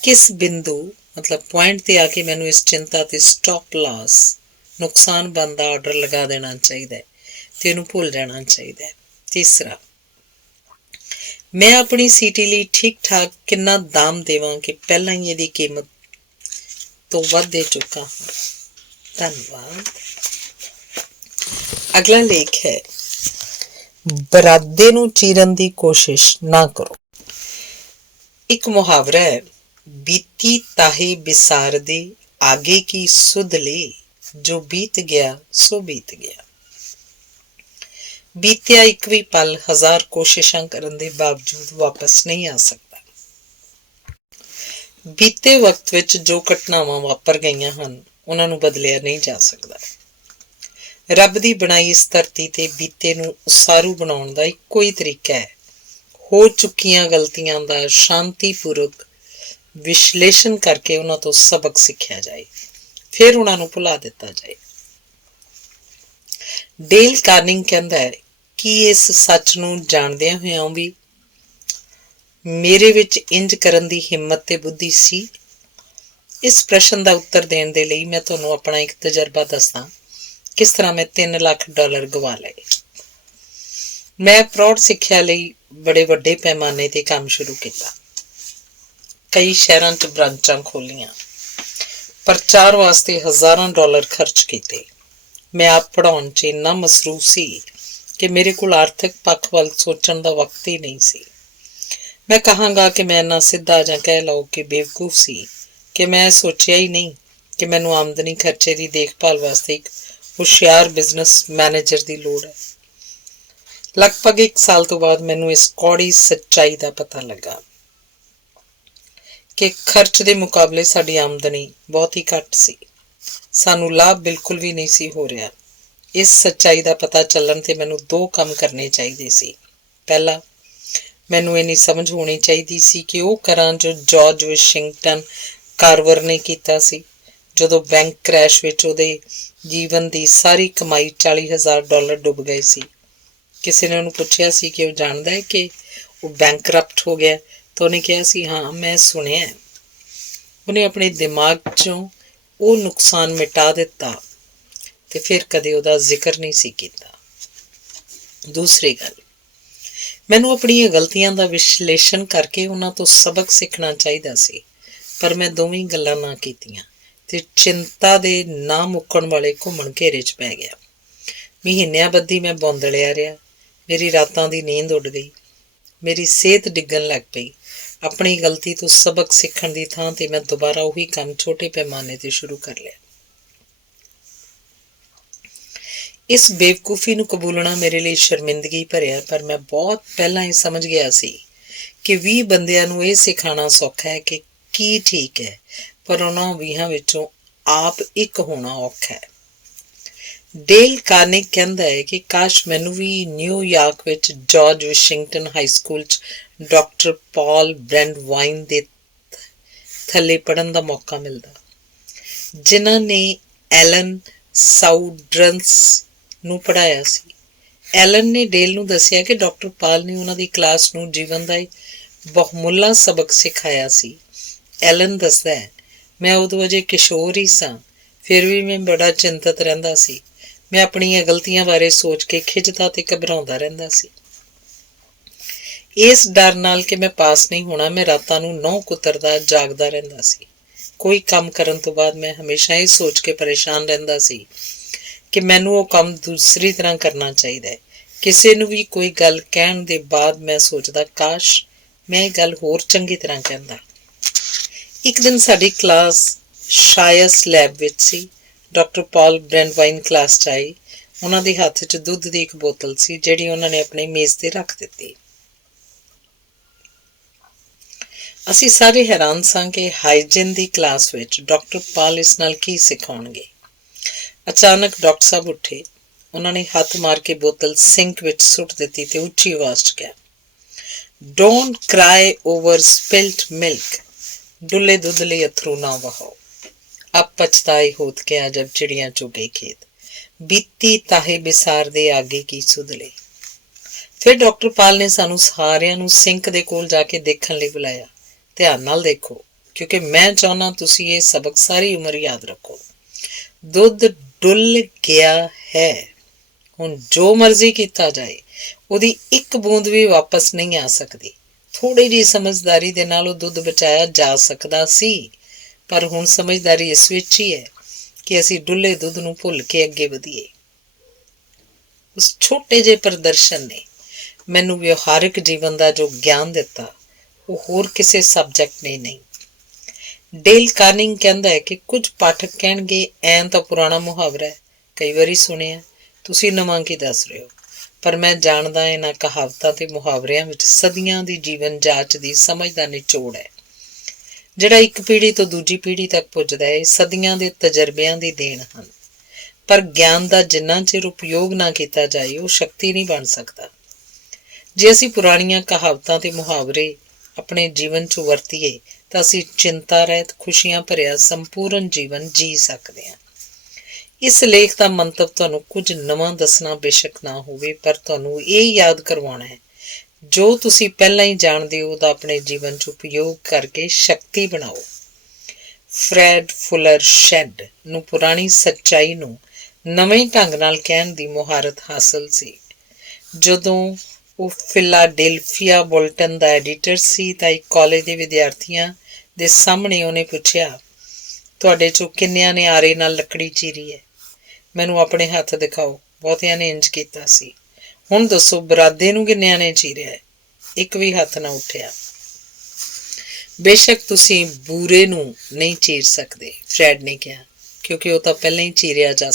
ਕਿਸ ਬਿੰਦੂ ਮਤਲਬ ਪੁਆਇੰਟ 'ਤੇ ਆ ਕੇ ਮੈਨੂੰ ਇਸ ਚਿੰਤਾ 'ਤੇ ਸਟਾਪ ਲਾਸ ਨੁਕਸਾਨ ਬੰਦ ਦਾ ਆਰਡਰ ਲਗਾ ਦੇਣਾ ਚਾਹੀਦਾ ਹੈ ਤੇ ਇਹਨੂੰ ਭੁੱਲ ਜਾਣਾ ਚਾਹੀਦਾ ਹੈ। ਤੀਸਰਾ, ਮੈਂ ਆਪਣੀ ਸੀਟੀ ਲਈ ਠੀਕ ਠਾਕ ਕਿੰਨਾ ਦਾਮ ਦੇਵਾਂ ਕਿ ਪਹਿਲਾਂ ਹੀ ਇਹਦੀ ਕੀਮਤ ਤੋਂ ਵੱਧ ਦੇ ਚੁੱਕਾ ਹਾਂ। ਧੰਨਵਾਦ। ਅਗਲਾ ਲੇਖ ਹੈ ਬਰਾਦੇ ਨੂੰ ਚੀਰਨ ਦੀ ਕੋਸ਼ਿਸ਼ ਨਾ ਕਰੋ। ਇੱਕ ਮੁਹਾਵਰਾ ਹੈ, ਬੀਤੀ ਤਾਹੇ ਬਿਸਾਰਦੇ ਆਗੇ ਕੀ ਸੁਧ ਲੈ, ਜੋ ਬੀਤ ਗਿਆ ਸੋ ਬੀਤ ਗਿਆ। ਬੀਤਿਆ ਇੱਕ ਵੀ ਪਲ 1000 ਕੋਸ਼ਿਸ਼ਾਂ ਕਰਨ ਦੇ ਬਾਵਜੂਦ ਵਾਪਸ ਨਹੀਂ ਆ ਸਕਦਾ। ਬੀਤੇ ਵਕਤ ਵਿੱਚ ਜੋ ਘਟਨਾਵਾਂ ਵਾਪਰ ਗਈਆਂ ਹਨ ਉਹਨਾਂ ਨੂੰ ਬਦਲਿਆ ਨਹੀਂ ਜਾ ਸਕਦਾ। ਰੱਬ ਦੀ ਬਣਾਈ ਇਸ ਧਰਤੀ 'ਤੇ ਬੀਤੇ ਨੂੰ ਉਸਾਰੂ ਬਣਾਉਣ ਦਾ ਇੱਕੋ ਹੀ ਤਰੀਕਾ ਹੈ, ਹੋ ਚੁੱਕੀਆਂ ਗਲਤੀਆਂ ਦਾ ਸ਼ਾਂਤੀਪੂਰਵਕ ਵਿਸ਼ਲੇਸ਼ਣ ਕਰਕੇ ਉਹਨਾਂ ਤੋਂ ਸਬਕ ਸਿੱਖਿਆ ਜਾਏ, ਫਿਰ ਉਹਨਾਂ ਨੂੰ ਭੁਲਾ ਦਿੱਤਾ ਜਾਏ। ਡੇਲ ਕਾਰਨਿੰਗ ਕਹਿੰਦਾ ਹੈ ਕਿ ਇਸ ਸੱਚ ਨੂੰ ਜਾਣਦਿਆਂ ਹੋਇਆਂ ਵੀ ਮੇਰੇ ਵਿੱਚ ਇੰਜ ਕਰਨ ਦੀ ਹਿੰਮਤ ਤੇ ਬੁੱਧੀ ਸੀ। ਇਸ ਪ੍ਰਸ਼ਨ ਦਾ ਉੱਤਰ ਦੇਣ ਦੇ ਲਈ ਮੈਂ ਤੁਹਾਨੂੰ ਆਪਣਾ ਇੱਕ ਤਜਰਬਾ ਦੱਸਦਾ ਕਿਸ ਤਰ੍ਹਾਂ ਮੈਂ $3 ਲੱਖ ਗਵਾ ਲਏ। ਮੈਂ ਪ੍ਰੌੜ ਸਿੱਖਿਆ ਲਈ ਬੜੇ ਵੱਡੇ ਪੈਮਾਨੇ ਤੇ ਕੰਮ ਸ਼ੁਰੂ ਕੀਤਾ। ਕਈ ਸ਼ਹਿਰਾਂ 'ਚ ਬ੍ਰਾਂਚਾਂ ਖੋਲ੍ਹੀਆਂ, ਪ੍ਰਚਾਰ ਵਾਸਤੇ ਹਜ਼ਾਰਾਂ ਡਾਲਰ ਖਰਚ ਕੀਤੇ। ਮੈਂ ਆਪ ਪੜ੍ਹਾਉਣ 'ਚ ਇੰਨਾ ਮਸਰੂਫ ਸੀ ਕਿ ਮੇਰੇ ਕੋਲ ਆਰਥਿਕ ਪੱਖ ਵੱਲ ਸੋਚਣ ਦਾ ਵਕਤ ਹੀ ਨਹੀਂ ਸੀ। ਮੈਂ ਕਹਾਂਗਾ ਕਿ ਮੈਂ ਇੰਨਾ ਸਿੱਧਾ ਜਾਂ ਕਹਿ ਲਓ ਕਿ ਬੇਵਕੂਫ ਸੀ ਕਿ ਮੈਂ ਸੋਚਿਆ ਹੀ ਨਹੀਂ ਕਿ ਮੈਨੂੰ ਆਮਦਨੀ ਖਰਚੇ ਦੀ ਦੇਖਭਾਲ ਵਾਸਤੇ ਇੱਕ ਹੁਸ਼ਿਆਰ ਬਿਜ਼ਨਸ ਮੈਨੇਜਰ ਦੀ ਲੋੜ ਹੈ। ਲਗਭਗ 1 ਸਾਲ ਤੋਂ ਬਾਅਦ ਮੈਨੂੰ ਇਸ ਕੌੜੀ ਸੱਚਾਈ ਦਾ ਪਤਾ ਲੱਗਾ ਕਿ ਖਰਚ ਦੇ ਮੁਕਾਬਲੇ ਸਾਡੀ ਆਮਦਨੀ ਬਹੁਤ ਹੀ ਘੱਟ ਸੀ। ਸਾਨੂੰ ਲਾਭ ਬਿਲਕੁਲ ਵੀ ਨਹੀਂ ਸੀ ਹੋ ਰਿਹਾ। ਇਸ ਸੱਚਾਈ ਦਾ ਪਤਾ ਚੱਲਣ 'ਤੇ ਮੈਨੂੰ 2 ਕੰਮ ਕਰਨੇ ਚਾਹੀਦੇ ਸੀ। ਪਹਿਲਾ, ਮੈਨੂੰ ਇੰਨੀ ਸਮਝ ਹੋਣੀ ਚਾਹੀਦੀ ਸੀ ਕਿ ਉਹ ਕਰਾਂ ਜੋ ਜਾਰਜ ਵਾਸ਼ਿੰਗਟਨ ਕਾਰਵਰ ਨੇ ਕੀਤਾ ਸੀ ਜਦੋਂ ਬੈਂਕ ਕ੍ਰੈਸ਼ ਵਿੱਚ ਉਹਦੇ ਜੀਵਨ ਦੀ ਸਾਰੀ ਕਮਾਈ $40,000 ਡੁੱਬ ਗਏ ਸੀ। ਕਿਸੇ ਨੇ ਉਹਨੂੰ ਪੁੱਛਿਆ ਸੀ ਕਿ ਉਹ ਜਾਣਦਾ ਹੈ ਕਿ ਉਹ ਬੈਂਕਰਪਟ ਹੋ ਗਿਆ, ਤਾਂ ਉਹਨੇ ਕਿਹਾ ਸੀ, ਹਾਂ ਮੈਂ ਸੁਣਿਆ। ਉਹਨੇ ਆਪਣੇ ਦਿਮਾਗ 'ਚੋਂ ਉਹ ਨੁਕਸਾਨ ਮਿਟਾ ਦਿੱਤਾ ਤੇ ਫਿਰ ਕਦੇ ਉਹਦਾ ਜ਼ਿਕਰ ਨਹੀਂ ਸੀ ਕੀਤਾ। ਦੂਸਰੀ ਗੱਲ, ਮੈਨੂੰ ਆਪਣੀਆਂ ਗਲਤੀਆਂ ਦਾ ਵਿਸ਼ਲੇਸ਼ਣ ਕਰਕੇ ਉਹਨਾਂ ਤੋਂ ਸਬਕ ਸਿੱਖਣਾ ਚਾਹੀਦਾ ਸੀ, ਪਰ ਮੈਂ ਦੋਵੇਂ ਗੱਲਾਂ ਨਾ ਕੀਤੀਆਂ ਤੇ ਚਿੰਤਾ ਦੇ ਨਾ ਮੁੱਕਣ ਵਾਲੇ ਘੁੰਮਣ ਘੇਰੇ 'ਚ ਪੈ ਗਿਆ। ਮਹੀਨਿਆਂ ਬੱਧੀ ਮੈਂ ਬੌਂਦਲਿਆ ਰਿਹਾ। ਮੇਰੀ ਰਾਤਾਂ ਦੀ ਨੀਂਦ ਉੱਡ ਗਈ। ਮੇਰੀ ਸਿਹਤ ਡਿੱਗਣ ਲੱਗ ਪਈ। ਆਪਣੀ ਗਲਤੀ ਤੋਂ ਸਬਕ ਸਿੱਖਣ ਦੀ ਥਾਂ 'ਤੇ ਮੈਂ ਦੁਬਾਰਾ ਉਹੀ ਕੰਮ ਛੋਟੇ ਪੈਮਾਨੇ 'ਤੇ ਸ਼ੁਰੂ ਕਰ ਲਿਆ। ਇਸ ਬੇਵਕੂਫੀ ਨੂੰ ਕਬੂਲਣਾ ਮੇਰੇ ਲਈ ਸ਼ਰਮਿੰਦਗੀ ਭਰਿਆ, ਪਰ ਮੈਂ ਬਹੁਤ ਪਹਿਲਾਂ ਹੀ ਸਮਝ ਗਿਆ ਸੀ ਕਿ 20 ਬੰਦਿਆਂ ਨੂੰ ਇਹ ਸਿਖਾਉਣਾ ਸੌਖਾ ਹੈ ਕਿ ਕੀ ਠੀਕ ਹੈ, ਪਰ ਉਹਨਾਂ 20 ਵਿੱਚੋਂ ਆਪ ਇੱਕ ਹੋਣਾ ਔਖਾ ਹੈ। ਡੇਲ ਕਾਰਨੇਗੀ ਕਹਿੰਦਾ ਹੈ ਕਿ ਕਾਸ਼ ਮੈਨੂੰ ਵੀ ਨਿਊਯਾਰਕ ਵਿੱਚ ਜਾਰਜ ਵਾਸ਼ਿੰਗਟਨ ਹਾਈ ਸਕੂਲ 'ਚ ਡਾਕਟਰ ਪਾਲ ਬ੍ਰੈਂਡਵਾਈਨ ਦੇ ਥੱਲੇ ਪੜ੍ਹਨ ਦਾ ਮੌਕਾ ਮਿਲਦਾ, ਜਿਨ੍ਹਾਂ ਨੇ ਐਲਨ ਸਾਊਡਰਨਸ ਨੂੰ ਪੜ੍ਹਾਇਆ ਸੀ। ਐਲਨ ਨੇ ਡੇਲ ਨੂੰ ਦੱਸਿਆ ਕਿ ਡਾਕਟਰ ਪਾਲ ਨੇ ਉਹਨਾਂ ਦੀ ਕਲਾਸ ਨੂੰ ਜੀਵਨ ਦਾ ਬਹੁਮੁੱਲਾ ਸਬਕ ਸਿਖਾਇਆ ਸੀ। ਐਲਨ ਦੱਸਦਾ ਹੈ, ਮੈਂ ਉਦੋਂ ਅਜੇ ਕਿਸ਼ੋਰ ਹੀ ਸਾਂ, ਫਿਰ ਵੀ ਮੈਂ ਬੜਾ ਚਿੰਤਤ ਰਹਿੰਦਾ ਸੀ। ਮੈਂ ਆਪਣੀਆਂ ਗਲਤੀਆਂ ਬਾਰੇ ਸੋਚ ਕੇ ਖਿਝਦਾ ਤੇ ਘਬਰਾਉਂਦਾ ਰਹਿੰਦਾ ਸੀ। ਇਸ ਡਰ ਨਾਲ ਕਿ ਮੈਂ ਪਾਸ ਨਹੀਂ ਹੋਣਾ, ਮੈਂ ਰਾਤਾਂ ਨੂੰ ਨਹੁੰ ਕੁਤਰਦਾ ਜਾਗਦਾ ਰਹਿੰਦਾ ਸੀ। ਕੋਈ ਕੰਮ ਕਰਨ ਤੋਂ ਬਾਅਦ ਮੈਂ ਹਮੇਸ਼ਾ ਇਹ ਸੋਚ ਕੇ ਪਰੇਸ਼ਾਨ ਰਹਿੰਦਾ ਸੀ ਕਿ ਮੈਨੂੰ ਉਹ ਕੰਮ ਦੂਸਰੀ ਤਰ੍ਹਾਂ ਕਰਨਾ ਚਾਹੀਦਾ ਹੈ। ਕਿਸੇ ਨੂੰ ਵੀ ਕੋਈ ਗੱਲ ਕਹਿਣ ਦੇ ਬਾਅਦ ਮੈਂ ਸੋਚਦਾ, ਕਾਸ਼ ਮੈਂ ਇਹ ਗੱਲ ਹੋਰ ਚੰਗੀ ਤਰ੍ਹਾਂ ਕਹਿੰਦਾ। ਇੱਕ ਦਿਨ ਸਾਡੀ ਕਲਾਸ ਸ਼ਾਇਸ ਲੈਬ ਵਿੱਚ ਸੀ। ਡਾਕਟਰ ਪਾਲ ਬ੍ਰੈਂਡਵਾਈਨ ਕਲਾਸ 'ਚ ਆਈ। ਉਹਨਾਂ ਦੇ ਹੱਥ 'ਚ ਦੁੱਧ ਦੀ ਇੱਕ ਬੋਤਲ ਸੀ, ਜਿਹੜੀ ਉਹਨਾਂ ਨੇ ਆਪਣੀ ਮੇਜ਼ 'ਤੇ ਰੱਖ ਦਿੱਤੀ। ਅਸੀਂ ਸਾਰੇ ਹੈਰਾਨ ਸਾਂ ਕਿ ਹਾਈਜੀਨ ਦੀ ਕਲਾਸ ਵਿੱਚ ਡਾਕਟਰ ਪਾਲ ਇਸ ਨਾਲ ਕੀ ਸਿਖਾਉਣਗੇ। ਅਚਾਨਕ ਡਾਕਟਰ ਸਾਹਿਬ ਉੱਠੇ। ਉਹਨਾਂ ਨੇ ਹੱਥ ਮਾਰ ਕੇ ਬੋਤਲ ਸਿੰਕ ਵਿੱਚ ਸੁੱਟ ਦਿੱਤੀ ਤੇ ਉੱਚੀ ਆਵਾਜ਼ 'ਚ ਕਿਹਾ, ਡੋਂਟ ਕਰਾਈ ਓਵਰ ਸਪਿਲਟ ਮਿਲਕ। ਡੁੱਲੇ ਦੁੱਧ ਲਈ ਅਥਰੂ ਨਾ ਵਹਾਓ। ਅਬ ਪਛਤਾਏ ਹੋਤ ਕਿਆ ਜਬ ਚਿੜੀਆਂ ਚੁਗੇ ਖੇਤ, ਬੀਤੀ ਤਾਹੇ ਬਿਸਾਰ ਦੇ ਆਗੇ ਕੀ ਸੁਧ ਲਈ। ਫਿਰ ਡਾਕਟਰ ਪਾਲ ਨੇ ਸਾਨੂੰ ਸਾਰਿਆਂ ਨੂੰ ਸਿੰਕ ਦੇ ਕੋਲ ਜਾ ਕੇ ਦੇਖਣ ਲਈ ਬੁਲਾਇਆ। ਧਿਆਨ ਨਾਲ ਦੇਖੋ, ਕਿਉਂਕਿ ਮੈਂ ਚਾਹੁੰਦਾ ਤੁਸੀਂ ਇਹ ਸਬਕ ਸਾਰੀ ਉਮਰ ਯਾਦ ਰੱਖੋ। ਦੁੱਧ ਡੁੱਲ ਗਿਆ ਹੈ, ਹੁਣ ਜੋ ਮਰਜ਼ੀ ਕੀਤਾ ਜਾਏ, ਉਹਦੀ ਇੱਕ ਬੂੰਦ ਵੀ ਵਾਪਸ ਨਹੀਂ ਆ ਸਕਦੀ। ਥੋੜ੍ਹੀ ਜਿਹੀ ਸਮਝਦਾਰੀ ਦੇ ਨਾਲ ਉਹ ਦੁੱਧ ਬਚਾਇਆ ਜਾ ਸਕਦਾ ਸੀ, ਪਰ ਹੁਣ ਸਮਝਦਾਰੀ ਇਸ ਵਿੱਚ ਹੀ ਹੈ ਕਿ ਅਸੀਂ ਡੁੱਲੇ ਦੁੱਧ ਨੂੰ ਭੁੱਲ ਕੇ ਅੱਗੇ ਵਧੀਏ। ਉਸ ਛੋਟੇ ਜਿਹੇ ਪ੍ਰਦਰਸ਼ਨ ਨੇ ਮੈਨੂੰ ਵਿਵਹਾਰਿਕ ਜੀਵਨ ਦਾ ਜੋ ਗਿਆਨ ਦਿੱਤਾ, ਉਹ ਹੋਰ ਕਿਸੇ ਸਬਜੈਕਟ ਨੇ ਨਹੀਂ। ਡੇਲ ਕਾਰਨੇਗੀ ਕਹਿੰਦਾ ਹੈ ਕਿ ਕੁਝ ਪਾਠਕ ਕਹਿਣਗੇ, ਐਂ ਤਾਂ ਪੁਰਾਣਾ ਮੁਹਾਵਰਾ ਹੈ, ਕਈ ਵਾਰੀ ਸੁਣਿਆ, ਤੁਸੀਂ ਨਵਾਂ ਕੀ ਦੱਸ ਰਹੇ ਹੋ। ਪਰ ਮੈਂ ਜਾਣਦਾ ਇਹਨਾਂ ਕਹਾਵਤਾਂ ਤੇ ਮੁਹਾਵਰਿਆਂ ਵਿੱਚ ਸਦੀਆਂ ਦੀ ਜੀਵਨ ਜਾਚ ਦੀ ਸਮਝ ਦਾ ਨਿਚੋੜ ਹੈ, ਜਿਹੜਾ ਇੱਕ ਪੀੜ੍ਹੀ ਤੋਂ ਦੂਜੀ ਪੀੜ੍ਹੀ ਤੱਕ ਪੁੱਜਦਾ ਹੈ। ਸਦੀਆਂ ਦੇ ਤਜਰਬਿਆਂ ਦੀ ਦੇਣ ਹਨ, ਪਰ ਗਿਆਨ ਦਾ ਜਿੰਨਾ ਚਿਰ ਉਪਯੋਗ ਨਾ ਕੀਤਾ ਜਾਏ, ਉਹ ਸ਼ਕਤੀ ਨਹੀਂ ਬਣ ਸਕਦਾ। ਜੇ ਅਸੀਂ ਪੁਰਾਣੀਆਂ ਕਹਾਵਤਾਂ ਤੇ ਮੁਹਾਵਰੇ ਆਪਣੇ ਜੀਵਨ 'ਚ ਵਰਤੀਏ ਤਾਂ ਅਸੀਂ ਚਿੰਤਾ ਰਹਿਤ, ਖੁਸ਼ੀਆਂ ਭਰਿਆ ਸੰਪੂਰਨ ਜੀਵਨ ਜੀ ਸਕਦੇ ਹਾਂ। ਇਸ ਲੇਖ ਦਾ ਮੰਤਵ ਤੁਹਾਨੂੰ ਕੁਝ ਨਵਾਂ ਦੱਸਣਾ ਬੇਸ਼ੱਕ ਨਾ ਹੋਵੇ, ਪਰ ਤੁਹਾਨੂੰ ਇਹ ਯਾਦ ਕਰਵਾਉਣਾ ਹੈ, ਜੋ ਤੁਸੀਂ ਪਹਿਲਾਂ ਹੀ ਜਾਣਦੇ ਹੋ ਉਹਦਾ ਆਪਣੇ ਜੀਵਨ 'ਚ ਉਪਯੋਗ ਕਰਕੇ ਸ਼ਕਤੀ ਬਣਾਓ। ਫਰੈਡ ਫੁਲਰ ਸ਼ੈਡ ਨੂੰ ਪੁਰਾਣੀ ਸੱਚਾਈ ਨੂੰ ਨਵੇਂ ਢੰਗ ਨਾਲ ਕਹਿਣ ਦੀ ਮੁਹਾਰਤ ਹਾਸਲ ਸੀ। ਜਦੋਂ ਉਹ ਫਿਲਾਡੇਲਫੀਆ ਬੁਲਟਨ ਦਾ ਐਡੀਟਰ ਸੀ ਤਾਂ ਇੱਕ ਕਾਲਜ ਦੇ ਵਿਦਿਆਰਥੀਆਂ ਦੇ ਸਾਹਮਣੇ ਉਹਨੇ ਪੁੱਛਿਆ, ਤੁਹਾਡੇ ਚੋਂ ਕਿੰਨਿਆਂ ਨੇ ਆਰੇ ਨਾਲ ਲੱਕੜੀ ਚੀਰੀ ਹੈ? ਮੈਨੂੰ ਆਪਣੇ ਹੱਥ ਦਿਖਾਓ। ਬਹੁਤਿਆਂ ਨੇ ਇੰਜ ਕੀਤਾ ਸੀ। ਹੁਣ ਦੱਸੋ, ਬਰਾਦੇ ਨੂੰ ਕਿੰਨਿਆਂ ਨੇ ਚੀਰਿਆ ਹੈ? ਇੱਕ ਵੀ ਹੱਥ ਨਾ ਉੱਠਿਆ। ਬੇਸ਼ੱਕ ਤੁਸੀਂ ਬੂਰੇ ਨੂੰ ਨਹੀਂ ਚੀਰ ਸਕਦੇ, ਫਰੈਡ ਨੇ ਕਿਹਾ, ਕਿਉਂਕਿ ਉਹ ਤਾਂ ਪਹਿਲਾਂ ਹੀ ਚੀਰਿਆ ਜਾ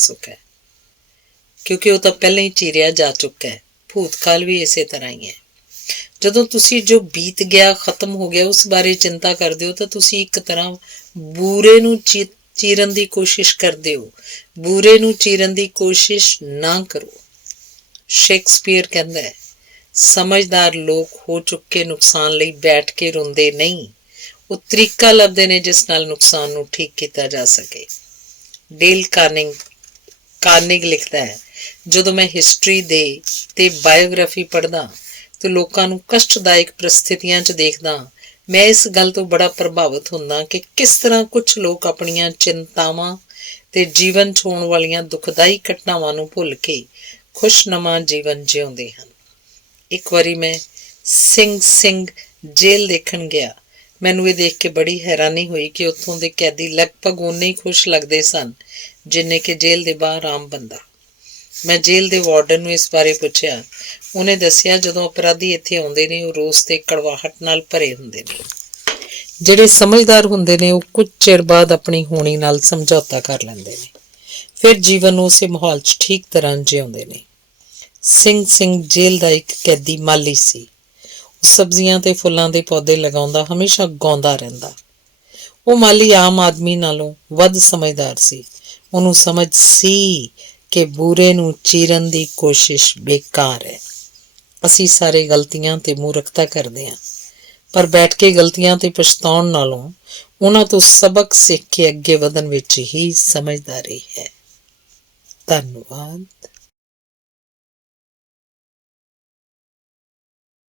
ਚੁੱਕਾ ਹੈ। ਭੂਤਕਾਲ ਵੀ ਇਸੇ ਤਰ੍ਹਾਂ ਹੀ ਹੈ। ਜਦੋਂ ਤੁਸੀਂ ਜੋ ਬੀਤ ਗਿਆ, ਖਤਮ ਹੋ ਗਿਆ, ਉਸ ਬਾਰੇ ਚਿੰਤਾ ਕਰਦੇ ਹੋ ਤਾਂ ਤੁਸੀਂ ਇੱਕ ਤਰ੍ਹਾਂ ਬੂਰੇ ਨੂੰ ਚੀਰਨ ਦੀ ਕੋਸ਼ਿਸ਼ ਕਰਦੇ ਹੋ। ਬੂਰੇ ਨੂੰ ਚੀਰਨ ਦੀ ਕੋਸ਼ਿਸ਼ ਨਾ ਕਰੋ। ਸ਼ੇਕਸਪੀਅਰ ਕਹਿੰਦਾ ਹੈ, ਸਮਝਦਾਰ ਲੋਕ ਹੋ ਚੁੱਕੇ ਨੁਕਸਾਨ ਲਈ ਬੈਠ ਕੇ ਰੋਂਦੇ ਨਹੀਂ, ਉਹ ਤਰੀਕਾ ਲੱਭਦੇ ਨੇ ਜਿਸ ਨਾਲ ਨੁਕਸਾਨ ਨੂੰ ਠੀਕ ਕੀਤਾ ਜਾ ਸਕੇ। ਡੇਲ ਕਾਰਨੇਗ ਲਿਖਦਾ ਹੈ, ਜਦੋਂ ਮੈਂ ਹਿਸਟਰੀ ਤੇ ਬਾਇਓਗ੍ਰਾਫੀ ਪੜ੍ਹਦਾ ਤੇ ਲੋਕਾਂ ਨੂੰ ਕਸ਼ਟਦਾਇਕ ਪ੍ਰਸਥਿਤੀਆਂ 'ਚ ਦੇਖਦਾ, ਮੈਂ ਇਸ ਗੱਲ ਤੋਂ ਬੜਾ ਪ੍ਰਭਾਵਿਤ ਹੁੰਦਾ ਕਿ ਕਿਸ ਤਰ੍ਹਾਂ ਕੁਝ ਲੋਕ ਆਪਣੀਆਂ ਚਿੰਤਾਵਾਂ ਤੇ ਜੀਵਨ 'ਚ ਹੋਣ ਵਾਲੀਆਂ ਦੁਖਦਾਈ ਘਟਨਾਵਾਂ ਨੂੰ ਭੁੱਲ ਕੇ ਖੁਸ਼ਨੁਮਾ ਜੀਵਨ ਜਿਉਂਦੇ ਹਨ। ਇੱਕ ਵਾਰੀ ਮੈਂ ਸਿੰਘ ਜੇਲ੍ਹ ਦੇਖਣ ਗਿਆ। ਮੈਨੂੰ ਇਹ ਦੇਖ ਕੇ ਬੜੀ ਹੈਰਾਨੀ ਹੋਈ ਕਿ ਉੱਥੋਂ ਦੇ ਕੈਦੀ ਲਗਭਗ ਓਨੇ ਹੀ ਖੁਸ਼ ਲੱਗਦੇ ਸਨ ਜਿੰਨੇ ਕਿ ਜੇਲ੍ਹ ਦੇ ਬਾਹਰ ਆਮ ਬੰਦਾ। ਮੈਂ ਜੇਲ੍ਹ ਦੇ ਵਾਰਡਨ ਨੂੰ ਇਸ ਬਾਰੇ ਪੁੱਛਿਆ। ਉਹਨੇ ਦੱਸਿਆ, ਜਦੋਂ ਅਪਰਾਧੀ ਇੱਥੇ ਆਉਂਦੇ ਨੇ ਉਹ ਰੋਸ ਤੇ ਕੜਵਾਹਟ ਨਾਲ ਭਰੇ ਹੁੰਦੇ ਨੇ। ਜਿਹੜੇ ਸਮਝਦਾਰ ਹੁੰਦੇ ਨੇ ਉਹ ਕੁਝ ਚਿਰ ਬਾਅਦ ਆਪਣੀ ਹੋਣੀ ਨਾਲ ਸਮਝੌਤਾ ਕਰ ਲੈਂਦੇ ਨੇ, ਫਿਰ ਜੀਵਨ ਨੂੰ ਉਸੇ ਮਾਹੌਲ 'ਚ ਠੀਕ ਤਰ੍ਹਾਂ ਜਿਉਂਦੇ ਨੇ। ਸਿੰਘ ਜੇਲ੍ਹ ਦਾ ਇੱਕ ਕੈਦੀ ਮਾਲੀ ਸੀ। ਉਹ ਸਬਜ਼ੀਆਂ ਤੇ ਫੁੱਲਾਂ ਦੇ ਪੌਦੇ ਲਗਾਉਂਦਾ, ਹਮੇਸ਼ਾ ਗਾਉਂਦਾ ਰਹਿੰਦਾ। ਉਹ ਮਾਲੀ ਆਮ ਆਦਮੀ ਨਾਲੋਂ ਵੱਧ ਸਮਝਦਾਰ ਸੀ। ਉਹਨੂੰ ਸਮਝ ਸੀ ਕਿ ਬੁਰੇ ਨੂੰ ਚੀਰਨ ਦੀ ਕੋਸ਼ਿਸ਼ ਬੇਕਾਰ ਹੈ। ਅਸੀਂ ਸਾਰੇ ਗਲਤੀਆਂ ਤੇ ਮੂਰਖਤਾ ਕਰਦੇ ਹਾਂ, ਪਰ ਬੈਠ ਕੇ ਗਲਤੀਆਂ ਤੇ ਪਛਤਾਉਣ ਨਾਲੋਂ ਉਹਨਾਂ ਤੋਂ ਸਬਕ ਸਿੱਖ ਕੇ ਅੱਗੇ ਵਧਣ ਵਿੱਚ ਹੀ ਸਮਝਦਾਰੀ ਹੈ। ਧੰਨਵਾਦ।